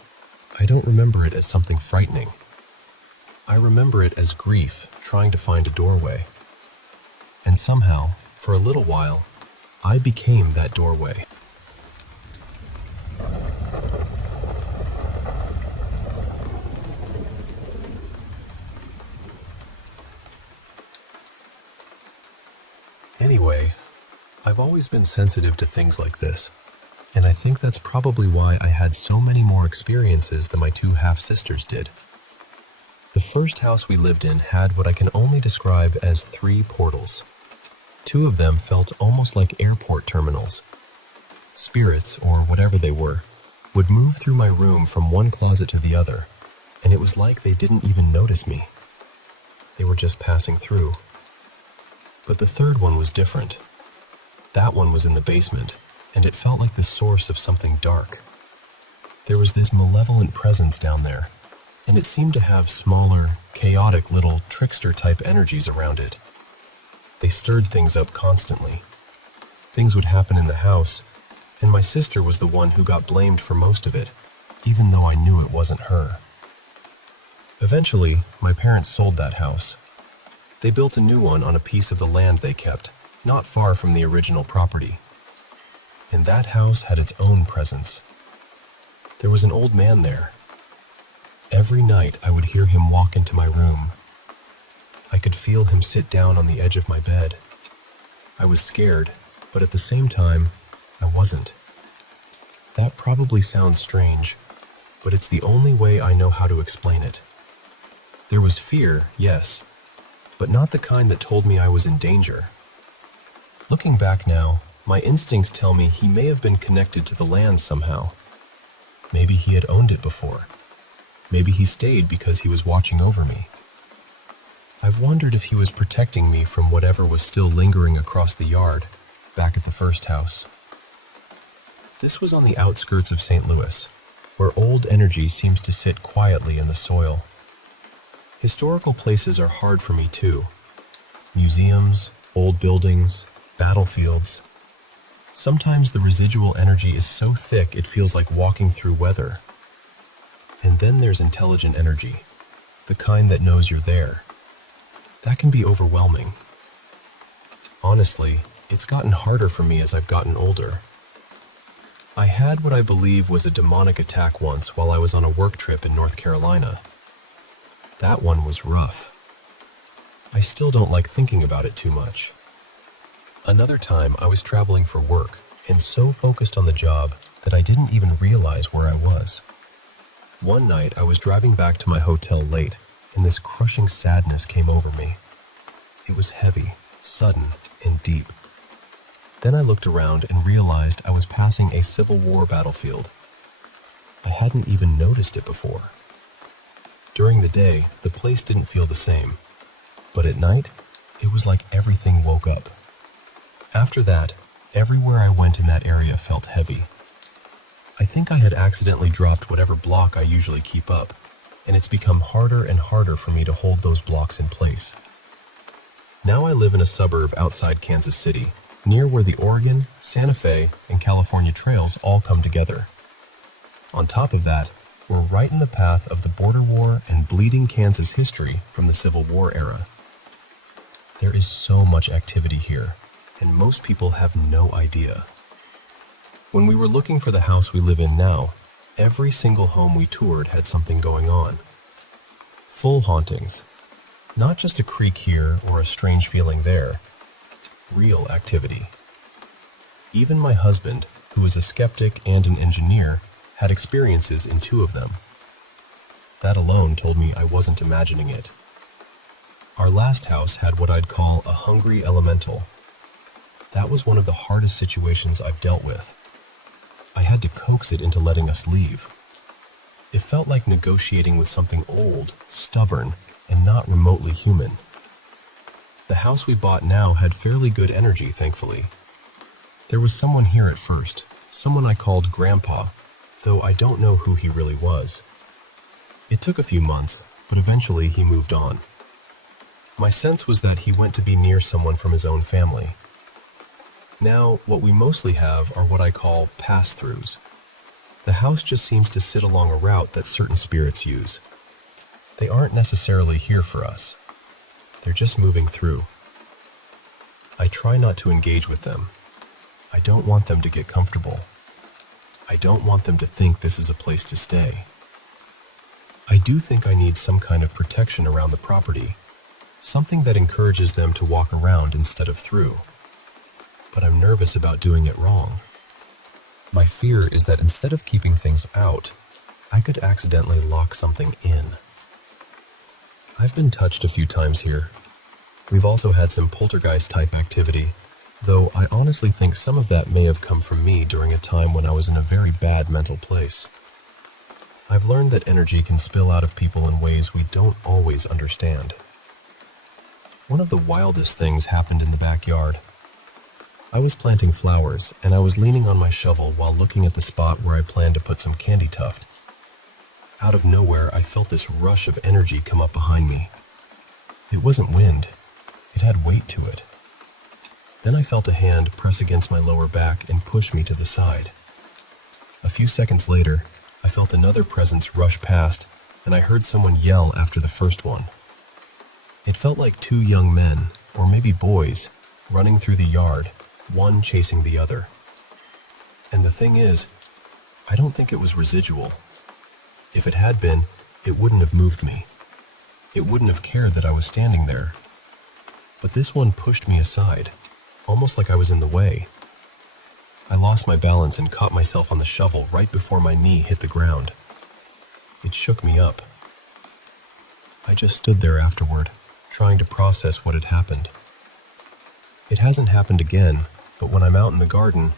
I don't remember it as something frightening. I remember it as grief trying to find a doorway. And somehow, for a little while, I became that doorway. Anyway, I've always been sensitive to things like this, and I think that's probably why I had so many more experiences than my two half-sisters did. The first house we lived in had what I can only describe as 3 portals. 2 of them felt almost like airport terminals. Spirits, or whatever they were, would move through my room from one closet to the other, and it was like they didn't even notice me. They were just passing through. But the third one was different. That one was in the basement, and it felt like the source of something dark. There was this malevolent presence down there, and it seemed to have smaller, chaotic little trickster-type energies around it. They stirred things up constantly. Things would happen in the house, and my sister was the one who got blamed for most of it, even though I knew it wasn't her. Eventually, my parents sold that house. They built a new one on a piece of the land they kept, not far from the original property. And that house had its own presence. There was an old man there. Every night I would hear him walk into my room. I could feel him sit down on the edge of my bed. I was scared, but at the same time, I wasn't. That probably sounds strange, but it's the only way I know how to explain it. There was fear, yes, but not the kind that told me I was in danger. Looking back now, my instincts tell me he may have been connected to the land somehow. Maybe he had owned it before. Maybe he stayed because he was watching over me. I've wondered if he was protecting me from whatever was still lingering across the yard, back at the first house. This was on the outskirts of St. Louis, where old energy seems to sit quietly in the soil. Historical places are hard for me too. Museums, old buildings, battlefields. Sometimes the residual energy is so thick it feels like walking through weather. And then there's intelligent energy, the kind that knows you're there. That can be overwhelming. Honestly, it's gotten harder for me as I've gotten older. I had what I believe was a demonic attack once while I was on a work trip in North Carolina. That one was rough. I still don't like thinking about it too much. Another time I was traveling for work and so focused on the job that I didn't even realize where I was. One night I was driving back to my hotel late, and this crushing sadness came over me. It was heavy, sudden, and deep. Then I looked around and realized I was passing a Civil War battlefield. I hadn't even noticed it before. During the day, the place didn't feel the same, but at night, it was like everything woke up. After that, everywhere I went in that area felt heavy. I think I had accidentally dropped whatever block I usually keep up, and it's become harder and harder for me to hold those blocks in place. Now I live in a suburb outside Kansas City, near where the Oregon, Santa Fe, and California trails all come together. On top of that, we're right in the path of the border war and bleeding Kansas history from the Civil War era. There is so much activity here, and most people have no idea. When we were looking for the house we live in now, every single home we toured had something going on. Full hauntings. Not just a creak here or a strange feeling there. Real activity. Even my husband, who is a skeptic and an engineer, had experiences in 2 of them. That alone told me I wasn't imagining it. Our last house had what I'd call a hungry elemental. That was one of the hardest situations I've dealt with. I had to coax it into letting us leave. It felt like negotiating with something old, stubborn, and not remotely human. The house we bought now had fairly good energy, thankfully. There was someone here at first, someone I called Grandpa, though I don't know who he really was. It took a few months, but eventually he moved on. My sense was that he went to be near someone from his own family. Now, what we mostly have are what I call pass-throughs. The house just seems to sit along a route that certain spirits use. They aren't necessarily here for us. They're just moving through. I try not to engage with them. I don't want them to get comfortable. I don't want them to think this is a place to stay. I do think I need some kind of protection around the property, something that encourages them to walk around instead of through. But I'm nervous about doing it wrong. My fear is that instead of keeping things out, I could accidentally lock something in. I've been touched a few times here. We've also had some poltergeist-type activity, though I honestly think some of that may have come from me during a time when I was in a very bad mental place. I've learned that energy can spill out of people in ways we don't always understand. One of the wildest things happened in the backyard. I was planting flowers, and I was leaning on my shovel while looking at the spot where I planned to put some candy tuft. Out of nowhere, I felt this rush of energy come up behind me. It wasn't wind. It had weight to it. Then I felt a hand press against my lower back and push me to the side. A few seconds later, I felt another presence rush past, and I heard someone yell after the first one. It felt like 2 young men, or maybe boys, running through the yard, one chasing the other. And the thing is, I don't think it was residual. If it had been, it wouldn't have moved me. It wouldn't have cared that I was standing there. But this one pushed me aside, almost like I was in the way. I lost my balance and caught myself on the shovel right before my knee hit the ground. It shook me up. I just stood there afterward, trying to process what had happened. It hasn't happened again, but when I'm out in the garden,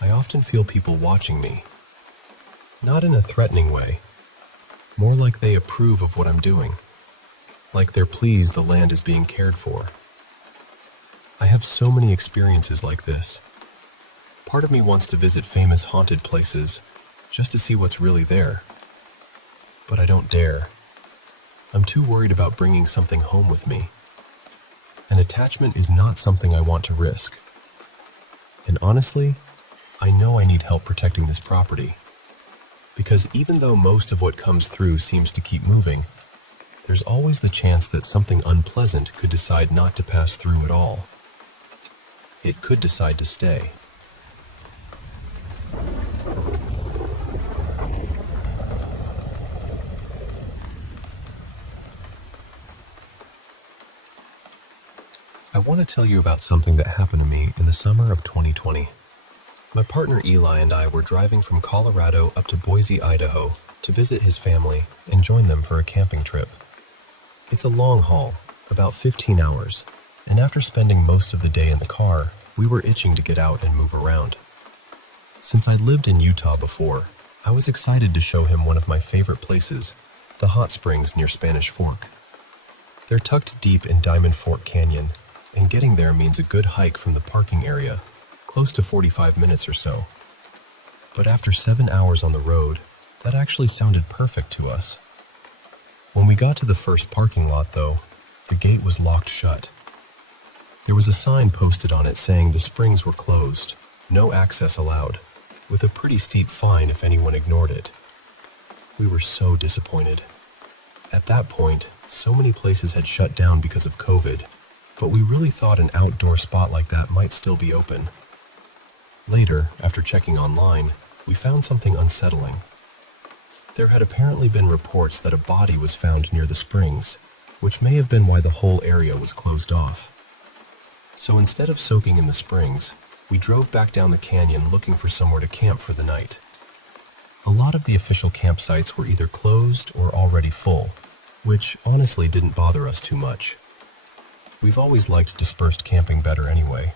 I often feel people watching me. Not in a threatening way, more like they approve of what I'm doing, like they're pleased the land is being cared for. I have so many experiences like this. Part of me wants to visit famous haunted places just to see what's really there. But I don't dare. I'm too worried about bringing something home with me. An attachment is not something I want to risk. And honestly, I know I need help protecting this property. Because even though most of what comes through seems to keep moving, there's always the chance that something unpleasant could decide not to pass through at all. It could decide to stay. I want to tell you about something that happened to me in the summer of 2020. My partner Eli and I were driving from Colorado up to Boise, Idaho, to visit his family and join them for a camping trip. It's a long haul, about 15 hours, and after spending most of the day in the car, we were itching to get out and move around. Since I'd lived in Utah before, I was excited to show him one of my favorite places, the hot springs near Spanish Fork. They're tucked deep in Diamond Fork Canyon, and getting there means a good hike from the parking area, close to 45 minutes or so. But after 7 hours on the road, that actually sounded perfect to us. When we got to the first parking lot, though, the gate was locked shut. There was a sign posted on it saying the springs were closed, no access allowed, with a pretty steep fine if anyone ignored it. We were so disappointed. At that point, so many places had shut down because of COVID, but we really thought an outdoor spot like that might still be open. Later, after checking online, we found something unsettling. There had apparently been reports that a body was found near the springs, which may have been why the whole area was closed off. So instead of soaking in the springs, We drove back down the canyon looking for somewhere to camp for the night. A lot of the official campsites were either closed or already full, which honestly didn't bother us too much. We've always liked dispersed camping better anyway.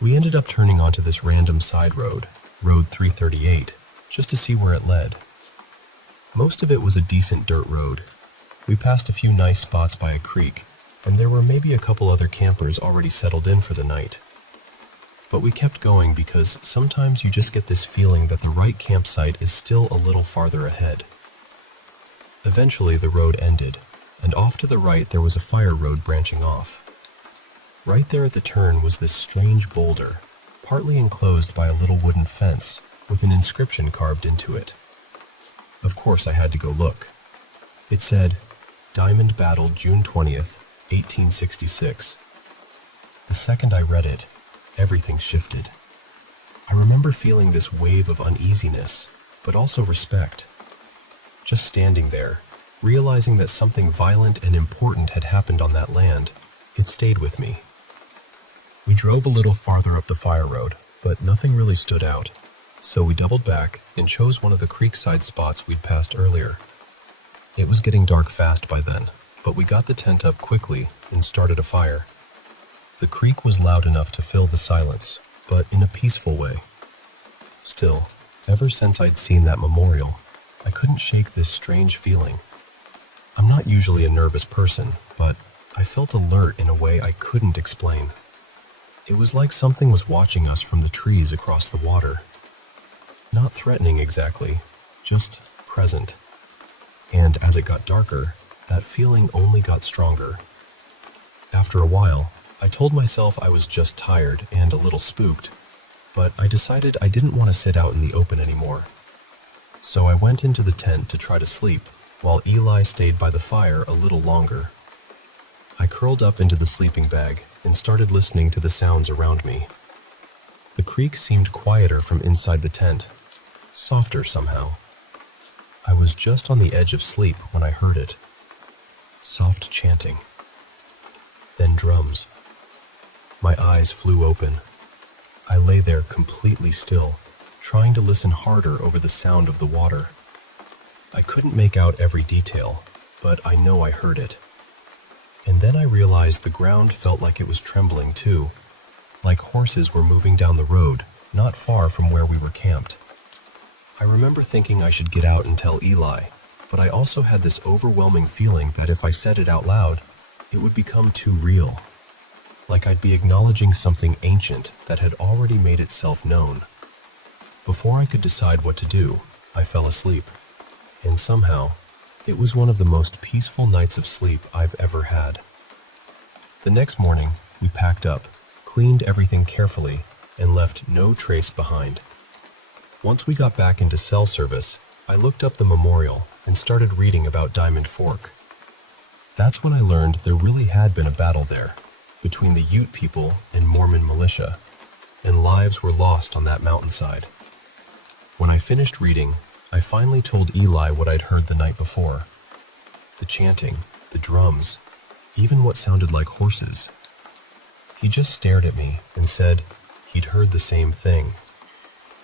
We ended up turning onto this random side road, Road 338, just to see where it led. Most of it was a decent dirt road. We passed a few nice spots by a creek, and there were maybe a couple other campers already settled in for the night. But we kept going because sometimes you just get this feeling that the right campsite is still a little farther ahead. Eventually the road ended, and off to the right there was a fire road branching off. Right there at the turn was this strange boulder, partly enclosed by a little wooden fence with an inscription carved into it. Of course I had to go look. It said, "Diamond Battle, June 20th, 1866. The second I read it, everything shifted. I remember feeling this wave of uneasiness, but also respect. Just standing there, realizing that something violent and important had happened on that land, it stayed with me. We drove a little farther up the fire road, but nothing really stood out, so we doubled back and chose one of the creekside spots we'd passed earlier. It was getting dark fast by then, but we got the tent up quickly and started a fire. The creek was loud enough to fill the silence, but in a peaceful way. Still, ever since I'd seen that memorial, I couldn't shake this strange feeling. I'm not usually a nervous person, but I felt alert in a way I couldn't explain. It was like something was watching us from the trees across the water. Not threatening exactly, just present. And as it got darker, that feeling only got stronger. After a while, I told myself I was just tired and a little spooked, but I decided I didn't want to sit out in the open anymore. So I went into the tent to try to sleep, while Eli stayed by the fire a little longer. I curled up into the sleeping bag and started listening to the sounds around me. The creek seemed quieter from inside the tent, softer somehow. I was just on the edge of sleep when I heard it. Soft chanting. Then drums. My eyes flew open. I lay there completely still, trying to listen harder over the sound of the water. I couldn't make out every detail, but I know I heard it. And then I realized the ground felt like it was trembling too, like horses were moving down the road, not far from where we were camped. I remember thinking I should get out and tell Eli, but I also had this overwhelming feeling that if I said it out loud, it would become too real. Like I'd be acknowledging something ancient that had already made itself known. Before I could decide what to do, I fell asleep. And somehow, it was one of the most peaceful nights of sleep I've ever had. The next morning, we packed up, cleaned everything carefully, and left no trace behind. Once we got back into cell service, I looked up the memorial and started reading about Diamond Fork. That's when I learned there really had been a battle there, between the Ute people and Mormon militia, and lives were lost on that mountainside. When I finished reading, I finally told Eli what I'd heard the night before. The chanting, the drums, even what sounded like horses. He just stared at me and said he'd heard the same thing.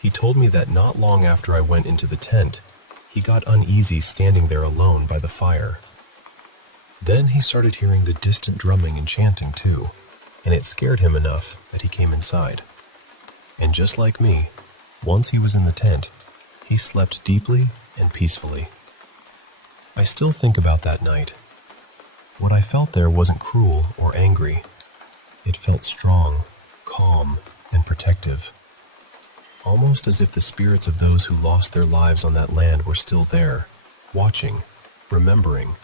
He told me that not long after I went into the tent, he got uneasy standing there alone by the fire. Then he started hearing the distant drumming and chanting too, and it scared him enough that he came inside. And just like me, once he was in the tent, he slept deeply and peacefully. I still think about that night. What I felt there wasn't cruel or angry. It felt strong, calm, and protective. Almost as if the spirits of those who lost their lives on that land were still there, watching, remembering,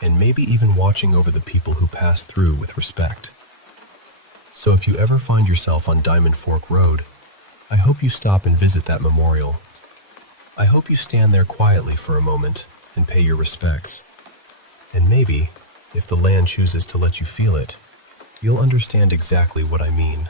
and maybe even watching over the people who passed through with respect. So if you ever find yourself on Diamond Fork Road, I hope you stop and visit that memorial. I hope you stand there quietly for a moment and pay your respects. And maybe, if the land chooses to let you feel it, you'll understand exactly what I mean.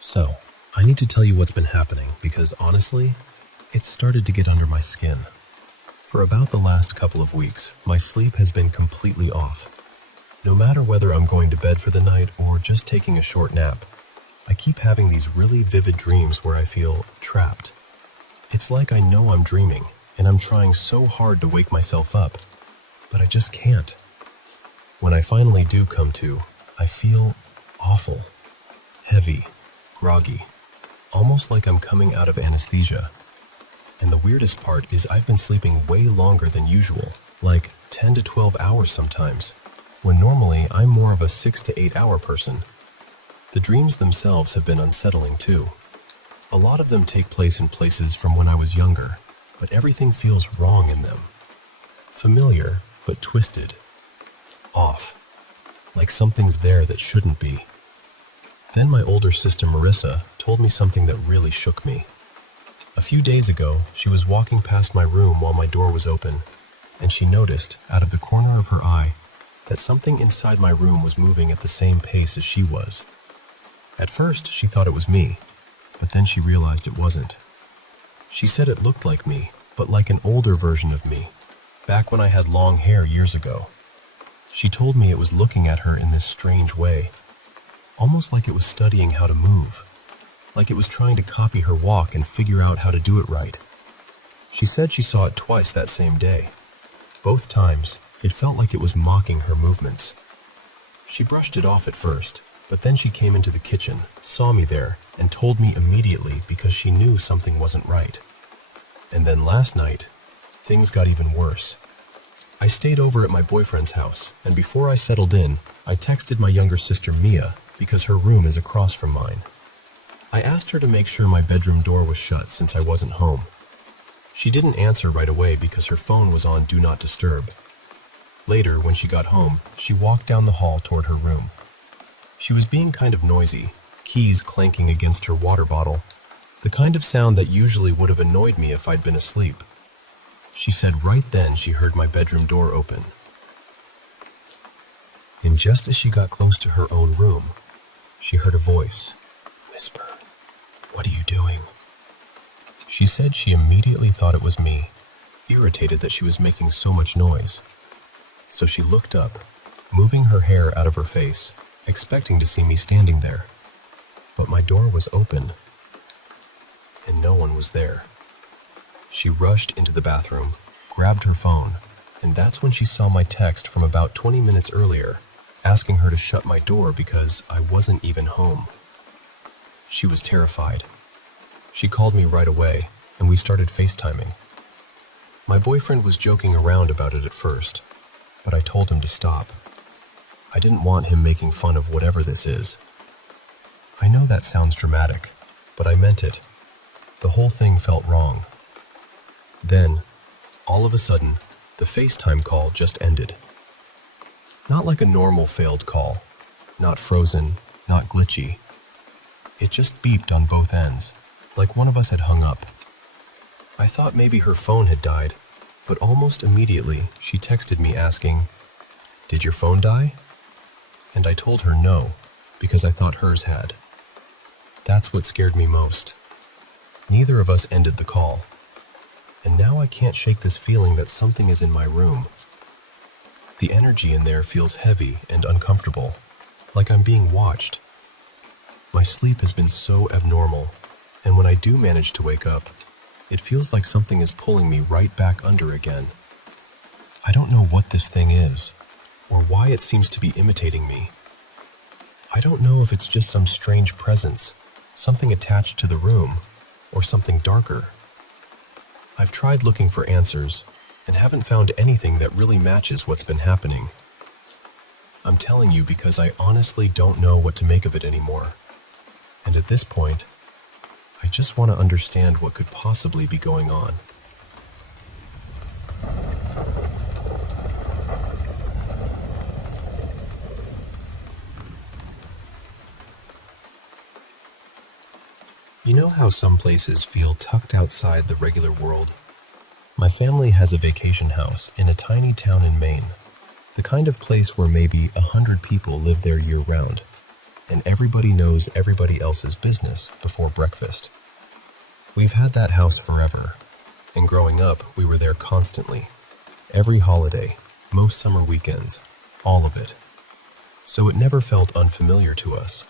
So, I need to tell you what's been happening because honestly, It started to get under my skin. For about the last couple of weeks, my sleep has been completely off. No matter whether I'm going to bed for the night or just taking a short nap, I keep having these really vivid dreams where I feel trapped. It's like I know I'm dreaming, and I'm trying so hard to wake myself up, but I just can't. When I finally do come to, I feel awful, heavy, groggy, almost like I'm coming out of anesthesia. And the weirdest part is I've been sleeping way longer than usual, like 10 to 12 hours sometimes, when normally I'm more of a 6 to 8 hour person. The dreams themselves have been unsettling too. A lot of them take place in places from when I was younger, but everything feels wrong in them. Familiar, but twisted. Off. Like something's there that shouldn't be. Then my older sister Marissa told me something that really shook me. A few days ago, she was walking past my room while my door was open, and she noticed, out of the corner of her eye, that something inside my room was moving at the same pace as she was. At first, she thought it was me, but then she realized it wasn't. She said it looked like me, but like an older version of me, back when I had long hair years ago. She told me it was looking at her in this strange way, almost like it was studying how to move, like it was trying to copy her walk and figure out how to do it right. She said she saw it twice that same day. Both times, it felt like it was mocking her movements. She brushed it off at first, but then she came into the kitchen, saw me there, and told me immediately because she knew something wasn't right. And then last night, things got even worse. I stayed over at my boyfriend's house, and before I settled in, I texted my younger sister Mia because her room is across from mine. I asked her to make sure my bedroom door was shut since I wasn't home. She didn't answer right away because her phone was on Do Not Disturb. Later, when she got home, she walked down the hall toward her room. She was being kind of noisy, keys clanking against her water bottle, the kind of sound that usually would have annoyed me if I'd been asleep. She said right then she heard my bedroom door open. And just as she got close to her own room, she heard a voice whisper, "What are you doing?" She said she immediately thought it was me, irritated that she was making so much noise. So she looked up, moving her hair out of her face, expecting to see me standing there. But my door was open, and no one was there. She rushed into the bathroom, grabbed her phone, and that's when she saw my text from about 20 minutes earlier, asking her to shut my door because I wasn't even home. She was terrified. She called me right away, and we started FaceTiming. My boyfriend was joking around about it at first, but I told him to stop. I didn't want him making fun of whatever this is. I know that sounds dramatic, but I meant it. The whole thing felt wrong. Then, all of a sudden, the FaceTime call just ended. Not like a normal failed call, not frozen, not glitchy. It just beeped on both ends, like one of us had hung up. I thought maybe her phone had died, but almost immediately she texted me asking, "Did your phone die?" And I told her no, because I thought hers had. That's what scared me most. Neither of us ended the call, and now I can't shake this feeling that something is in my room. The energy in there feels heavy and uncomfortable, like I'm being watched. My sleep has been so abnormal, and when I do manage to wake up, it feels like something is pulling me right back under again. I don't know what this thing is, or why it seems to be imitating me. I don't know if it's just some strange presence, something attached to the room, or something darker. I've tried looking for answers, and haven't found anything that really matches what's been happening. I'm telling you because I honestly don't know what to make of it anymore. And at this point, I just want to understand what could possibly be going on. You know how some places feel tucked outside the regular world? My family has a vacation house in a tiny town in Maine, the kind of place where maybe 100 people live there year-round, and everybody knows everybody else's business before breakfast. We've had that house forever, and growing up, we were there constantly. Every holiday, most summer weekends, all of it. So it never felt unfamiliar to us.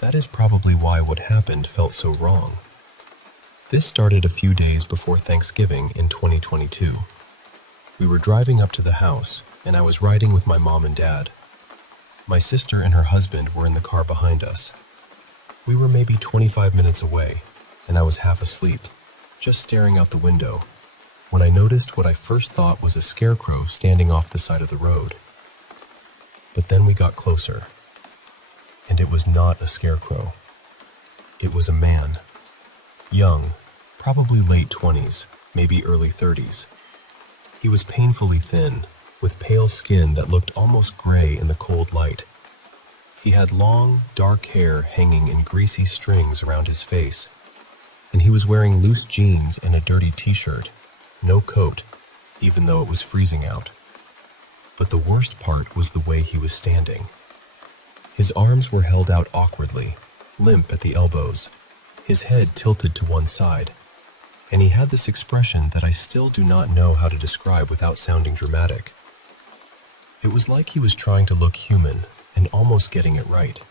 That is probably why what happened felt so wrong. This started a few days before Thanksgiving in 2022. We were driving up to the house, and I was riding with my mom and dad. My sister and her husband were in the car behind us. We were maybe 25 minutes away, and I was half asleep, just staring out the window, when I noticed what I first thought was a scarecrow standing off the side of the road. But then we got closer, and it was not a scarecrow. It was a man. Young, probably late 20s, maybe early 30s. He was painfully thin, with pale skin that looked almost gray in the cold light. He had long, dark hair hanging in greasy strings around his face, and he was wearing loose jeans and a dirty t-shirt, no coat, even though it was freezing out. But the worst part was the way he was standing. His arms were held out awkwardly, limp at the elbows, his head tilted to one side, and he had this expression that I still do not know how to describe without sounding dramatic. It was like he was trying to look human and almost getting it right.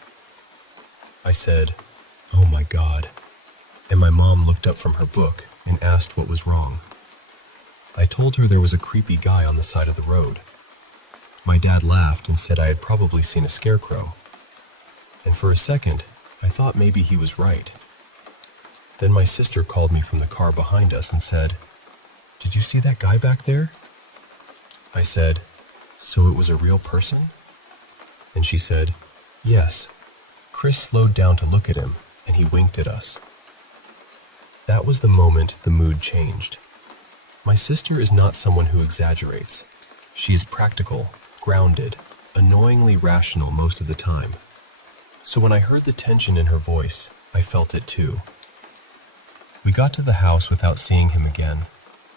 I said, "Oh my God," and my mom looked up from her book and asked what was wrong. I told her there was a creepy guy on the side of the road. My dad laughed and said I had probably seen a scarecrow. And for a second, I thought maybe he was right. Then my sister called me from the car behind us and said, "Did you see that guy back there?" I said, "So it was a real person?" And she said, "Yes." Chris slowed down to look at him, and he winked at us. That was the moment the mood changed. My sister is not someone who exaggerates. She is practical, grounded, annoyingly rational most of the time. So when I heard the tension in her voice, I felt it too. We got to the house without seeing him again,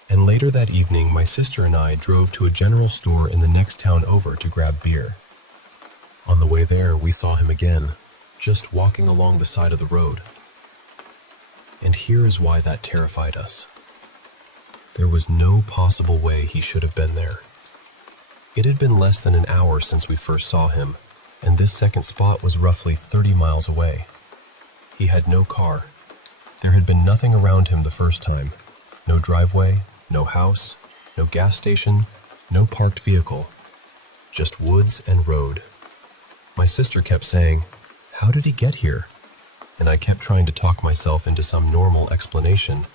and later that evening my sister and I drove to a general store in the next town over to grab beer. On the way there, we saw him again, just walking along the side of the road. And here is why that terrified us. There was no possible way he should have been there. It had been less than an hour since we first saw him, and this second spot was roughly 30 miles away. He had no car. There had been nothing around him the first time. No driveway, no house, no gas station, no parked vehicle. Just woods and road. My sister kept saying, "How did he get here?" And I kept trying to talk myself into some normal explanation,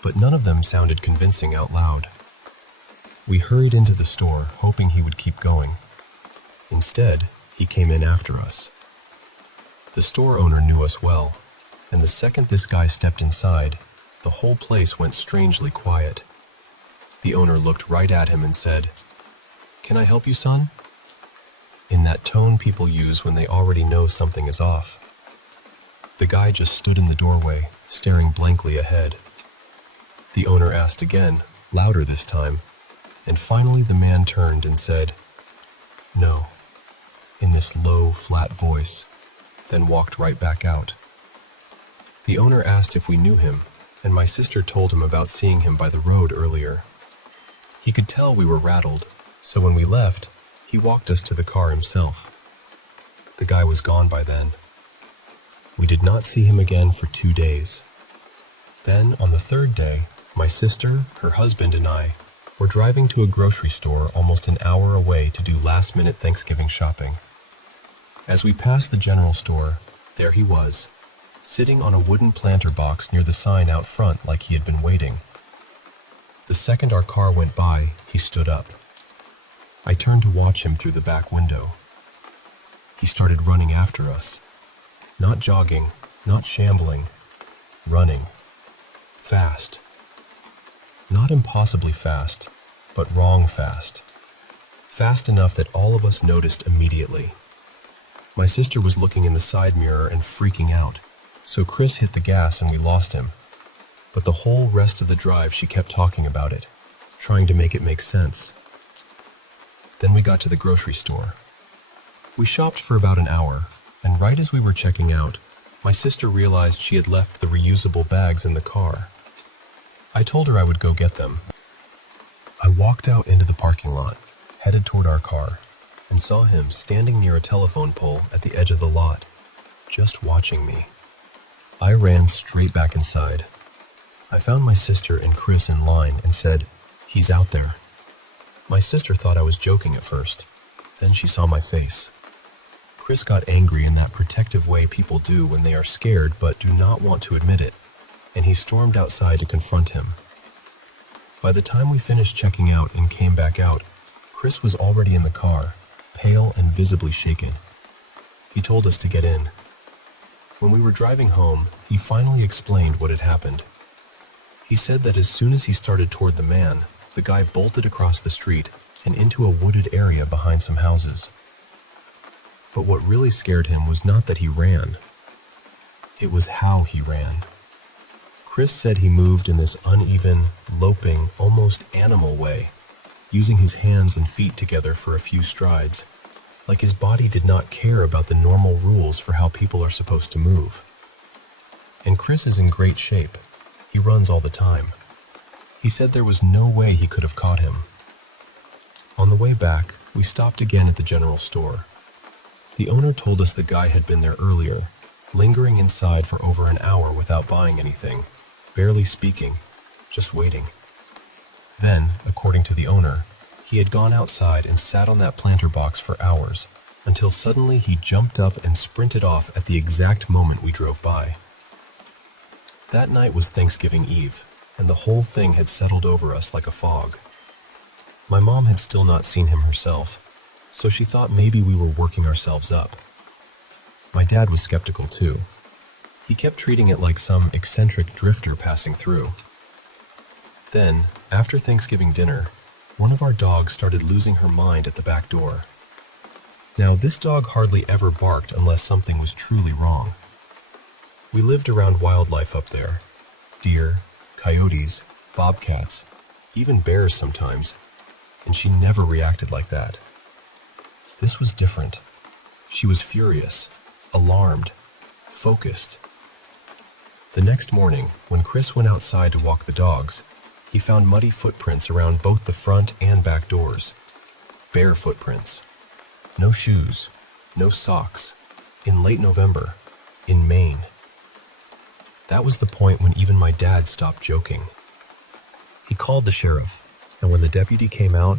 but none of them sounded convincing out loud. We hurried into the store, hoping he would keep going. Instead, he came in after us. The store owner knew us well, and the second this guy stepped inside, the whole place went strangely quiet. The owner looked right at him and said, "Can I help you, son?" In that tone people use when they already know something is off. The guy just stood in the doorway, staring blankly ahead. The owner asked again, louder this time, and finally the man turned and said, "No," in this low, flat voice, then walked right back out. The owner asked if we knew him, and my sister told him about seeing him by the road earlier. He could tell we were rattled, so when we left, he walked us to the car himself. The guy was gone by then. We did not see him again for 2 days. Then, on the third day, my sister, her husband, and I were driving to a grocery store almost an hour away to do last-minute Thanksgiving shopping. As we passed the general store, there he was, sitting on a wooden planter box near the sign out front like he had been waiting. The second our car went by, he stood up. I turned to watch him through the back window. He started running after us. Not jogging, not shambling, running. Fast. Not impossibly fast, but wrong fast. Fast enough that all of us noticed immediately. My sister was looking in the side mirror and freaking out, so Chris hit the gas and we lost him. But the whole rest of the drive she kept talking about it, trying to make it make sense. Then we got to the grocery store. We shopped for about an hour, and right as we were checking out, my sister realized she had left the reusable bags in the car. I told her I would go get them. I walked out into the parking lot, headed toward our car, and saw him standing near a telephone pole at the edge of the lot, just watching me. I ran straight back inside. I found my sister and Chris in line and said, "He's out there." My sister thought I was joking at first. Then she saw my face. Chris got angry in that protective way people do when they are scared but do not want to admit it, and he stormed outside to confront him. By the time we finished checking out and came back out, Chris was already in the car, pale and visibly shaken. He told us to get in. When we were driving home, he finally explained what had happened. He said that as soon as he started toward the man, the guy bolted across the street and into a wooded area behind some houses. But what really scared him was not that he ran. It was how he ran. Chris said he moved in this uneven, loping, almost animal way, using his hands and feet together for a few strides, like his body did not care about the normal rules for how people are supposed to move. And Chris is in great shape. He runs all the time. He said there was no way he could have caught him. On the way back, we stopped again at the general store. The owner told us the guy had been there earlier, lingering inside for over an hour without buying anything, barely speaking, just waiting. Then, according to the owner, he had gone outside and sat on that planter box for hours, until suddenly he jumped up and sprinted off at the exact moment we drove by. That night was Thanksgiving Eve, and the whole thing had settled over us like a fog. My mom had still not seen him herself, so she thought maybe we were working ourselves up. My dad was skeptical too. He kept treating it like some eccentric drifter passing through. Then, after Thanksgiving dinner, one of our dogs started losing her mind at the back door. Now, this dog hardly ever barked unless something was truly wrong. We lived around wildlife up there. Deer, coyotes, bobcats, even bears sometimes, and she never reacted like that. This was different. She was furious, alarmed, focused. The next morning, when Chris went outside to walk the dogs, he found muddy footprints around both the front and back doors. Bare footprints. No shoes, no socks. In late November, in Maine. That was the point when even my dad stopped joking. He called the sheriff, and when the deputy came out,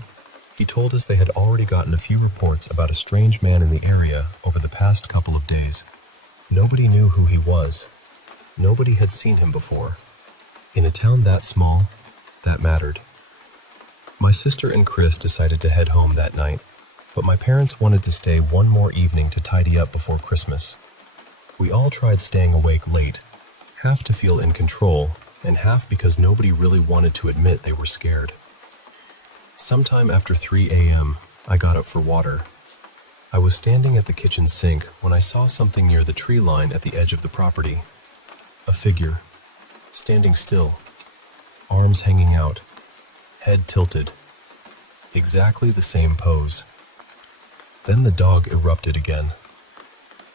he told us they had already gotten a few reports about a strange man in the area over the past couple of days. Nobody knew who he was. Nobody had seen him before. In a town that small, that mattered. My sister and Chris decided to head home that night, but my parents wanted to stay one more evening to tidy up before Christmas. We all tried staying awake late, half to feel in control, and half because nobody really wanted to admit they were scared. Sometime after 3 a.m., I got up for water. I was standing at the kitchen sink when I saw something near the tree line at the edge of the property. A figure, standing still, arms hanging out, head tilted. Exactly the same pose. Then the dog erupted again.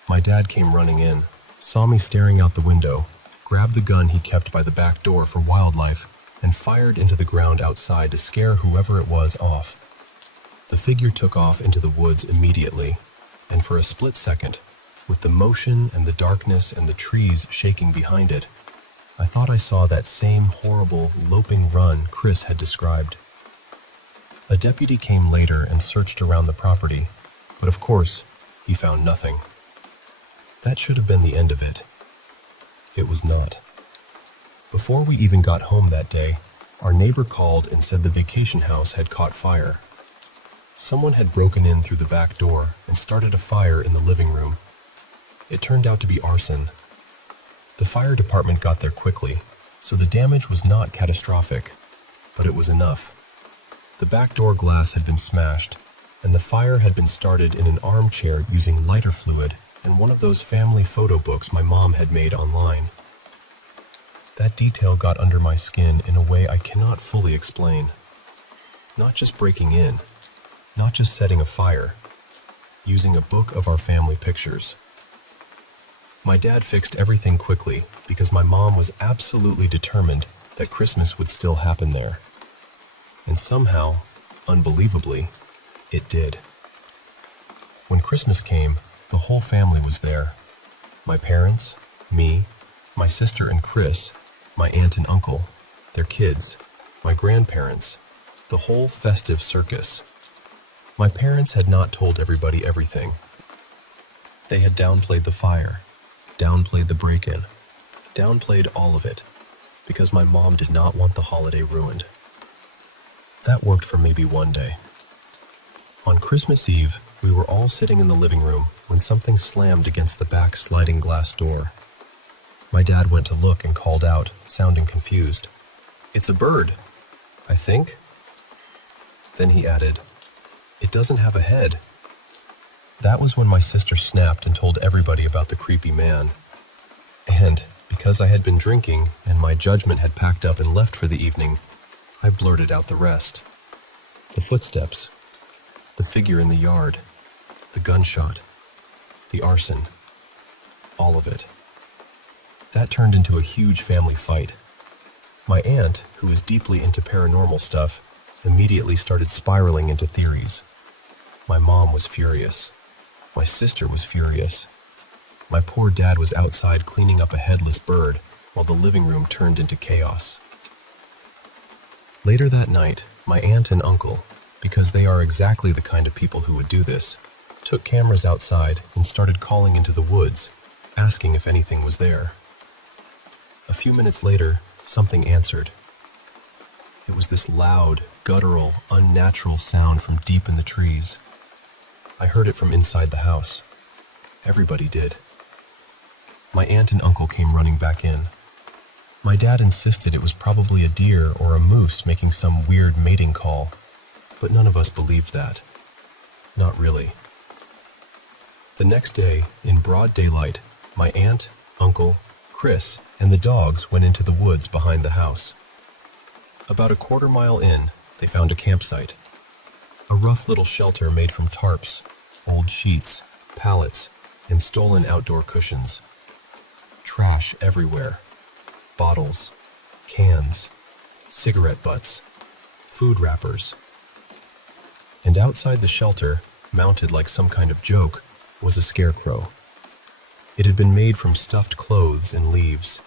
My dad came running in, saw me staring out the window, grabbed the gun he kept by the back door for wildlife, and fired into the ground outside to scare whoever it was off. The figure took off into the woods immediately, and for a split second, with the motion and the darkness and the trees shaking behind it, I thought I saw that same horrible, loping run Chris had described. A deputy came later and searched around the property, but of course, he found nothing. That should have been the end of it. It was not. Before we even got home that day, our neighbor called and said the vacation house had caught fire. Someone had broken in through the back door and started a fire in the living room. It turned out to be arson. The fire department got there quickly, so the damage was not catastrophic, but it was enough. The back door glass had been smashed, and the fire had been started in an armchair using lighter fluid and one of those family photo books my mom had made online. That detail got under my skin in a way I cannot fully explain. Not just breaking in, not just setting a fire, using a book of our family pictures. My dad fixed everything quickly because my mom was absolutely determined that Christmas would still happen there. And somehow, unbelievably, it did. When Christmas came, the whole family was there. My parents, me, my sister and Chris, my aunt and uncle, their kids, my grandparents, the whole festive circus. My parents had not told everybody everything. They had downplayed the fire, downplayed the break-in, downplayed all of it, because my mom did not want the holiday ruined. That worked for maybe one day. On Christmas Eve, we were all sitting in the living room when something slammed against the back sliding glass door. My dad went to look and called out, sounding confused, "It's a bird, I think." Then he added, "It doesn't have a head." That was when my sister snapped and told everybody about the creepy man. And because I had been drinking and my judgment had packed up and left for the evening, I blurted out the rest. The footsteps, the figure in the yard, the gunshot, the arson, all of it. That turned into a huge family fight. My aunt, who was deeply into paranormal stuff, immediately started spiraling into theories. My mom was furious. My sister was furious. My poor dad was outside cleaning up a headless bird while the living room turned into chaos. Later that night, my aunt and uncle, because they are exactly the kind of people who would do this, took cameras outside and started calling into the woods, asking if anything was there. A few minutes later, something answered. It was this loud, guttural, unnatural sound from deep in the trees. I heard it from inside the house. Everybody did. My aunt and uncle came running back in. My dad insisted it was probably a deer or a moose making some weird mating call, but none of us believed that. Not really. The next day, in broad daylight, my aunt, uncle, Chris, and the dogs went into the woods behind the house. About a quarter-mile in, they found a campsite. A rough little shelter made from tarps, old sheets, pallets, and stolen outdoor cushions. Trash everywhere. Bottles, cans, cigarette butts, food wrappers. And outside the shelter, mounted like some kind of joke, was a scarecrow. It had been made from stuffed clothes and leaves.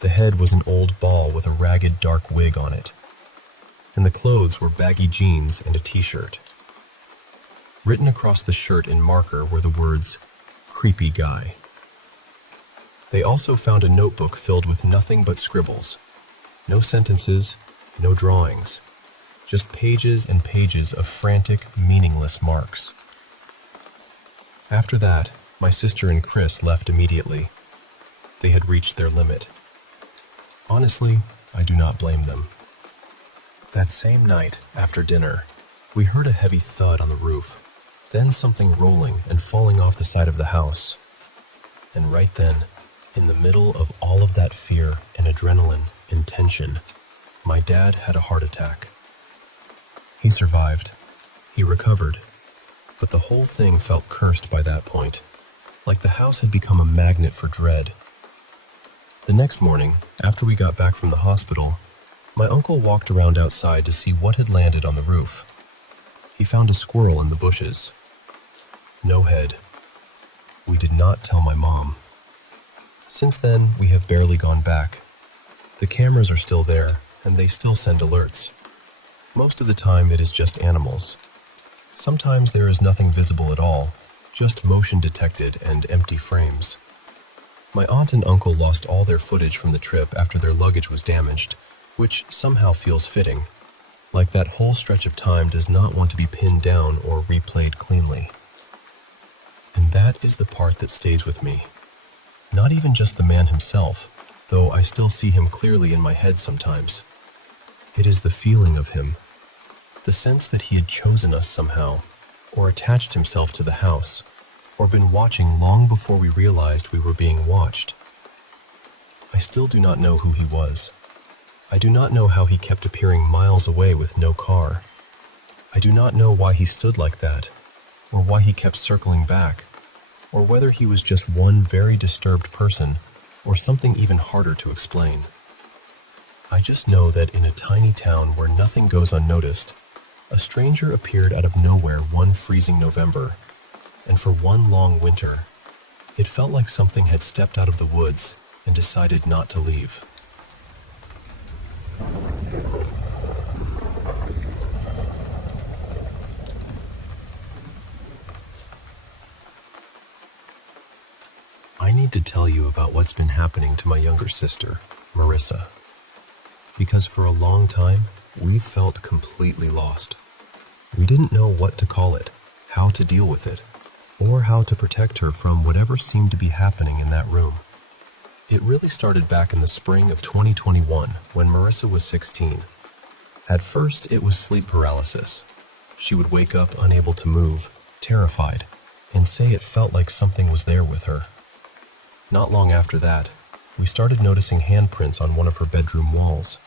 The head was an old ball with a ragged dark wig on it. And the clothes were baggy jeans and a t-shirt. Written across the shirt in marker were the words, "Creepy Guy." They also found a notebook filled with nothing but scribbles. No sentences, no drawings. Just pages and pages of frantic, meaningless marks. After that, my sister and Chris left immediately. They had reached their limit. Honestly, I do not blame them. That same night, after dinner, we heard a heavy thud on the roof, then something rolling and falling off the side of the house. And right then, in the middle of all of that fear and adrenaline and tension, my dad had a heart attack. He survived. He recovered. But the whole thing felt cursed by that point, like the house had become a magnet for dread. The next morning, after we got back from the hospital, my uncle walked around outside to see what had landed on the roof. He found a squirrel in the bushes. No head. We did not tell my mom. Since then, we have barely gone back. The cameras are still there, and they still send alerts. Most of the time, it is just animals. Sometimes there is nothing visible at all, just motion detected and empty frames. My aunt and uncle lost all their footage from the trip after their luggage was damaged, which somehow feels fitting, like that whole stretch of time does not want to be pinned down or replayed cleanly. And that is the part that stays with me. Not even just the man himself, though I still see him clearly in my head sometimes. It is the feeling of him, the sense that he had chosen us somehow, or attached himself to the house, or been watching long before we realized we were being watched. I still do not know who he was. I do not know how he kept appearing miles away with no car. I do not know why he stood like that, or why he kept circling back, or whether he was just one very disturbed person, or something even harder to explain. I just know that in a tiny town where nothing goes unnoticed, a stranger appeared out of nowhere one freezing November, and for one long winter, it felt like something had stepped out of the woods and decided not to leave. I need to tell you about what's been happening to my younger sister, Marissa, because for a long time, we felt completely lost. We didn't know what to call it, how to deal with it, or how to protect her from whatever seemed to be happening in that room. It really started back in the spring of 2021 when Marissa was 16. At first, it was sleep paralysis. She would wake up unable to move, terrified, and say it felt like something was there with her. Not long after that, we started noticing handprints on one of her bedroom walls.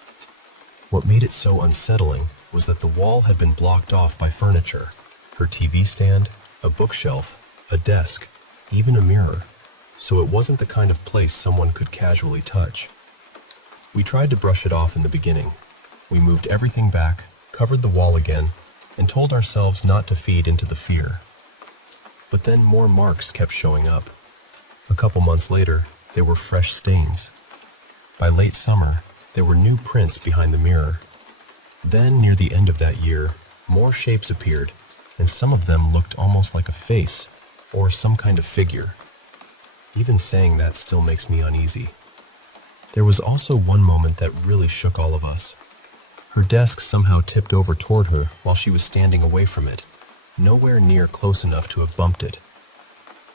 What made it so unsettling was that the wall had been blocked off by furniture, her TV stand, a bookshelf, a desk, even a mirror, so it wasn't the kind of place someone could casually touch. We tried to brush it off in the beginning. We moved everything back, covered the wall again, and told ourselves not to feed into the fear. But then more marks kept showing up. A couple months later, there were fresh stains. By late summer, there were new prints behind the mirror. Then, near the end of that year, more shapes appeared, and some of them looked almost like a face or some kind of figure. Even saying that still makes me uneasy. There was also one moment that really shook all of us. Her desk somehow tipped over toward her while she was standing away from it, nowhere near close enough to have bumped it.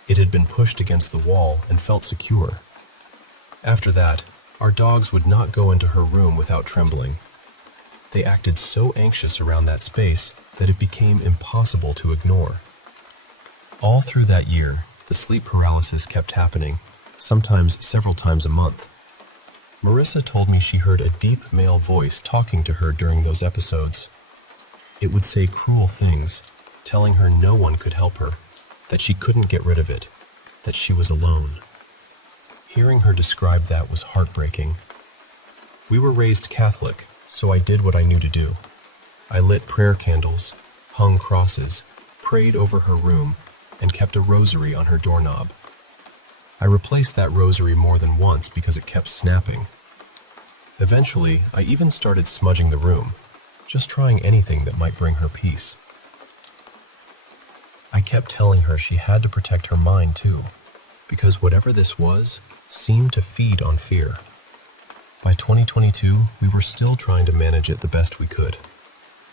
It had been pushed against the wall and felt secure. After that, our dogs would not go into her room without trembling. They acted so anxious around that space that it became impossible to ignore. All through that year, the sleep paralysis kept happening, sometimes several times a month. Marissa told me she heard a deep male voice talking to her during those episodes. It would say cruel things, telling her no one could help her, that she couldn't get rid of it, that she was alone. Hearing her describe that was heartbreaking. We were raised Catholic, so I did what I knew to do. I lit prayer candles, hung crosses, prayed over her room, and kept a rosary on her doorknob. I replaced that rosary more than once because it kept snapping. Eventually, I even started smudging the room, just trying anything that might bring her peace. I kept telling her she had to protect her mind too, because whatever this was seemed to feed on fear. By 2022, we were still trying to manage it the best we could.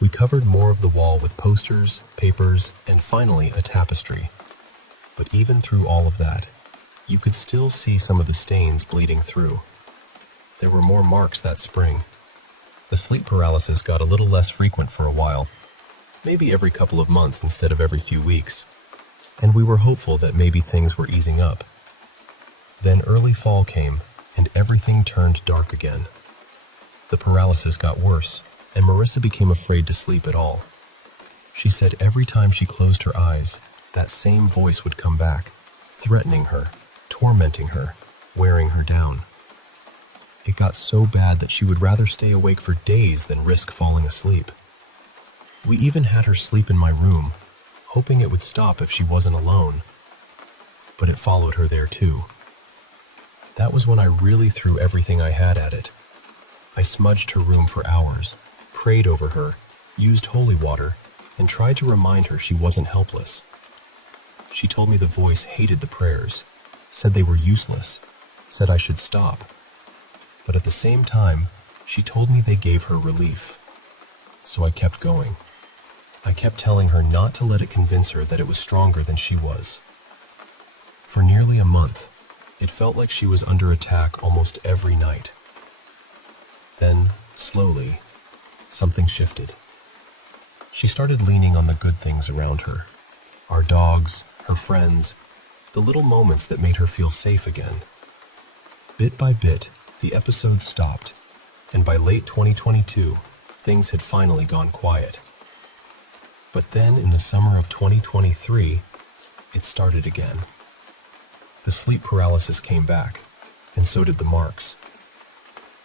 We covered more of the wall with posters, papers, and finally a tapestry. But even through all of that, you could still see some of the stains bleeding through. There were more marks that spring. The sleep paralysis got a little less frequent for a while, maybe every couple of months instead of every few weeks, and we were hopeful that maybe things were easing up. Then early fall came, and everything turned dark again. The paralysis got worse, and Marissa became afraid to sleep at all. She said every time she closed her eyes, that same voice would come back, threatening her, tormenting her, wearing her down. It got so bad that she would rather stay awake for days than risk falling asleep. We even had her sleep in my room, hoping it would stop if she wasn't alone. But it followed her there too. That was when I really threw everything I had at it. I smudged her room for hours, prayed over her, used holy water, and tried to remind her she wasn't helpless. She told me the voice hated the prayers, said they were useless, said I should stop. But at the same time, she told me they gave her relief. So I kept going. I kept telling her not to let it convince her that it was stronger than she was. For nearly a month, it felt like she was under attack almost every night. Then, slowly, something shifted. She started leaning on the good things around her. Our dogs, her friends, the little moments that made her feel safe again. Bit by bit, the episodes stopped, and by late 2022, things had finally gone quiet. But then in the summer of 2023, it started again. The sleep paralysis came back, and so did the marks.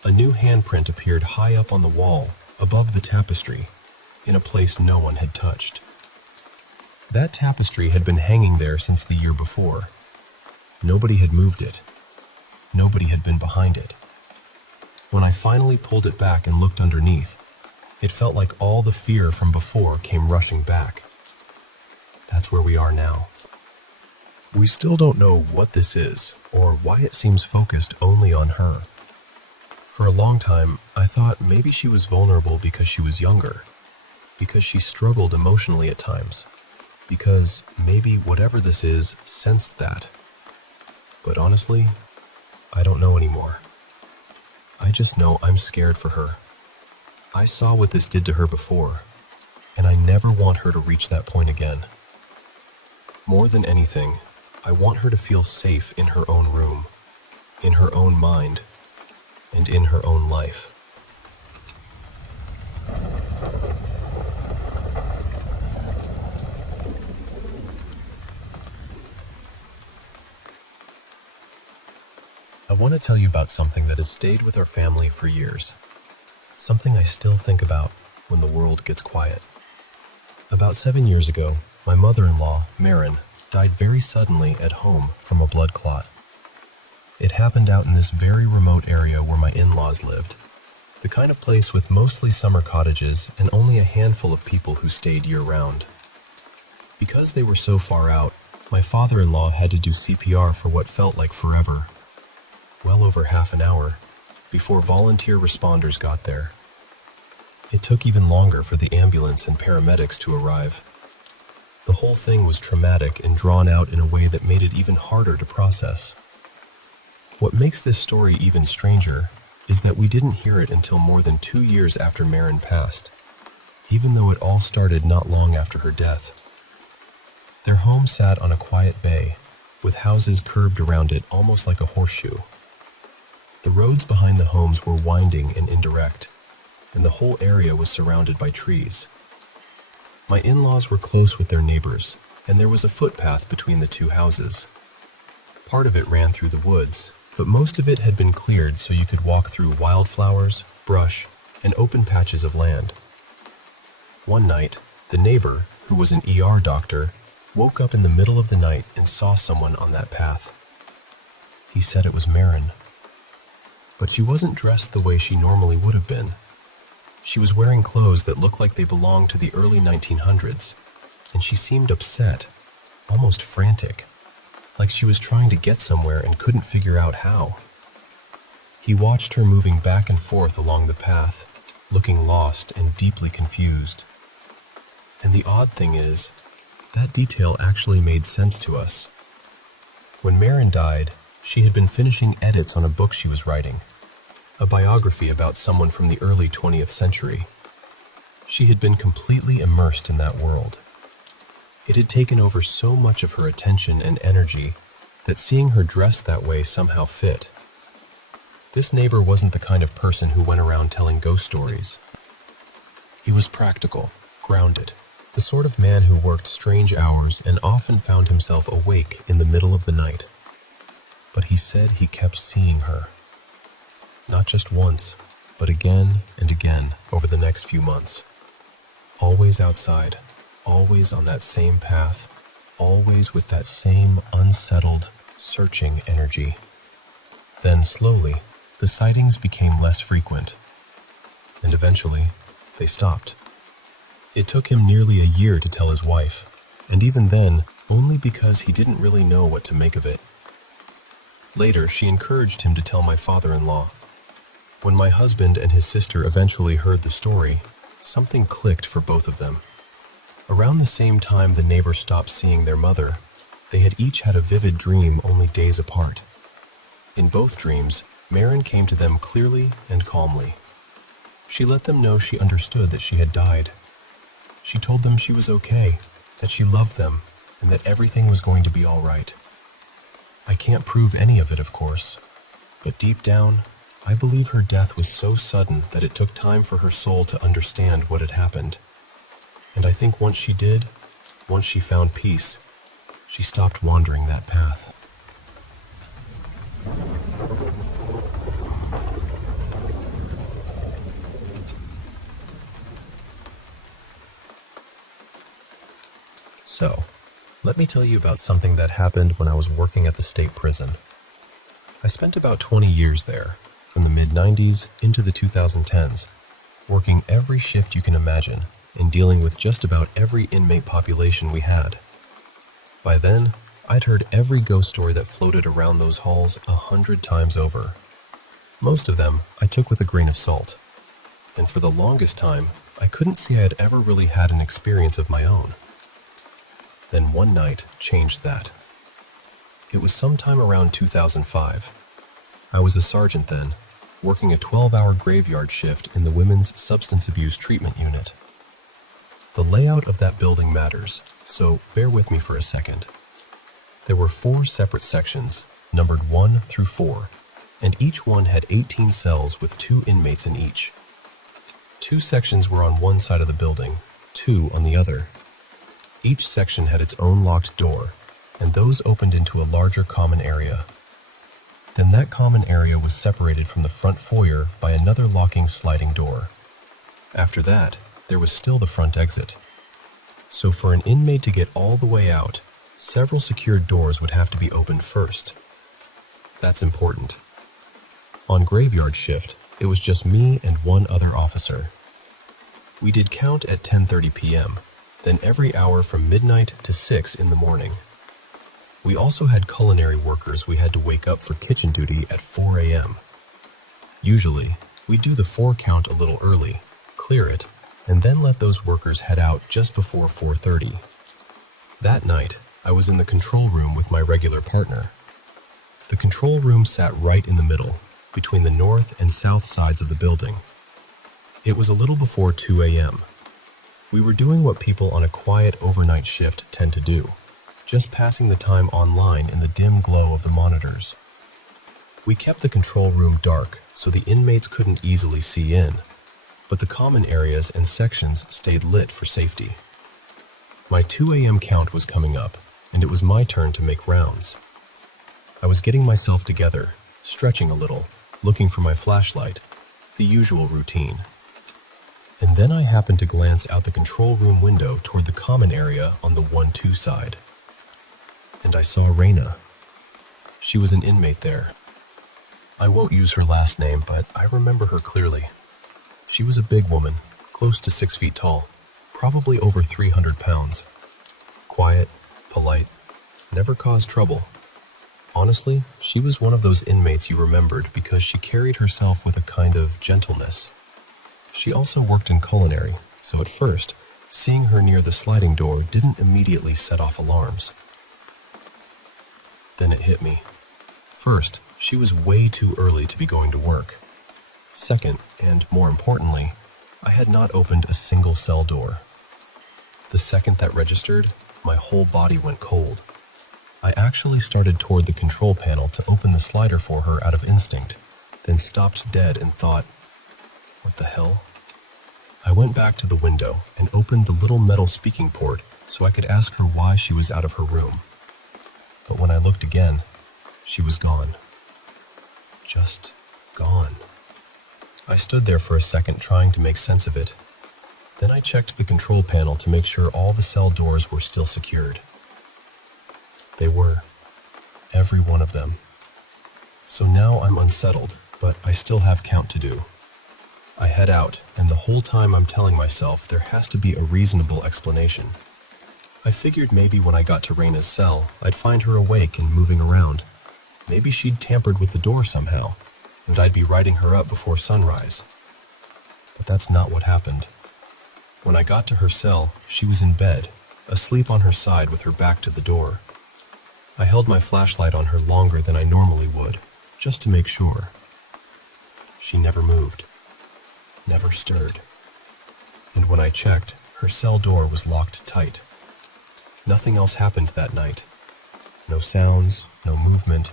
a new handprint appeared high up on the wall, above the tapestry, in a place no one had touched. That tapestry had been hanging there since the year before. Nobody had moved it. Nobody had been behind it. When I finally pulled it back and looked underneath, it felt like all the fear from before came rushing back. That's where we are now. We still don't know what this is, or why it seems focused only on her. For a long time, I thought maybe she was vulnerable because she was younger, because she struggled emotionally at times, because maybe whatever this is sensed that. But honestly, I don't know anymore. I just know I'm scared for her. I saw what this did to her before, and I never want her to reach that point again. More than anything, I want her to feel safe in her own room, in her own mind, and in her own life. I want to tell you about something that has stayed with our family for years. Something I still think about when the world gets quiet. About 7 years ago, my mother-in-law, Marin, died very suddenly at home from a blood clot. It happened out in this very remote area where my in-laws lived, the kind of place with mostly summer cottages and only a handful of people who stayed year-round. Because they were so far out, my father-in-law had to do CPR for what felt like forever, well over half an hour, before volunteer responders got there. It took even longer for the ambulance and paramedics to arrive. The whole thing was traumatic and drawn out in a way that made it even harder to process. What makes this story even stranger is that we didn't hear it until more than 2 years after Marin passed, even though it all started not long after her death. Their home sat on a quiet bay, with houses curved around it almost like a horseshoe. The roads behind the homes were winding and indirect, and the whole area was surrounded by trees. My in-laws were close with their neighbors, and there was a footpath between the two houses. Part of it ran through the woods, but most of it had been cleared so you could walk through wildflowers, brush, and open patches of land. One night, the neighbor, who was an ER doctor, woke up in the middle of the night and saw someone on that path. He said it was Marin. But she wasn't dressed the way she normally would have been. She was wearing clothes that looked like they belonged to the early 1900s, and she seemed upset, almost frantic, like she was trying to get somewhere and couldn't figure out how. He watched her moving back and forth along the path, looking lost and deeply confused. And the odd thing is, that detail actually made sense to us. When Marin died, she had been finishing edits on a book she was writing, a biography about someone from the early 20th century. She had been completely immersed in that world. It had taken over so much of her attention and energy that seeing her dressed that way somehow fit. This neighbor wasn't the kind of person who went around telling ghost stories. He was practical, grounded, the sort of man who worked strange hours and often found himself awake in the middle of the night. But he said he kept seeing her. Not just once, but again and again over the next few months. Always outside, always on that same path, always with that same unsettled, searching energy. Then slowly, the sightings became less frequent, and eventually, they stopped. It took him nearly a year to tell his wife, and even then, only because he didn't really know what to make of it. Later, she encouraged him to tell my father-in-law. When my husband and his sister eventually heard the story, something clicked for both of them. Around the same time the neighbor stopped seeing their mother, they had each had a vivid dream only days apart. In both dreams, Marin came to them clearly and calmly. She let them know she understood that she had died. She told them she was okay, that she loved them, and that everything was going to be all right. I can't prove any of it, of course, but deep down, I believe her death was so sudden that it took time for her soul to understand what had happened. And I think once she did, once she found peace, she stopped wandering that path. So, let me tell you about something that happened when I was working at the state prison. I spent about 20 years there, from the mid-90s into the 2010s, working every shift you can imagine and dealing with just about every inmate population we had. By then, I'd heard every ghost story that floated around those halls 100 times over. Most of them I took with a grain of salt, and for the longest time, I couldn't see I had ever really had an experience of my own. Then one night changed that. It was sometime around 2005. I was a sergeant then, working a 12-hour graveyard shift in the Women's Substance Abuse Treatment Unit. The layout of that building matters, so bear with me for a second. There were 4 separate sections, numbered 1 through 4, and each one had 18 cells with 2 inmates in each. 2 sections were on one side of the building, 2 on the other. Each section had its own locked door, and those opened into a larger common area. Then that common area was separated from the front foyer by another locking sliding door. After that, there was still the front exit. So for an inmate to get all the way out, several secured doors would have to be opened first. That's important. On graveyard shift, it was just me and one other officer. We did count at 10:30 p.m., then every hour from midnight to 6 in the morning. We also had culinary workers we had to wake up for kitchen duty at 4 a.m. Usually, we'd do the 4 count a little early, clear it, and then let those workers head out just before 4:30. That night, I was in the control room with my regular partner. The control room sat right in the middle, between the north and south sides of the building. It was a little before 2 a.m. We were doing what people on a quiet overnight shift tend to do, just passing the time online in the dim glow of the monitors. We kept the control room dark so the inmates couldn't easily see in, but the common areas and sections stayed lit for safety. My 2 a.m. count was coming up, and it was my turn to make rounds. I was getting myself together, stretching a little, looking for my flashlight, the usual routine. And then I happened to glance out the control room window toward the common area on the 1-2 side. And I saw Raina. She was an inmate there. I won't use her last name, but I remember her clearly. She was a big woman, close to 6 feet tall, probably over 300 pounds. Quiet, polite, never caused trouble. Honestly, she was one of those inmates you remembered because she carried herself with a kind of gentleness. She also worked in culinary, so at first, seeing her near the sliding door didn't immediately set off alarms. Then it hit me. First, she was way too early to be going to work. Second, and more importantly, I had not opened a single cell door. The second that registered, my whole body went cold. I actually started toward the control panel to open the slider for her out of instinct, then stopped dead and thought, what the hell? I went back to the window and opened the little metal speaking port so I could ask her why she was out of her room. But when I looked again, she was gone. Just gone. I stood there for a second trying to make sense of it. Then I checked the control panel to make sure all the cell doors were still secured. They were. Every one of them. So now I'm unsettled, but I still have count to do. I head out, and the whole time I'm telling myself there has to be a reasonable explanation. I figured maybe when I got to Raina's cell, I'd find her awake and moving around. Maybe she'd tampered with the door somehow, and I'd be writing her up before sunrise. But that's not what happened. When I got to her cell, she was in bed, asleep on her side with her back to the door. I held my flashlight on her longer than I normally would, just to make sure. She never moved, never stirred. And when I checked, her cell door was locked tight. Nothing else happened that night. No sounds, no movement,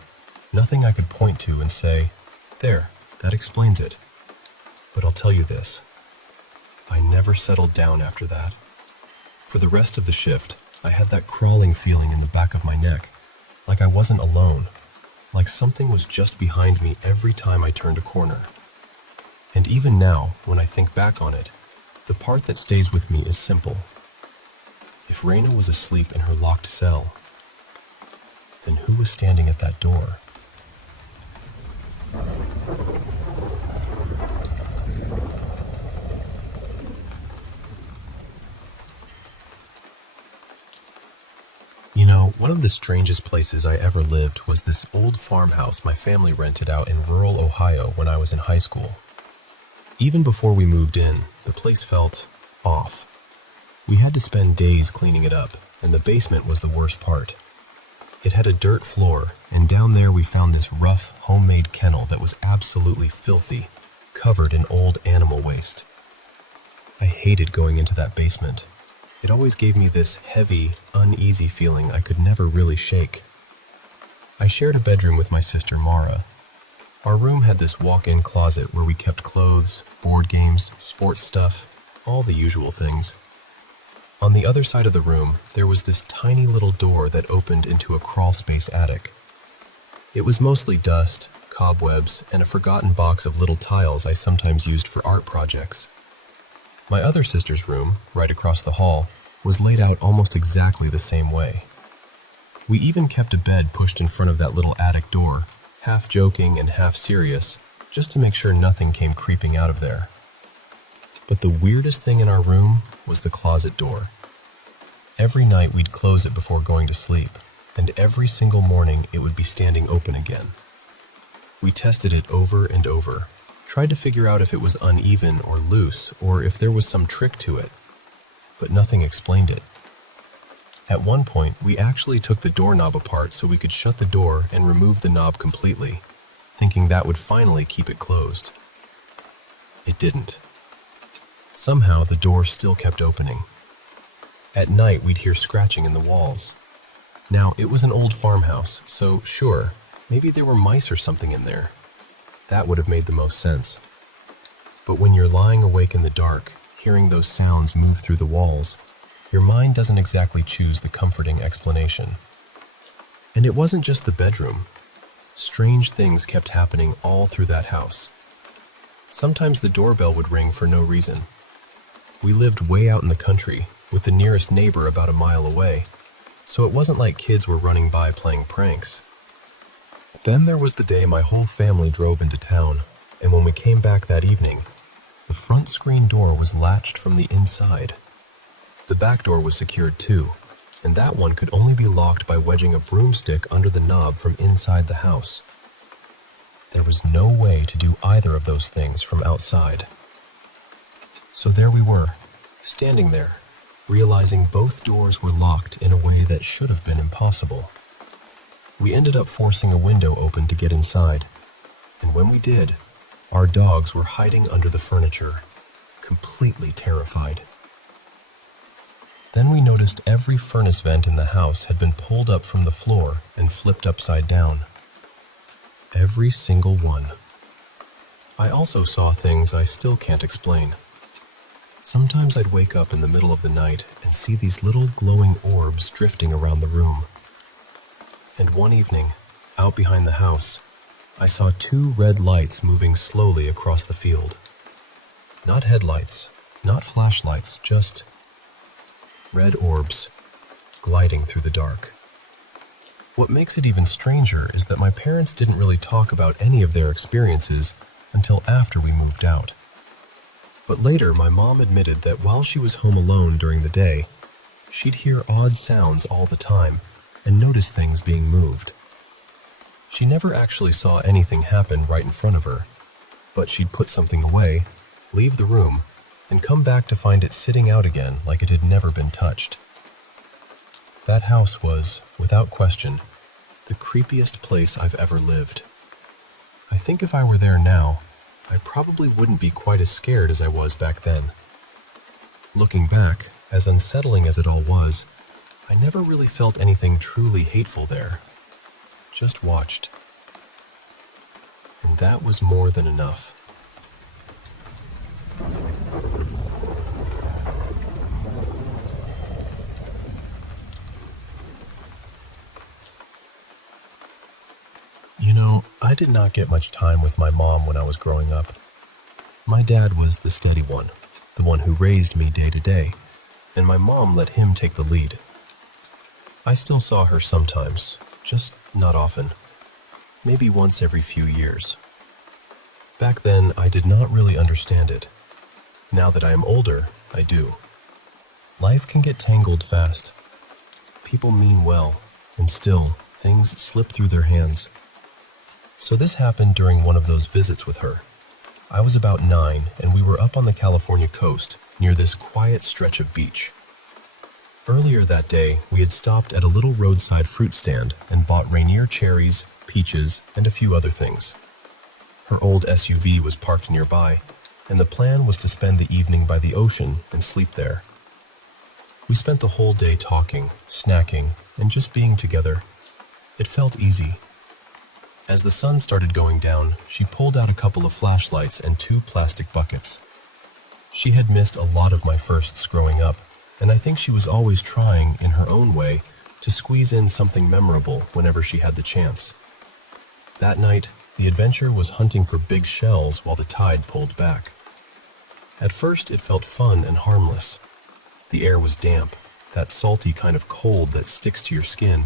nothing I could point to and say, there, that explains it. But I'll tell you this, I never settled down after that. For the rest of the shift, I had that crawling feeling in the back of my neck, like I wasn't alone, like something was just behind me every time I turned a corner. And even now, when I think back on it, the part that stays with me is simple. If Raina was asleep in her locked cell, then who was standing at that door? You know, one of the strangest places I ever lived was this old farmhouse my family rented out in rural Ohio when I was in high school. Even before we moved in, the place felt off. We had to spend days cleaning it up, and the basement was the worst part. It had a dirt floor, and down there we found this rough, homemade kennel that was absolutely filthy, covered in old animal waste. I hated going into that basement. It always gave me this heavy, uneasy feeling I could never really shake. I shared a bedroom with my sister Mara. Our room had this walk-in closet where we kept clothes, board games, sports stuff, all the usual things. On the other side of the room, there was this tiny little door that opened into a crawlspace attic. It was mostly dust, cobwebs, and a forgotten box of little tiles I sometimes used for art projects. My other sister's room, right across the hall, was laid out almost exactly the same way. We even kept a bed pushed in front of that little attic door, half joking and half serious, just to make sure nothing came creeping out of there. But the weirdest thing in our room was the closet door. Every night we'd close it before going to sleep, and every single morning it would be standing open again. We tested it over and over, tried to figure out if it was uneven or loose, or if there was some trick to it, but nothing explained it. At one point, we actually took the doorknob apart so we could shut the door and remove the knob completely, thinking that would finally keep it closed. It didn't. Somehow, the door still kept opening. At night, we'd hear scratching in the walls. Now, it was an old farmhouse, so sure, maybe there were mice or something in there. That would have made the most sense. But when you're lying awake in the dark, hearing those sounds move through the walls, your mind doesn't exactly choose the comforting explanation. And it wasn't just the bedroom. Strange things kept happening all through that house. Sometimes the doorbell would ring for no reason. We lived way out in the country, with the nearest neighbor about a mile away, so it wasn't like kids were running by playing pranks. Then there was the day my whole family drove into town, and when we came back that evening, the front screen door was latched from the inside. The back door was secured too, and that one could only be locked by wedging a broomstick under the knob from inside the house. There was no way to do either of those things from outside. So there we were, standing there, realizing both doors were locked in a way that should have been impossible. We ended up forcing a window open to get inside, and when we did, our dogs were hiding under the furniture, completely terrified. Then we noticed every furnace vent in the house had been pulled up from the floor and flipped upside down. Every single one. I also saw things I still can't explain. Sometimes I'd wake up in the middle of the night and see these little glowing orbs drifting around the room. And one evening, out behind the house, I saw 2 red lights moving slowly across the field. Not headlights, not flashlights, just red orbs gliding through the dark. What makes it even stranger is that my parents didn't really talk about any of their experiences until after we moved out. But later, my mom admitted that while she was home alone during the day, she'd hear odd sounds all the time and notice things being moved. She never actually saw anything happen right in front of her, but she'd put something away, leave the room, and come back to find it sitting out again like it had never been touched. That house was, without question, the creepiest place I've ever lived. I think if I were there now, I probably wouldn't be quite as scared as I was back then. Looking back, as unsettling as it all was, I never really felt anything truly hateful there. Just watched. And that was more than enough. You know, I did not get much time with my mom when I was growing up. My dad was the steady one, the one who raised me day to day. and my mom let him take the lead. I still saw her sometimes, just not often, maybe once every few years. Back then, I did not really understand it. Now that I am older, I do. Life can get tangled fast. People mean well, and still, things slip through their hands. So this happened during one of those visits with her. I was about 9, and we were up on the California coast, near this quiet stretch of beach. Earlier that day, we had stopped at a little roadside fruit stand and bought Rainier cherries, peaches, and a few other things. Her old SUV was parked nearby, and the plan was to spend the evening by the ocean and sleep there. We spent the whole day talking, snacking, and just being together. It felt easy. As the sun started going down, she pulled out a couple of flashlights and 2 plastic buckets. She had missed a lot of my firsts growing up, and I think she was always trying, in her own way, to squeeze in something memorable whenever she had the chance. That night, the adventure was hunting for big shells while the tide pulled back. At first, it felt fun and harmless. The air was damp, that salty kind of cold that sticks to your skin,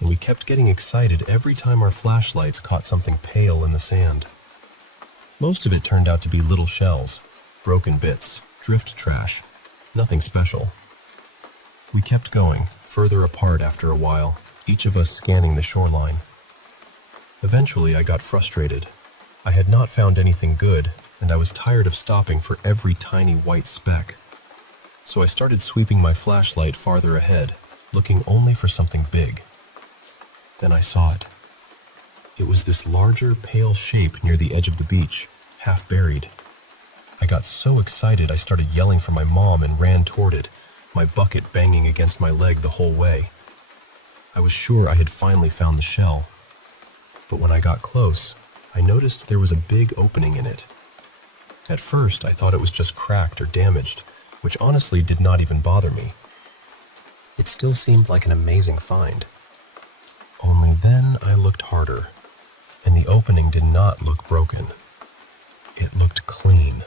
and we kept getting excited every time our flashlights caught something pale in the sand. Most of it turned out to be little shells, broken bits, drift trash, nothing special. We kept going, further apart after a while, each of us scanning the shoreline. Eventually, I got frustrated. I had not found anything good, and I was tired of stopping for every tiny white speck. So I started sweeping my flashlight farther ahead, looking only for something big. Then I saw it. It was this larger, pale shape near the edge of the beach, half buried. I got so excited I started yelling for my mom and ran toward it, my bucket banging against my leg the whole way. I was sure I had finally found the shell. But when I got close, I noticed there was a big opening in it. At first, I thought it was just cracked or damaged, which honestly did not even bother me. It still seemed like an amazing find. Only then I looked harder, and the opening did not look broken. It looked clean,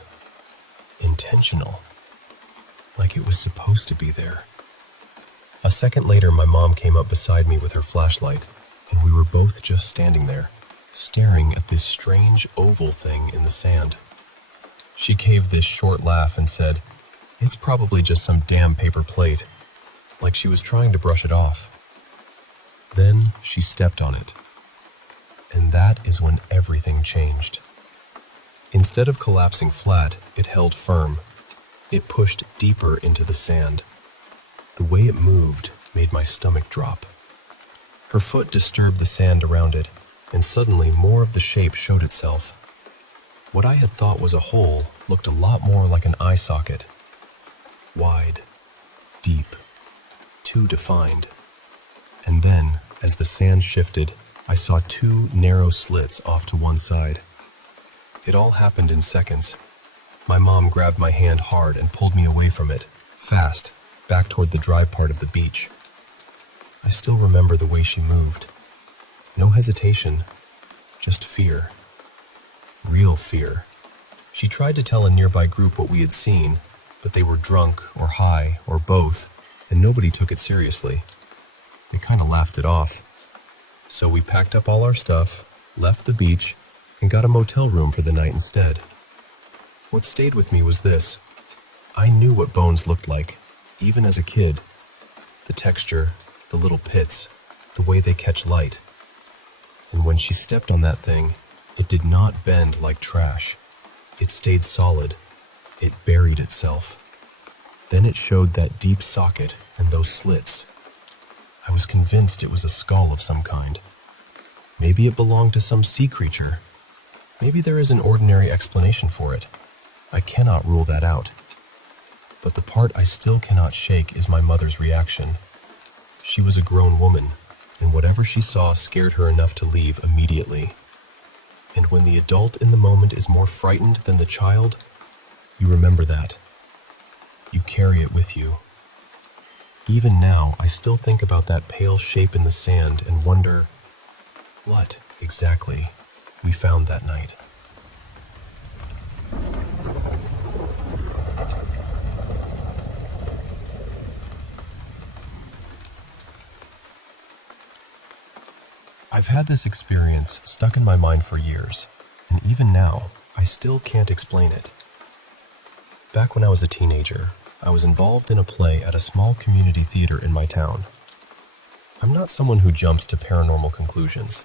intentional, like it was supposed to be there. A second later, my mom came up beside me with her flashlight, and we were both just standing there, staring at this strange oval thing in the sand. She gave this short laugh and said, "It's probably just some damn paper plate," like she was trying to brush it off. Then she stepped on it, and that is when everything changed. Instead of collapsing flat, it held firm. It pushed deeper into the sand. The way it moved made my stomach drop. Her foot disturbed the sand around it, and suddenly more of the shape showed itself. What I had thought was a hole looked a lot more like an eye socket. Wide, deep, too defined. And then, as the sand shifted, I saw 2 narrow slits off to one side. It all happened in seconds. My mom grabbed my hand hard and pulled me away from it, fast, back toward the dry part of the beach. I still remember the way she moved. No hesitation, just fear. Real fear. She tried to tell a nearby group what we had seen, but they were drunk or high or both, and nobody took it seriously. They kind of laughed it off. So we packed up all our stuff, left the beach, and got a motel room for the night instead. What stayed with me was this. I knew what bones looked like, even as a kid. The texture, the little pits, the way they catch light. And when she stepped on that thing, it did not bend like trash. It stayed solid. It buried itself. Then it showed that deep socket and those slits. I was convinced it was a skull of some kind. Maybe it belonged to some sea creature. Maybe there is an ordinary explanation for it. I cannot rule that out. But the part I still cannot shake is my mother's reaction. She was a grown woman, and whatever she saw scared her enough to leave immediately. And when the adult in the moment is more frightened than the child, you remember that. You carry it with you. Even now, I still think about that pale shape in the sand and wonder what, exactly, we found that night. I've had this experience stuck in my mind for years, and even now, I still can't explain it. Back when I was a teenager, I was involved in a play at a small community theater in my town. I'm not someone who jumps to paranormal conclusions.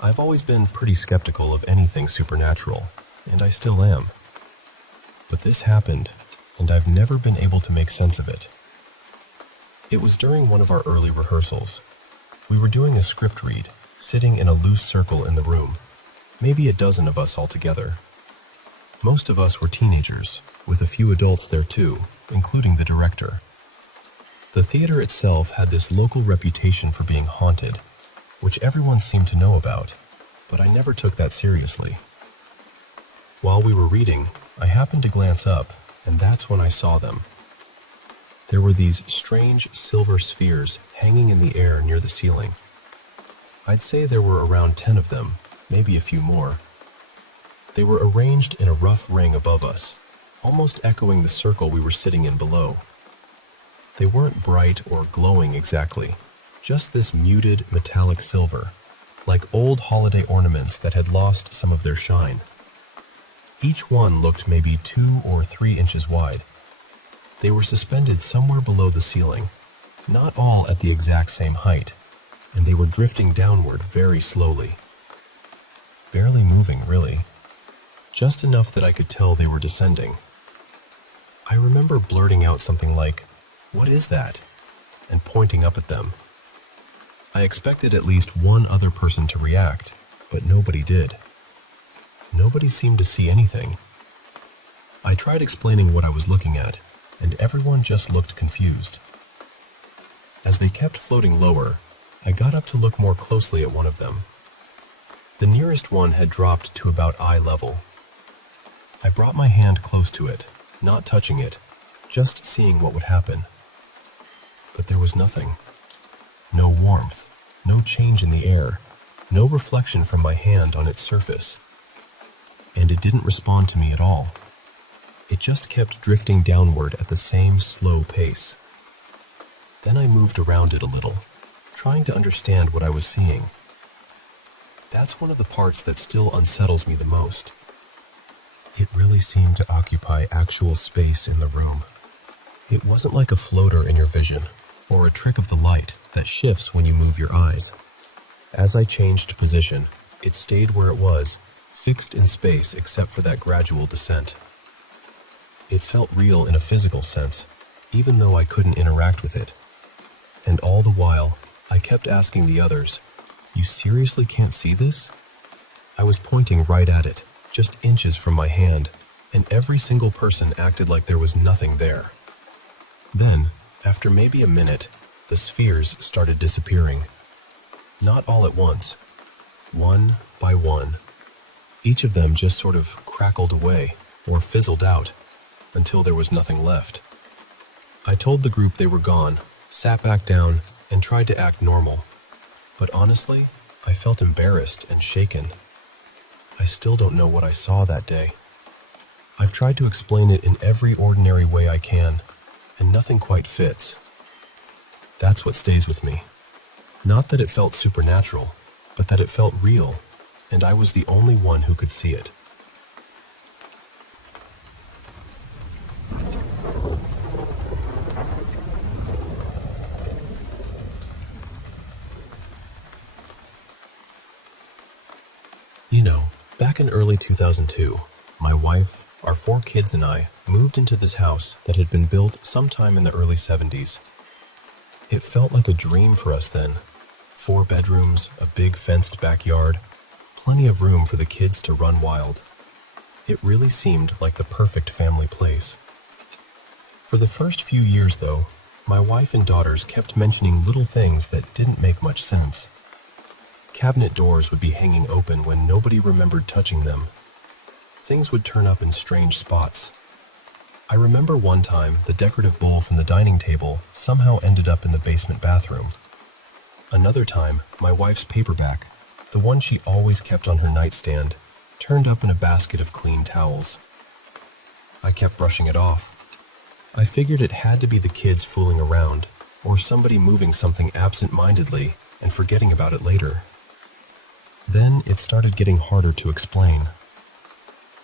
I've always been pretty skeptical of anything supernatural, and I still am. But this happened, and I've never been able to make sense of it. It was during one of our early rehearsals. We were doing a script read, sitting in a loose circle in the room, maybe a dozen of us all together. Most of us were teenagers, with a few adults there too, including the director. The theater itself had this local reputation for being haunted, which everyone seemed to know about, but I never took that seriously. While we were reading, I happened to glance up, and that's when I saw them. There were these strange silver spheres hanging in the air near the ceiling. I'd say there were around 10 of them, maybe a few more. They were arranged in a rough ring above us, almost echoing the circle we were sitting in below. They weren't bright or glowing exactly, just this muted metallic silver, like old holiday ornaments that had lost some of their shine. Each one looked maybe 2 or 3 inches wide. They were suspended somewhere below the ceiling, not all at the exact same height, and they were drifting downward very slowly. Barely moving, really. Just enough that I could tell they were descending. I remember blurting out something like, "What is that?" and pointing up at them. I expected at least one other person to react, but nobody did. Nobody seemed to see anything. I tried explaining what I was looking at, and everyone just looked confused. As they kept floating lower, I got up to look more closely at one of them. The nearest one had dropped to about eye level. I brought my hand close to it, not touching it, just seeing what would happen. But there was nothing. No warmth, no change in the air, no reflection from my hand on its surface. And it didn't respond to me at all. It just kept drifting downward at the same slow pace. Then I moved around it a little, trying to understand what I was seeing. That's one of the parts that still unsettles me the most. It really seemed to occupy actual space in the room. It wasn't like a floater in your vision, or a trick of the light that shifts when you move your eyes. As I changed position, it stayed where it was, fixed in space except for that gradual descent. It felt real in a physical sense, even though I couldn't interact with it. And all the while, I kept asking the others, "You seriously can't see this?" I was pointing right at it, just inches from my hand, and every single person acted like there was nothing there. Then, after maybe a minute, the spheres started disappearing. Not all at once, one by one. Each of them just sort of crackled away or fizzled out until there was nothing left. I told the group they were gone, sat back down, and tried to act normal. But honestly, I felt embarrassed and shaken. I still don't know what I saw that day. I've tried to explain it in every ordinary way I can, and nothing quite fits. That's what stays with me. Not that it felt supernatural, but that it felt real, and I was the only one who could see it. You know, back in early 2002, my wife, our 4 kids and I moved into this house that had been built sometime in the early 70s. It felt like a dream for us then. 4 bedrooms, a big fenced backyard, plenty of room for the kids to run wild. It really seemed like the perfect family place. For the first few years, though, my wife and daughters kept mentioning little things that didn't make much sense. Cabinet doors would be hanging open when nobody remembered touching them. Things would turn up in strange spots. I remember one time the decorative bowl from the dining table somehow ended up in the basement bathroom. Another time, my wife's paperback, the one she always kept on her nightstand, turned up in a basket of clean towels. I kept brushing it off. I figured it had to be the kids fooling around, or somebody moving something absent-mindedly and forgetting about it later. Then it started getting harder to explain.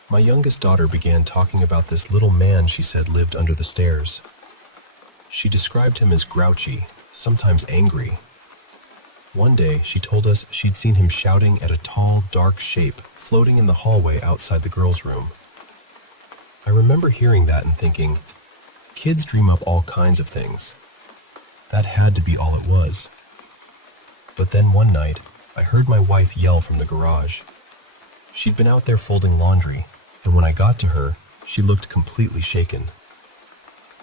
My youngest daughter began talking about this little man she said lived under the stairs. She described him as grouchy, sometimes angry. One day, she told us she'd seen him shouting at a tall, dark shape floating in the hallway outside the girls' room. I remember hearing that and thinking, kids dream up all kinds of things. That had to be all it was. But then one night, I heard my wife yell from the garage. She'd been out there folding laundry, and when I got to her, she looked completely shaken.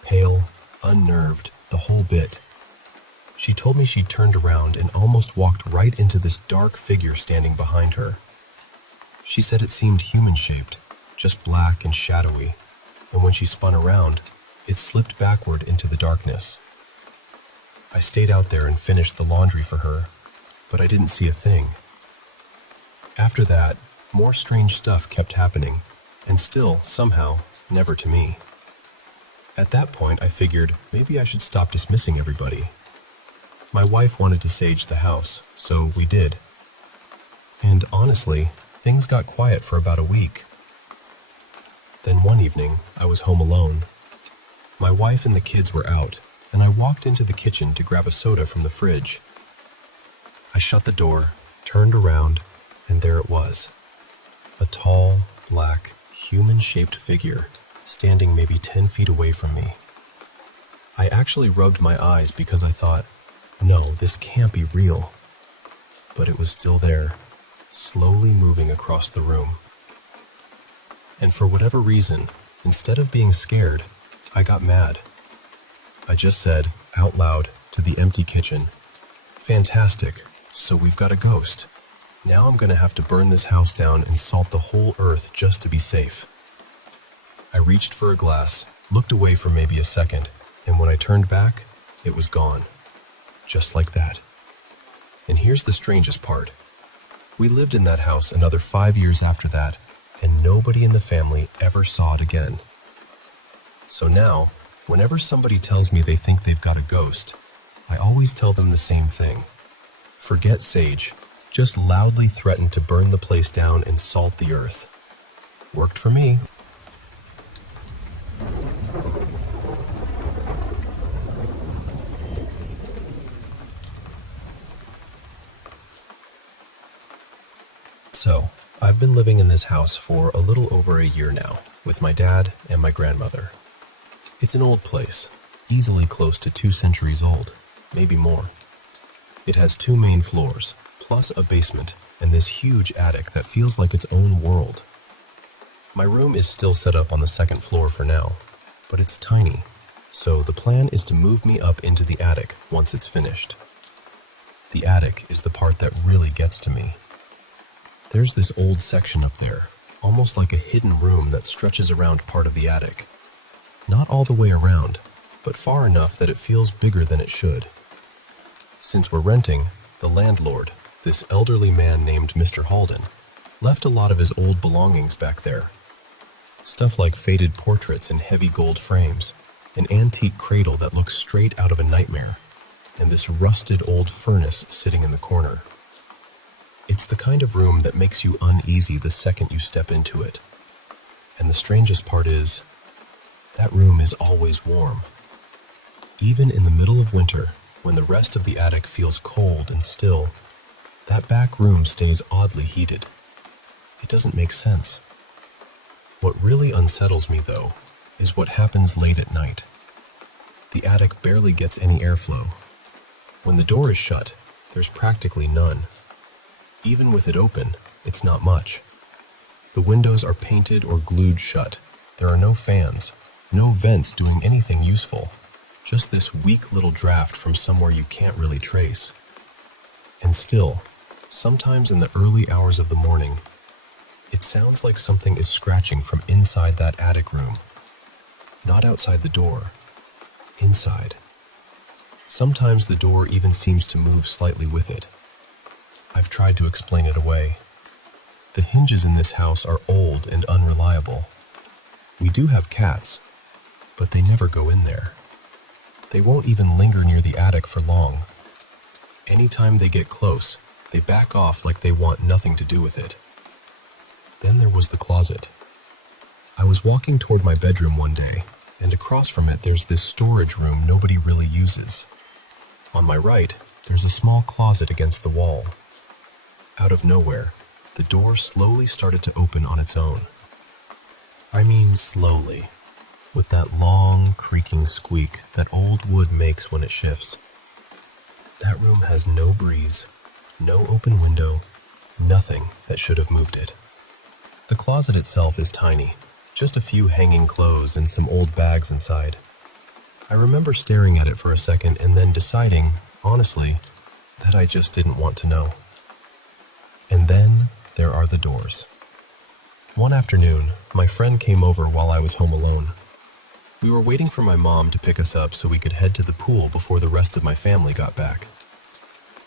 Pale, unnerved, the whole bit. She told me she'd turned around and almost walked right into this dark figure standing behind her. She said it seemed human-shaped, just black and shadowy, and when she spun around, it slipped backward into the darkness. I stayed out there and finished the laundry for her, but I didn't see a thing. After that, more strange stuff kept happening, and still, somehow, never to me. At that point, I figured maybe I should stop dismissing everybody. My wife wanted to sage the house, so we did. And honestly, things got quiet for about a week. Then one evening, I was home alone. My wife and the kids were out, and I walked into the kitchen to grab a soda from the fridge. I shut the door, turned around, and there it was. A tall, black, human-shaped figure standing maybe 10 feet away from me. I actually rubbed my eyes because I thought, no, this can't be real. But it was still there, slowly moving across the room. And for whatever reason, instead of being scared, I got mad. I just said, out loud, to the empty kitchen, "Fantastic, so we've got a ghost. Now I'm gonna have to burn this house down and salt the whole earth just to be safe." I reached for a glass, looked away for maybe a second, and when I turned back, it was gone. Just like that. And here's the strangest part. We lived in that house another 5 years after that, and nobody in the family ever saw it again. So now, whenever somebody tells me they think they've got a ghost, I always tell them the same thing. Forget sage, just loudly threaten to burn the place down and salt the earth. Worked for me. So, I've been living in this house for a little over a year now, with my dad and my grandmother. It's an old place, easily close to 2 centuries old, maybe more. It has 2 main floors, plus a basement, and this huge attic that feels like its own world. My room is still set up on the 2nd floor for now, but it's tiny, so the plan is to move me up into the attic once it's finished. The attic is the part that really gets to me. There's this old section up there, almost like a hidden room that stretches around part of the attic. Not all the way around, but far enough that it feels bigger than it should. Since we're renting, the landlord, this elderly man named Mr. Halden, left a lot of his old belongings back there. Stuff like faded portraits in heavy gold frames, an antique cradle that looks straight out of a nightmare, and this rusted old furnace sitting in the corner. It's the kind of room that makes you uneasy the second you step into it. And the strangest part is, that room is always warm. Even in the middle of winter, when the rest of the attic feels cold and still, that back room stays oddly heated. It doesn't make sense. What really unsettles me, though, is what happens late at night. The attic barely gets any airflow. When the door is shut, there's practically none. Even with it open, it's not much. The windows are painted or glued shut. There are no fans, no vents doing anything useful. Just this weak little draft from somewhere you can't really trace. And still, sometimes in the early hours of the morning, it sounds like something is scratching from inside that attic room. Not outside the door, inside. Sometimes the door even seems to move slightly with it. I've tried to explain it away. The hinges in this house are old and unreliable. We do have cats, but they never go in there. They won't even linger near the attic for long. Anytime they get close, they back off like they want nothing to do with it. Then there was the closet. I was walking toward my bedroom one day, and across from it there's this storage room nobody really uses. On my right, there's a small closet against the wall. Out of nowhere, the door slowly started to open on its own. I mean slowly, with that long, creaking squeak that old wood makes when it shifts. That room has no breeze, no open window, nothing that should have moved it. The closet itself is tiny, just a few hanging clothes and some old bags inside. I remember staring at it for a second and then deciding, honestly, that I just didn't want to know. And then there are the doors. One afternoon, my friend came over while I was home alone. We were waiting for my mom to pick us up so we could head to the pool before the rest of my family got back.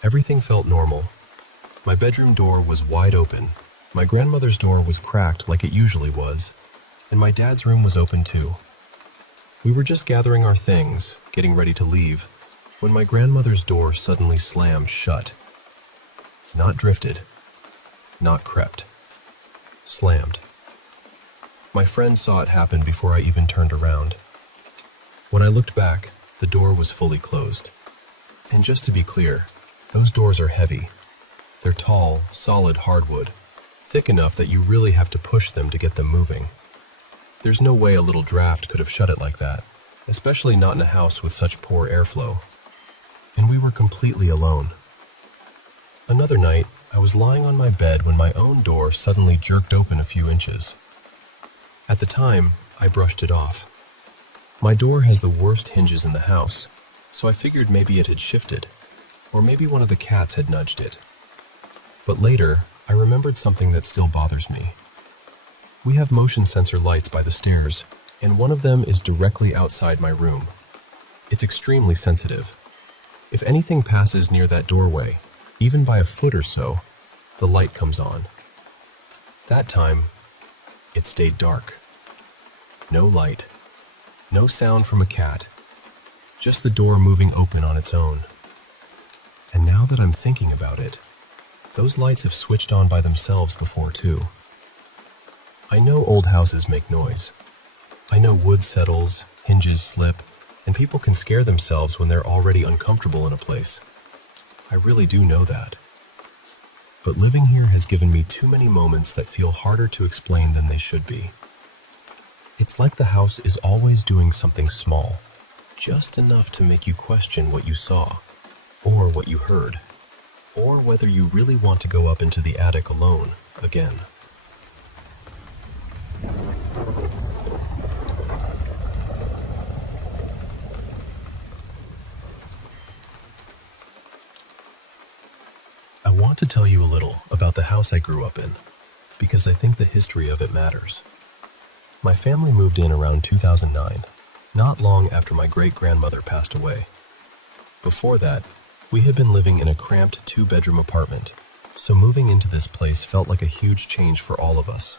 Everything felt normal. My bedroom door was wide open, my grandmother's door was cracked like it usually was, and my dad's room was open too. We were just gathering our things, getting ready to leave, when my grandmother's door suddenly slammed shut. Not drifted, not crept. Slammed. My friend saw it happen before I even turned around. When I looked back, the door was fully closed. And just to be clear, those doors are heavy. They're tall, solid hardwood, thick enough that you really have to push them to get them moving. There's no way a little draft could have shut it like that, especially not in a house with such poor airflow. And we were completely alone. Another night, I was lying on my bed when my own door suddenly jerked open a few inches. At the time, I brushed it off. My door has the worst hinges in the house, so I figured maybe it had shifted, or maybe one of the cats had nudged it. But later, I remembered something that still bothers me. We have motion sensor lights by the stairs, and one of them is directly outside my room. It's extremely sensitive. If anything passes near that doorway, even by a foot or so, the light comes on. That time, it stayed dark. No light, no sound from a cat, just the door moving open on its own. And now that I'm thinking about it, those lights have switched on by themselves before too. I know old houses make noise. I know wood settles, hinges slip, and people can scare themselves when they're already uncomfortable in a place. I really do know that. But living here has given me too many moments that feel harder to explain than they should be. It's like the house is always doing something small, just enough to make you question what you saw, or what you heard, or whether you really want to go up into the attic alone again. I want to tell you a little about the house I grew up in, because I think the history of it matters. My family moved in around 2009, not long after my great-grandmother passed away. Before that, we had been living in a cramped 2-bedroom apartment, so moving into this place felt like a huge change for all of us.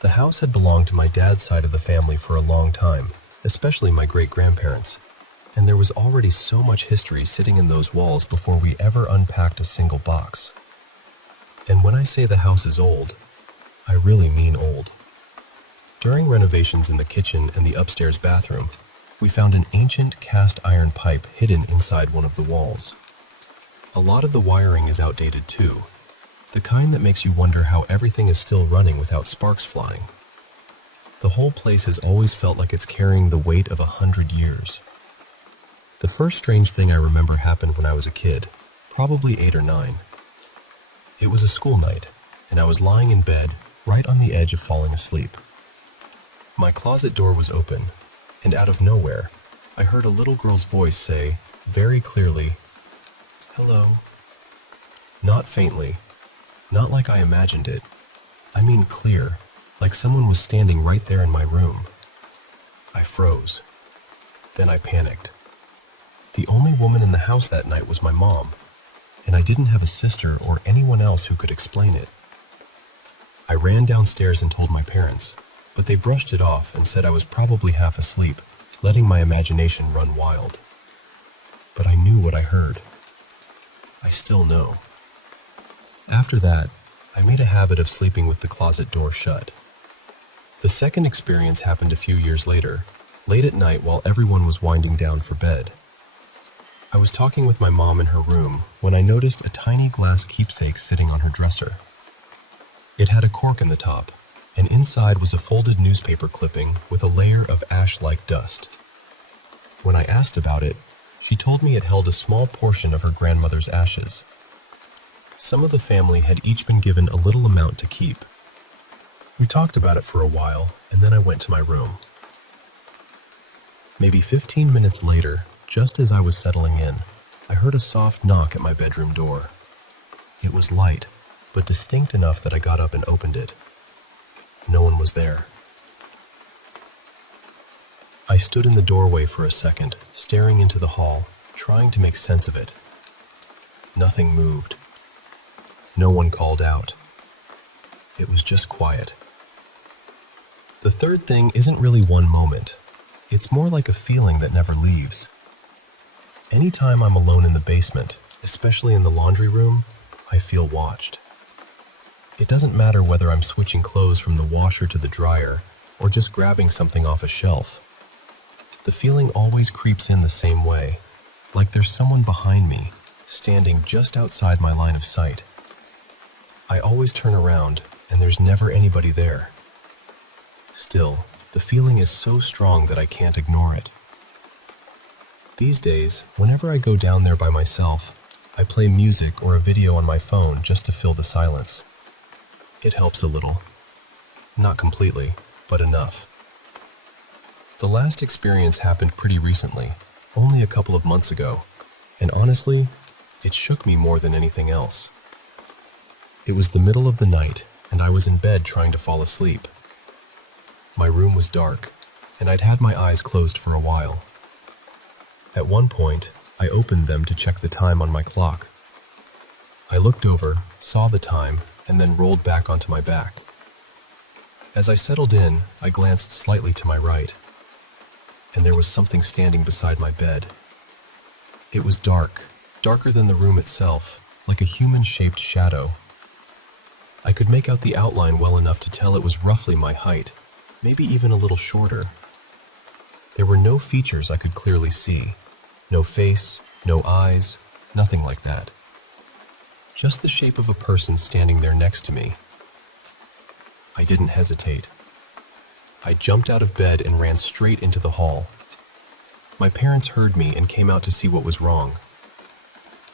The house had belonged to my dad's side of the family for a long time, especially my great-grandparents, and there was already so much history sitting in those walls before we ever unpacked a single box. And when I say the house is old, I really mean old. During renovations in the kitchen and the upstairs bathroom, we found an ancient cast iron pipe hidden inside one of the walls. A lot of the wiring is outdated too, the kind that makes you wonder how everything is still running without sparks flying. The whole place has always felt like it's carrying the weight of 100 years. The first strange thing I remember happened when I was a kid, probably 8 or 9. It was a school night, and I was lying in bed, right on the edge of falling asleep. My closet door was open, and out of nowhere, I heard a little girl's voice say, very clearly, "Hello." Not faintly, not like I imagined it. I mean clear, like someone was standing right there in my room. I froze. Then I panicked. The only woman in the house that night was my mom, and I didn't have a sister or anyone else who could explain it. I ran downstairs and told my parents, but they brushed it off and said I was probably half asleep, letting my imagination run wild. But I knew what I heard. I still know. After that, I made a habit of sleeping with the closet door shut. The second experience happened a few years later, late at night while everyone was winding down for bed. I was talking with my mom in her room when I noticed a tiny glass keepsake sitting on her dresser. It had a cork in the top, and inside was a folded newspaper clipping with a layer of ash-like dust. When I asked about it, she told me it held a small portion of her grandmother's ashes. Some of the family had each been given a little amount to keep. We talked about it for a while, and then I went to my room. Maybe 15 minutes later, just as I was settling in, I heard a soft knock at my bedroom door. It was light, but distinct enough that I got up and opened it. No one was there. I stood in the doorway for a second, staring into the hall, trying to make sense of it. Nothing moved. No one called out. It was just quiet. The third thing isn't really one moment. It's more like a feeling that never leaves. Anytime I'm alone in the basement, especially in the laundry room, I feel watched. It doesn't matter whether I'm switching clothes from the washer to the dryer or just grabbing something off a shelf. The feeling always creeps in the same way, like there's someone behind me, standing just outside my line of sight. I always turn around, and there's never anybody there. Still, the feeling is so strong that I can't ignore it. These days, whenever I go down there by myself, I play music or a video on my phone just to fill the silence. It helps a little. Not completely, but enough. The last experience happened pretty recently, only a couple of months ago, and honestly, it shook me more than anything else. It was the middle of the night, and I was in bed trying to fall asleep. My room was dark, and I'd had my eyes closed for a while. At one point, I opened them to check the time on my clock. I looked over, saw the time, and then rolled back onto my back. As I settled in, I glanced slightly to my right, and there was something standing beside my bed. It was dark, darker than the room itself, like a human-shaped shadow. I could make out the outline well enough to tell it was roughly my height, maybe even a little shorter. There were no features I could clearly see. No face, no eyes, nothing like that. Just the shape of a person standing there next to me. I didn't hesitate. I jumped out of bed and ran straight into the hall. My parents heard me and came out to see what was wrong.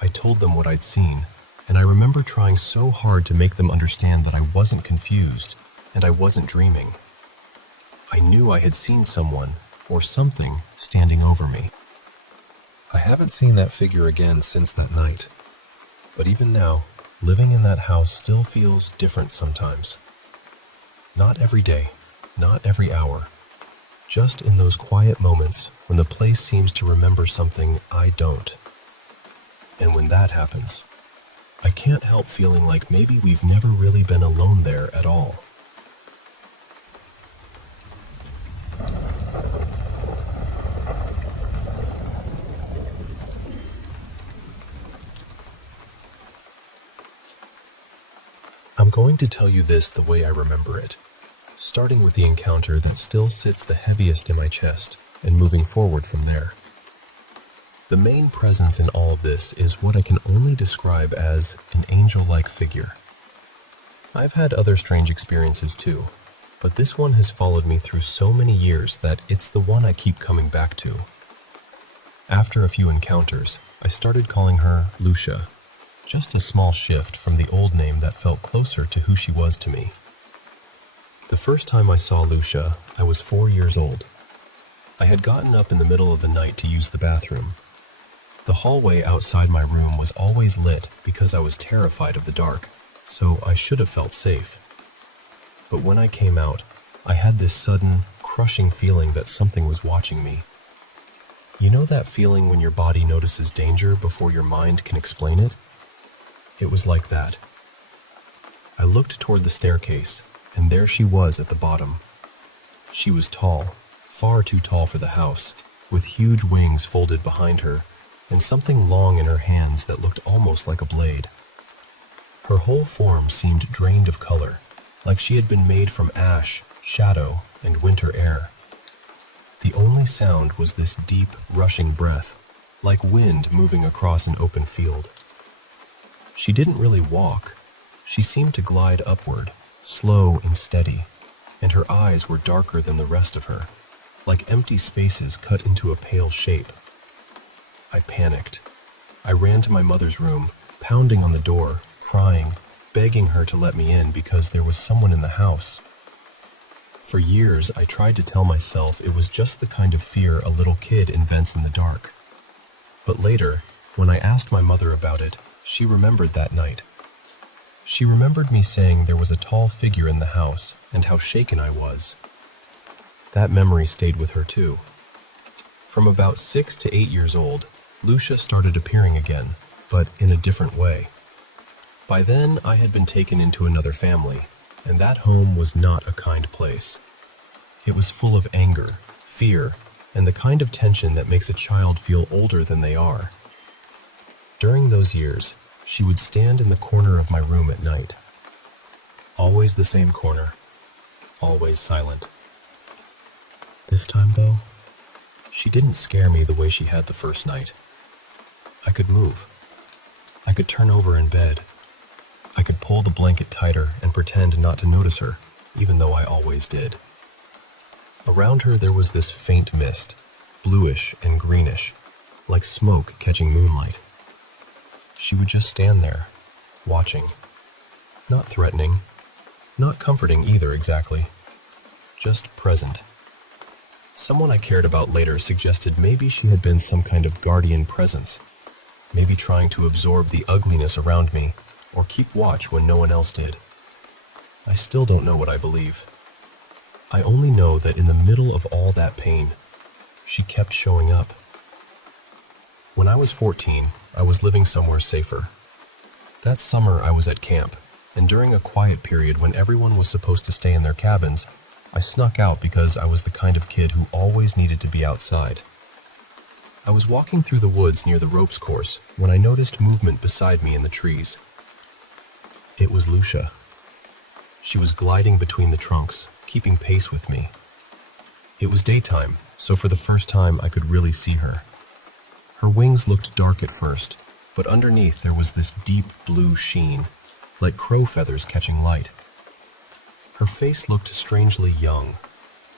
I told them what I'd seen, and I remember trying so hard to make them understand that I wasn't confused and I wasn't dreaming. I knew I had seen someone or something standing over me. I haven't seen that figure again since that night. But even now, living in that house still feels different sometimes. Not every day, not every hour. Just in those quiet moments when the place seems to remember something I don't. And when that happens, I can't help feeling like maybe we've never really been alone there at all. I'm going to tell you this the way I remember it, starting with the encounter that still sits the heaviest in my chest and moving forward from there. The main presence in all of this is what I can only describe as an angel-like figure. I've had other strange experiences too, but this one has followed me through so many years that it's the one I keep coming back to. After a few encounters, I started calling her Lucia. Just a small shift from the old name that felt closer to who she was to me. The first time I saw Lucia, I was 4 years old. I had gotten up in the middle of the night to use the bathroom. The hallway outside my room was always lit because I was terrified of the dark, so I should have felt safe. But when I came out, I had this sudden, crushing feeling that something was watching me. You know that feeling when your body notices danger before your mind can explain it? It was like that. I looked toward the staircase, and there she was at the bottom. She was tall, far too tall for the house, with huge wings folded behind her, and something long in her hands that looked almost like a blade. Her whole form seemed drained of color, like she had been made from ash, shadow, and winter air. The only sound was this deep, rushing breath, like wind moving across an open field. She didn't really walk. She seemed to glide upward, slow and steady, and her eyes were darker than the rest of her, like empty spaces cut into a pale shape. I panicked. I ran to my mother's room, pounding on the door, crying, begging her to let me in because there was someone in the house. For years, I tried to tell myself it was just the kind of fear a little kid invents in the dark. But later, when I asked my mother about it, she remembered that night. She remembered me saying there was a tall figure in the house and how shaken I was. That memory stayed with her too. From about 6 to 8 years old, Lucia started appearing again, but in a different way. By then, I had been taken into another family, and that home was not a kind place. It was full of anger, fear, and the kind of tension that makes a child feel older than they are. During those years, she would stand in the corner of my room at night. Always the same corner, always silent. This time, though, she didn't scare me the way she had the first night. I could move. I could turn over in bed. I could pull the blanket tighter and pretend not to notice her, even though I always did. Around her there was this faint mist, bluish and greenish, like smoke catching moonlight. She would just stand there, watching. Not threatening, not comforting either exactly, just present. Someone I cared about later suggested maybe she had been some kind of guardian presence, maybe trying to absorb the ugliness around me, or keep watch when no one else did. I still don't know what I believe. I only know that in the middle of all that pain, she kept showing up. When I was 14, I was living somewhere safer. That summer I was at camp, and during a quiet period when everyone was supposed to stay in their cabins, I snuck out because I was the kind of kid who always needed to be outside. I was walking through the woods near the ropes course when I noticed movement beside me in the trees. It was Lucia. She was gliding between the trunks, keeping pace with me. It was daytime, so for the first time I could really see her. Her wings looked dark at first, but underneath there was this deep blue sheen, like crow feathers catching light. Her face looked strangely young,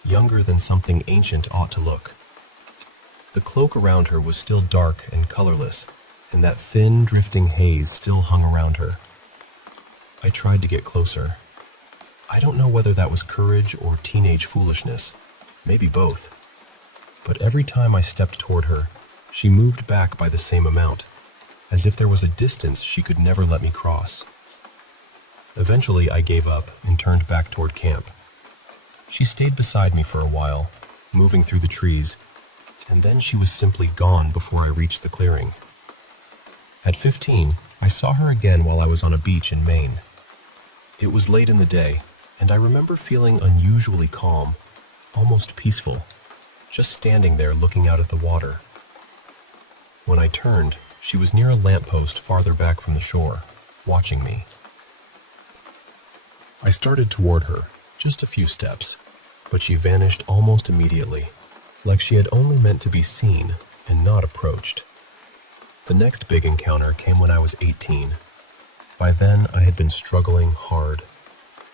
younger than something ancient ought to look. The cloak around her was still dark and colorless, and that thin, drifting haze still hung around her. I tried to get closer. I don't know whether that was courage or teenage foolishness, maybe both. But every time I stepped toward her, she moved back by the same amount, as if there was a distance she could never let me cross. Eventually, I gave up and turned back toward camp. She stayed beside me for a while, moving through the trees, and then she was simply gone before I reached the clearing. At 15, I saw her again while I was on a beach in Maine. It was late in the day, and I remember feeling unusually calm, almost peaceful, just standing there looking out at the water. When I turned, she was near a lamppost farther back from the shore, watching me. I started toward her, just a few steps, but she vanished almost immediately, like she had only meant to be seen and not approached. The next big encounter came when I was 18. By then, I had been struggling hard.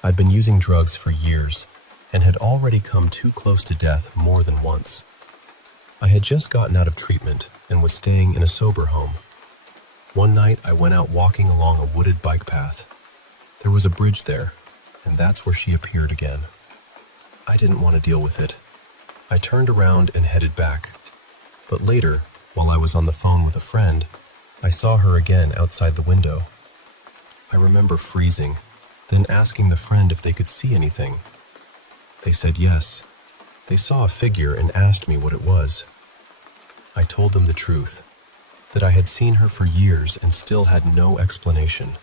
I'd been using drugs for years and had already come too close to death more than once. I had just gotten out of treatment and was staying in a sober home. One night, I went out walking along a wooded bike path. There was a bridge there, and that's where she appeared again. I didn't want to deal with it. I turned around and headed back. But later, while I was on the phone with a friend, I saw her again outside the window. I remember freezing, then asking the friend if they could see anything. They said yes. They saw a figure and asked me what it was. I told them the truth, that I had seen her for years and still had no explanation.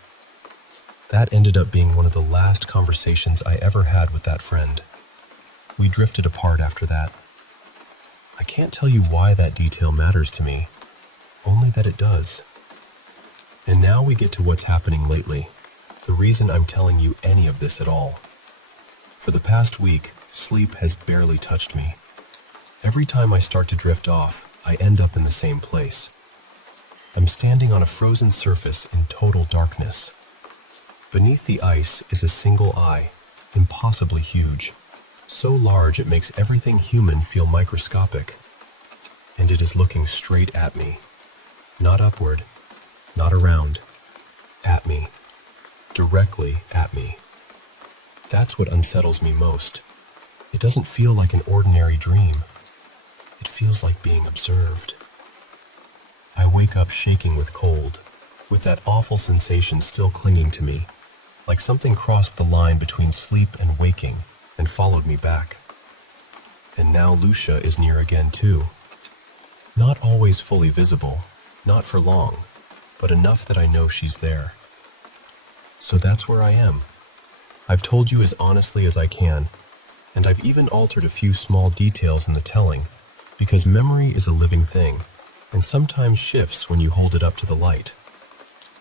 That ended up being one of the last conversations I ever had with that friend. We drifted apart after that. I can't tell you why that detail matters to me, only that it does. And now we get to what's happening lately. the reason I'm telling you any of this at all. For the past week, sleep has barely touched me. Every time I start to drift off, I end up in the same place. I'm standing on a frozen surface in total darkness. Beneath the ice is a single eye, impossibly huge, so large it makes everything human feel microscopic. And it is looking straight at me. Not upward, not around, at me, directly at me. That's what unsettles me most. It doesn't feel like an ordinary dream. It feels like being observed. I wake up shaking with cold, with that awful sensation still clinging to me, like something crossed the line between sleep and waking and followed me back. And now Lucia is near again too. Not always fully visible, not for long, but enough that I know she's there. So that's where I am. I've told you as honestly as I can, and I've even altered a few small details in the telling, because memory is a living thing, and sometimes shifts when you hold it up to the light.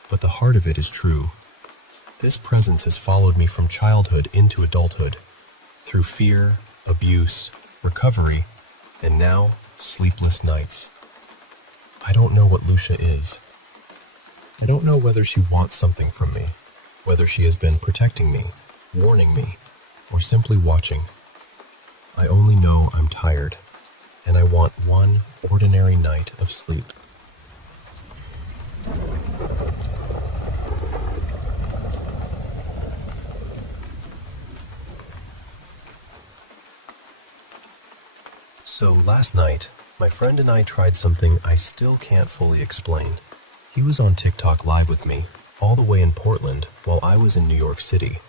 But the heart of it is true. This presence has followed me from childhood into adulthood, through fear, abuse, recovery, and now, sleepless nights. I don't know what Lucia is. I don't know whether she wants something from me, whether she has been protecting me, warning me, or simply watching. I only know I'm tired, and I want one ordinary night of sleep. So last night, my friend and I tried something I still can't fully explain. He was on TikTok live with me, all the way in Portland, while I was in New York City.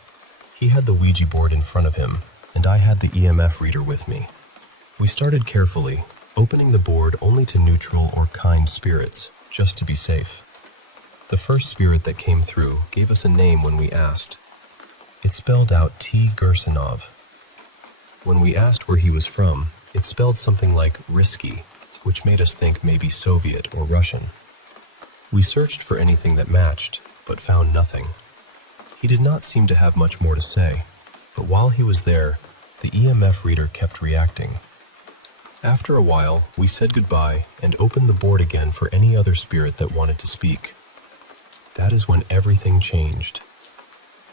He had the Ouija board in front of him, and I had the EMF reader with me. We started carefully, opening the board only to neutral or kind spirits, just to be safe. The first spirit that came through gave us a name when we asked. It spelled out T. Gersanov. When we asked where he was from, it spelled something like risky, which made us think maybe Soviet or Russian. We searched for anything that matched, but found nothing. He did not seem to have much more to say, but while he was there, the EMF reader kept reacting. After a while, we said goodbye and opened the board again for any other spirit that wanted to speak. That is when everything changed.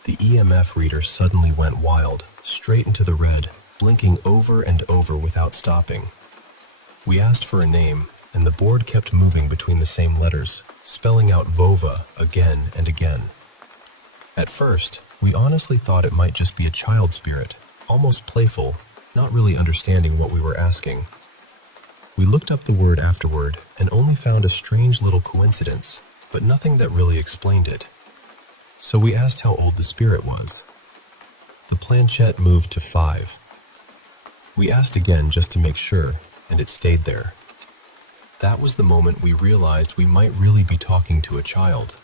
The EMF reader suddenly went wild, straight into the red, blinking over and over without stopping. We asked for a name, and the board kept moving between the same letters, spelling out Vova again and again. At first, we honestly thought it might just be a child spirit, almost playful, not really understanding what we were asking. We looked up the word afterward and only found a strange little coincidence, but nothing that really explained it. So we asked how old the spirit was. The planchette moved to 5. We asked again just to make sure, and it stayed there. That was the moment we realized we might really be talking to a child.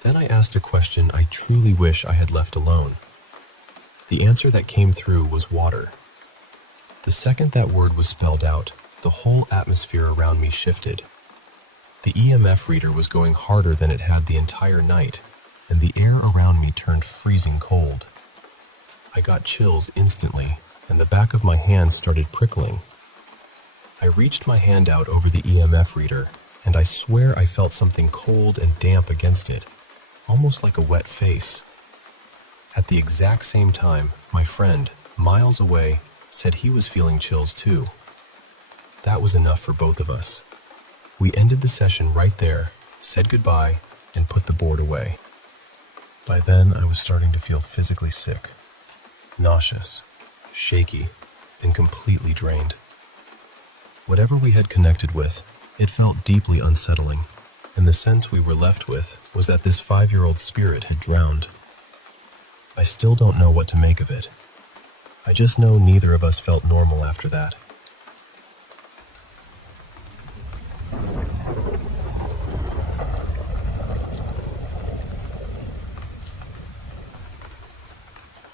Then I asked a question I truly wish I had left alone. The answer that came through was water. The second that word was spelled out, the whole atmosphere around me shifted. The EMF reader was going harder than it had the entire night, and the air around me turned freezing cold. I got chills instantly, and the back of my hand started prickling. I reached my hand out over the EMF reader, and I swear I felt something cold and damp against it, almost like a wet face. At the exact same time, my friend, miles away, said he was feeling chills too. That was enough for both of us. We ended the session right there, said goodbye, and put the board away. By then, I was starting to feel physically sick, nauseous, shaky, and completely drained. Whatever we had connected with, it felt deeply unsettling, and the sense we were left with was that this 5-year-old spirit had drowned. I still don't know what to make of it. I just know neither of us felt normal after that.